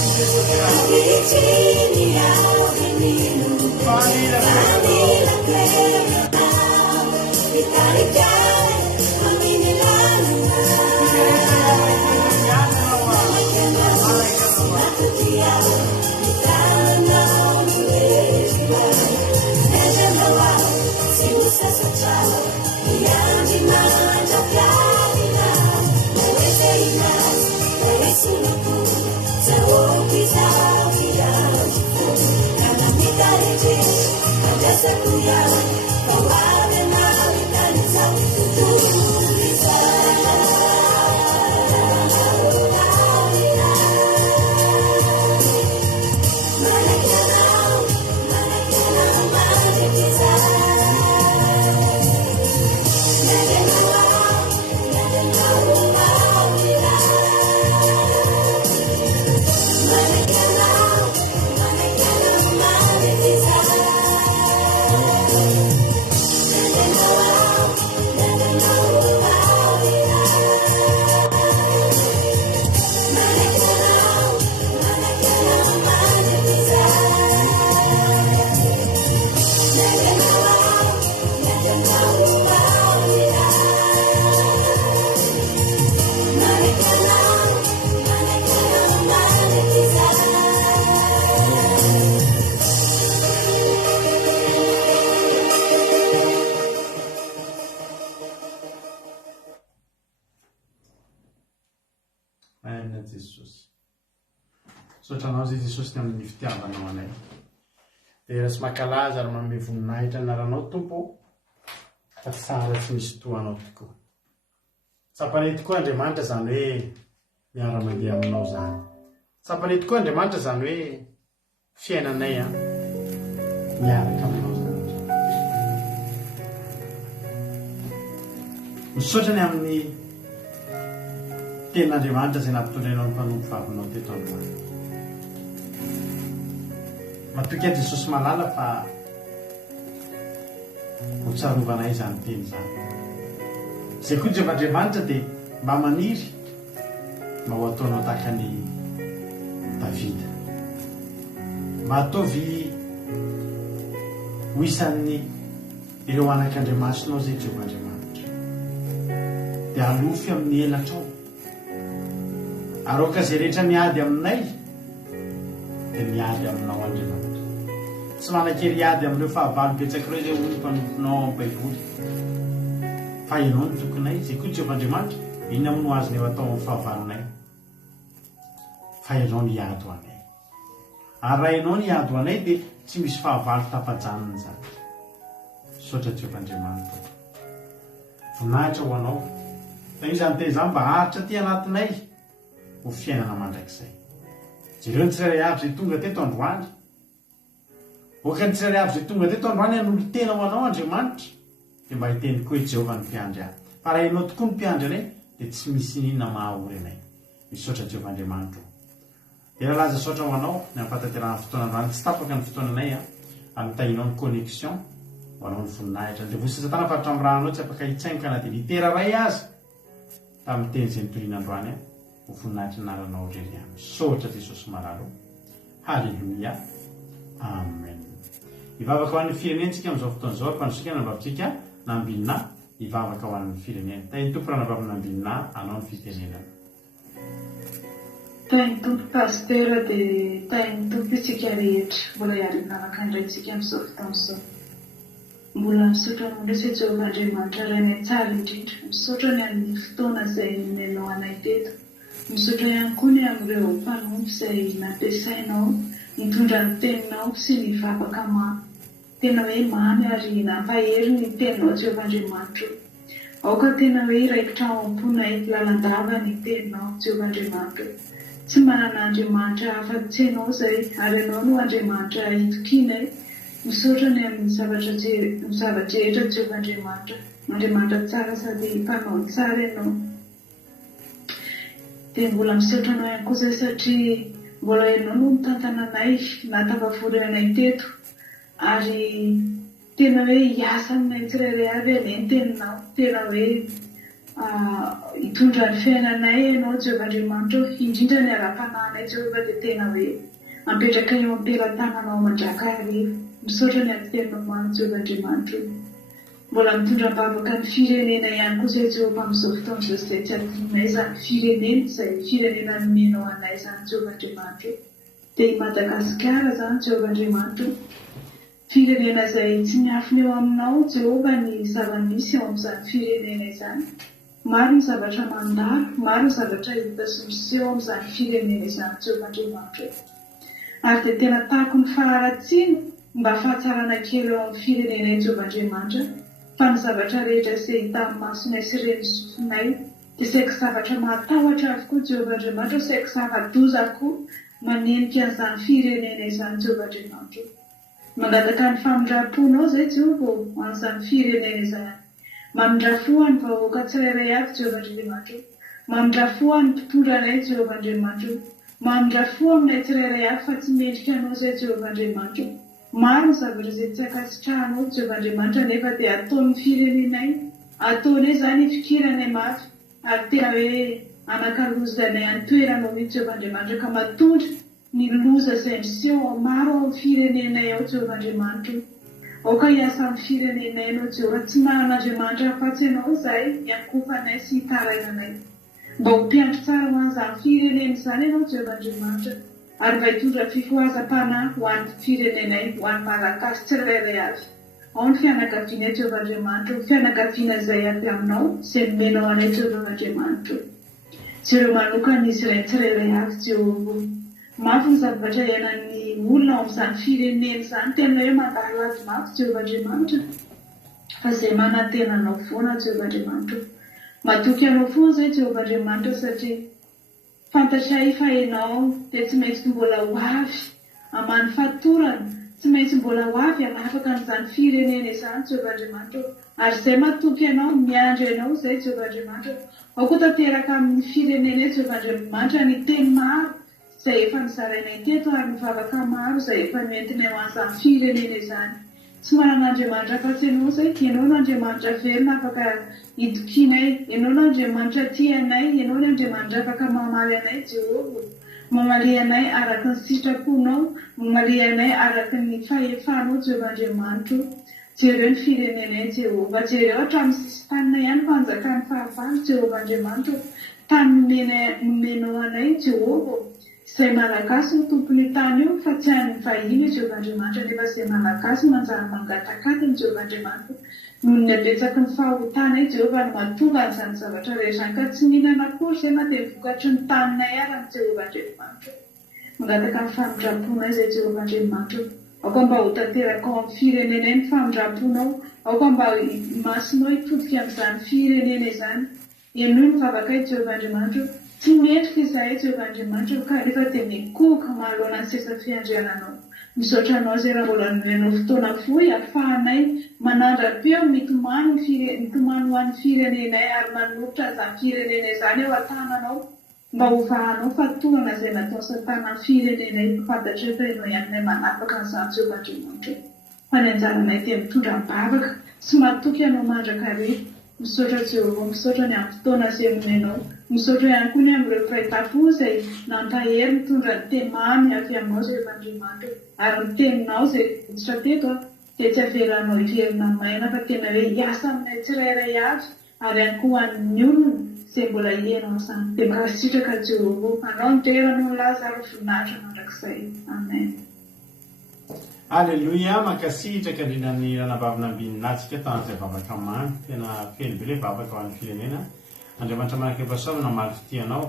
Sotranao zay Jesosy ny amin'ny fitiavanao anay. Dia sy mankalaza ary manome voninahitra anaranao Tompo, fa tsara tsy misy toanao tokoa. Tsapanay tokoa Andriamanitra zany hoe miara-mandeha aminao zany. Tsapanay tokoa Andriamanitra zany hoe fiainanay miaraka aminao zany. Misaotra ny amin'ny tenin'Andriamanitra izay nampitondrainao ny mpanompo vavinao teto Andriamanitra. Matoky azy Jesosy malala fa ho tsarovanay izany teny izany. Izay koa Jehovah-Andriamanitra dia mba maniry mba ho ataonao tahaka ny Davida. Mba ataovy ho isan'ny ireo anak'Andriamasinao izay Jehovah-Andriamanitra. Dia alofy amin'ny elatrao. Aroka izay rehetra miady aminay dia miady aminao Andriamanitra. Tsy manan-kery ady amin'ireo fahavalo betsaka ireo izay hoy mpanomponao amin'ny Baiboly. Fa ianao ny tokonay, izay koa Jehovah-Andriamanitra, inona moa no azony eo atao amin'ny fahavalonay? Fa ianao ny ady ho anay. Ary raha ianao ny ady ho anay dia tsy misy fahavalo tapajanona zany. Saotra Jehovah-Andriamanitra. Voninahitra ho anao. Fa io zany teny izany mba haritra aty anatinay ho fiainana mandrakizay. Jereo ny tsirairay avy izay tonga teto androany. Oka ny tsirairay avy izay tonga teto androany hanolo tena ho anao Andriamanitra. Dia mba hiteny koa hoe Jehovah ny mpiandry ahy. Fa raha ianao tokoa ny mpiandry anay dia tsy misy inona mahaory anay. Misaotra Jehovah-Andriamanitra. Dia raha laza saotra ho anao ny ampatanterana fotoana androany. Tsy tapaka ny fotoananay amitahinao ny connexion ho anao ny voninahitra. Dia vosa satana fa hatramin'ny raha anao tsy afaka hitsaingana dia litera ray azy tamin'ny teny izay nitoriana androany ho voninahitra naranao rery any. Saotra Jesosy maralo. Halleluia. Amen. Ivavaka ho an'ny firenentsika amin'izao fotoan'izao ampanosika nambavitsika nambinina ivavaka ho an'ny firenena. Tainy tompo raha nambavina nambinina anao ny fitenenana. Tainy tompo pastera dia tainy tompo isika rehetra mbola hiara-miaraka indraintsika amin'izao fotoan'izao. Mbola misaotra mondresy Jehovah-Andriamanitra ray ny tsara indrindra. Misaotra ny amin'ny fotoana izay nomenao anay teto. Misaotra ihany koa ny amin'ireo mpanompo izay nampiasainao nitondra ny teninao sy ny vavaka maro. Tena hoe mamy ary nampahery ny teninao Jehovah-Andriamanitra. Aoka tena hoe iraikitra ao am-ponay lalandava ny teninao Jehovah-Andriamanitra. Tsy manana Andriamanitra hafa-tsy ianao izay ary ianao no Andriamanitra itokianay. Misaotra ny amin'ny zavatra rehetra Jehovah-Andriamanitra. Andriamanitra tsara sady mpanao tsara ianao. Dia mbola misaotra anao ihany koa izay satria mbola ianao no mitantana anay natapavory anay teto. Ary tena hoe hiasa aminay tsirairay avy anay ny teninao. Tena hoe hitondra ny fiainanay ianao Jehovah-Andriamanitra. Indrindra ny ara-panahinay Jehovah dia tena hoe apetraka eo ampelantananao mandraka arivo misaotra ny amitenao mamy Jehovahandriamanitra mbola mitondra-bavaka ny firenena ihany koa izay Jehova amin'izao fotoana izay tsy adinonay izany firenena izay firenena nomenao anay izany Jehovahandriamanitra dia i Madagasikara izany Jehovahandriamanitra firenena izay tsy miafina eo aminao Jehova ny zava-misy eo amin'izany firenena izany. Maro ny zavatra mandalo, maro ny zavatra hita sy miseho amin'izany firenena izany Jehovahandriamanitra. Ary dia tena tahako ny faharatiana mba fahatsarana kely eo amin'ny firenena Jehovahandriamanitra fa ny zavatra rehetra izay hita amin'ny masonay sy reny sofinay dia saika zavatra matahotra avokoa Jehovahandriamanitra, saika zava-doza koa manenika an'izany firenena izany Jehovahandriamanitra. Mangataka ny famindram-ponao izay Jehova an'izany firenena izany. Mamindrafoa ny vahoaka tsirairay avy Jehovahandriamanitra. Mamindrafoa ny mpitondranay Jehovahandriamanitra. Mamindrafoa aminay tsirairay avy fa tsy mendrika anao izay Jehovahandriamanitra. Maro ny zavatra izay tsy ankasitrahanao Jehovahandriamanitra nefa dia ataon'ny firenenay, ataonay izany ifikiranay mafy ary tena hoe anakalozanay antoeranao mihitsy Jehovahandriamanitra ka matondra ny loza izay miseho maro ao amin'ny firenenay ao Jehovahandriamanitra. Aoka hiasa amin'ny firenenay ianao Jehova, tsy manan'Andriamanitra afa-tsy ianao izahay hiankofanay sy hitarainanay. Mba ho mpiandry tsara ho an'izany firenena izany ianao Jehovahandriamanitra ary mba hitondra fifohazam-panahy ho an'ny firenenay, ho an'ny malagasy tsirairay avy. Ao ny fianakaviana Jehovahandriamanitra, fianakaviana izay avy aminao izay nomenao anay Jehovahandriamanitra. Jereo manokana izy iray tsirairay avy Jehova. Mafy ny zavatra iainan'ny olona ao amin'izany firenena izany, tena hoe mandalo azy mafy Jehovahandriamanitra fa izay manantenanao foana Jehovahandriamanitra. Matoky anao foana izay Jehovahandriamanitra satria fantatray fa ianao dia tsy maintsy mbola ho avy hamany fatorana, tsy maintsy mbola ho avy hanafaka an'izany firenena izany Jehovahandriamanitra ary izay matoky anao miandry ianao izay Jehovahandriamanitra. Ao koa tanteraka amin'ny firenena Jehovahandriamanitra ny teny maro izay efa nizarainay teto ary mivavaka maro izay efa noentinay ho an'izany firenena izany. Tsy manan'Andriamanitra afa-tsy ianao izay, ianao n'Andriamanitra verina afaka hidokianay, ianao n'Andriamanitra tianay, ianao n'Andriamanitra afaka mamaly anay Jehova, mamaly anay araka ny sitraponao, mamaly anay araka ny fahefanao Jehovahandriamanitra. Jereo ny firenenay Jehova, jereo hatramin'ny sisin-tanina ihany fanjakan'ny fahavalo Jehovahandriamanitra, tany nomenao anay Jehova. Izay malagasy ny tompony tany io fa tsy han'ny vahiny Jehovahandriamanitra nefa izay malagasy manjary mangatakata ny Jehovahandriamanitra. Noho ny habetsaky ny fahotana Jehova no mahatonga an'izany zavatra rehetra ka tsy mihinana akory izay na dia vokatry ny taninay ary ny Jehovahandriamanitra. Mangataka ny famindram-ponay izay Jehovahandriamanitra. Aoka mba ho tanteraka ao amin'ny firenenay ny famindram-ponao, aoka mba masinao hitodika amin'izany firenena izany. Ianao ny vavakay Jehovahandriamanitra. Tsy mendrika izahay Jehovahandriamanitra ka nefa dia mikohoka manoloana ny sesa fiandriananao. Misaotra anao izay raha mbola nomenao fotoana fohy ahafahanay manandram-peo mitomany ho an'ny firenenay ary manolotra an'izany firenena izany eo an-tananao mba ho vahanao fahatonana izay natao satana firenenay fantatra fa ianao ihany manapaka an'izany Jehovahandriamanitra. Fa ny anjaranay dia mitondra mibavaka sy matoky ianao mandrakare. Misaotra Jehova, misaotra ny amin'ny fotoana izay nomenao. Misaotra ihany koa ny amin'ireo fahitafo izay nantahery mitondra ny teny mamy avy aminao Jehovahandriamanitra ary ny teninao izay votsitra teto dia tsy avelanao hiverina maina fa tena hoe hiasa aminay tsirairay avy ary ihany koa an'ny olona izay mbola hiainao izany. Dia makasitraka Jehova, anao ny toeranao laza ary voninahitra mandrakizay. Amen. Alleluia, mankasitraka indrindra ny ranabavina ambininatsika tanjay vavaka mamy, tena fely be ilay vavaka ho an'ny firenena. Andriamanitra manaka fahasoavana mamaly fitianao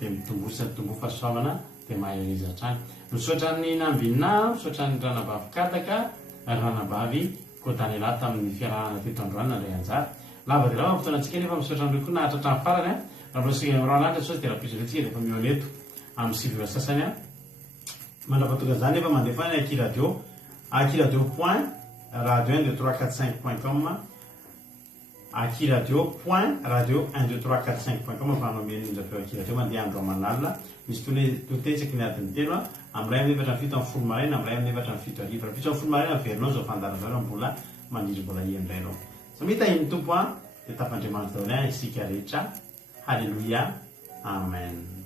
dia mitombo fahasoavana dia mahaiza hatrany. Misaotra ny nambinina, misaotra ny ranabavy-kataka ary ranabavy Kotanela tamin'ny fiarahana teto androany nandray anjara. Lava dia lava fotoana antsika nefa misaotra ny koa nahatra hatramin'ny farany. Raha mbola ranahatra saozy dia rahapisaka antsika rehefa mioneto amin'ny sivy sasany. Mandrapatonga izany nefa mandefa ny akiradio.radio12345.com akiradio.radio12345.com afanao menindra-peo akiradio mandeha andro amanalina misy totetsaka ny adiny telo amin'ray amin'ny efatra ny fito amin'ny folo maraina amin'ray amin'ny efatra ny fito arivo fito amin'ny folo maraina averinao zao fandaranao mbola mandindry mbola iandrainao samita iny tompo dia tapandriamanitra daholo isika rehetra. Halleluia, amen.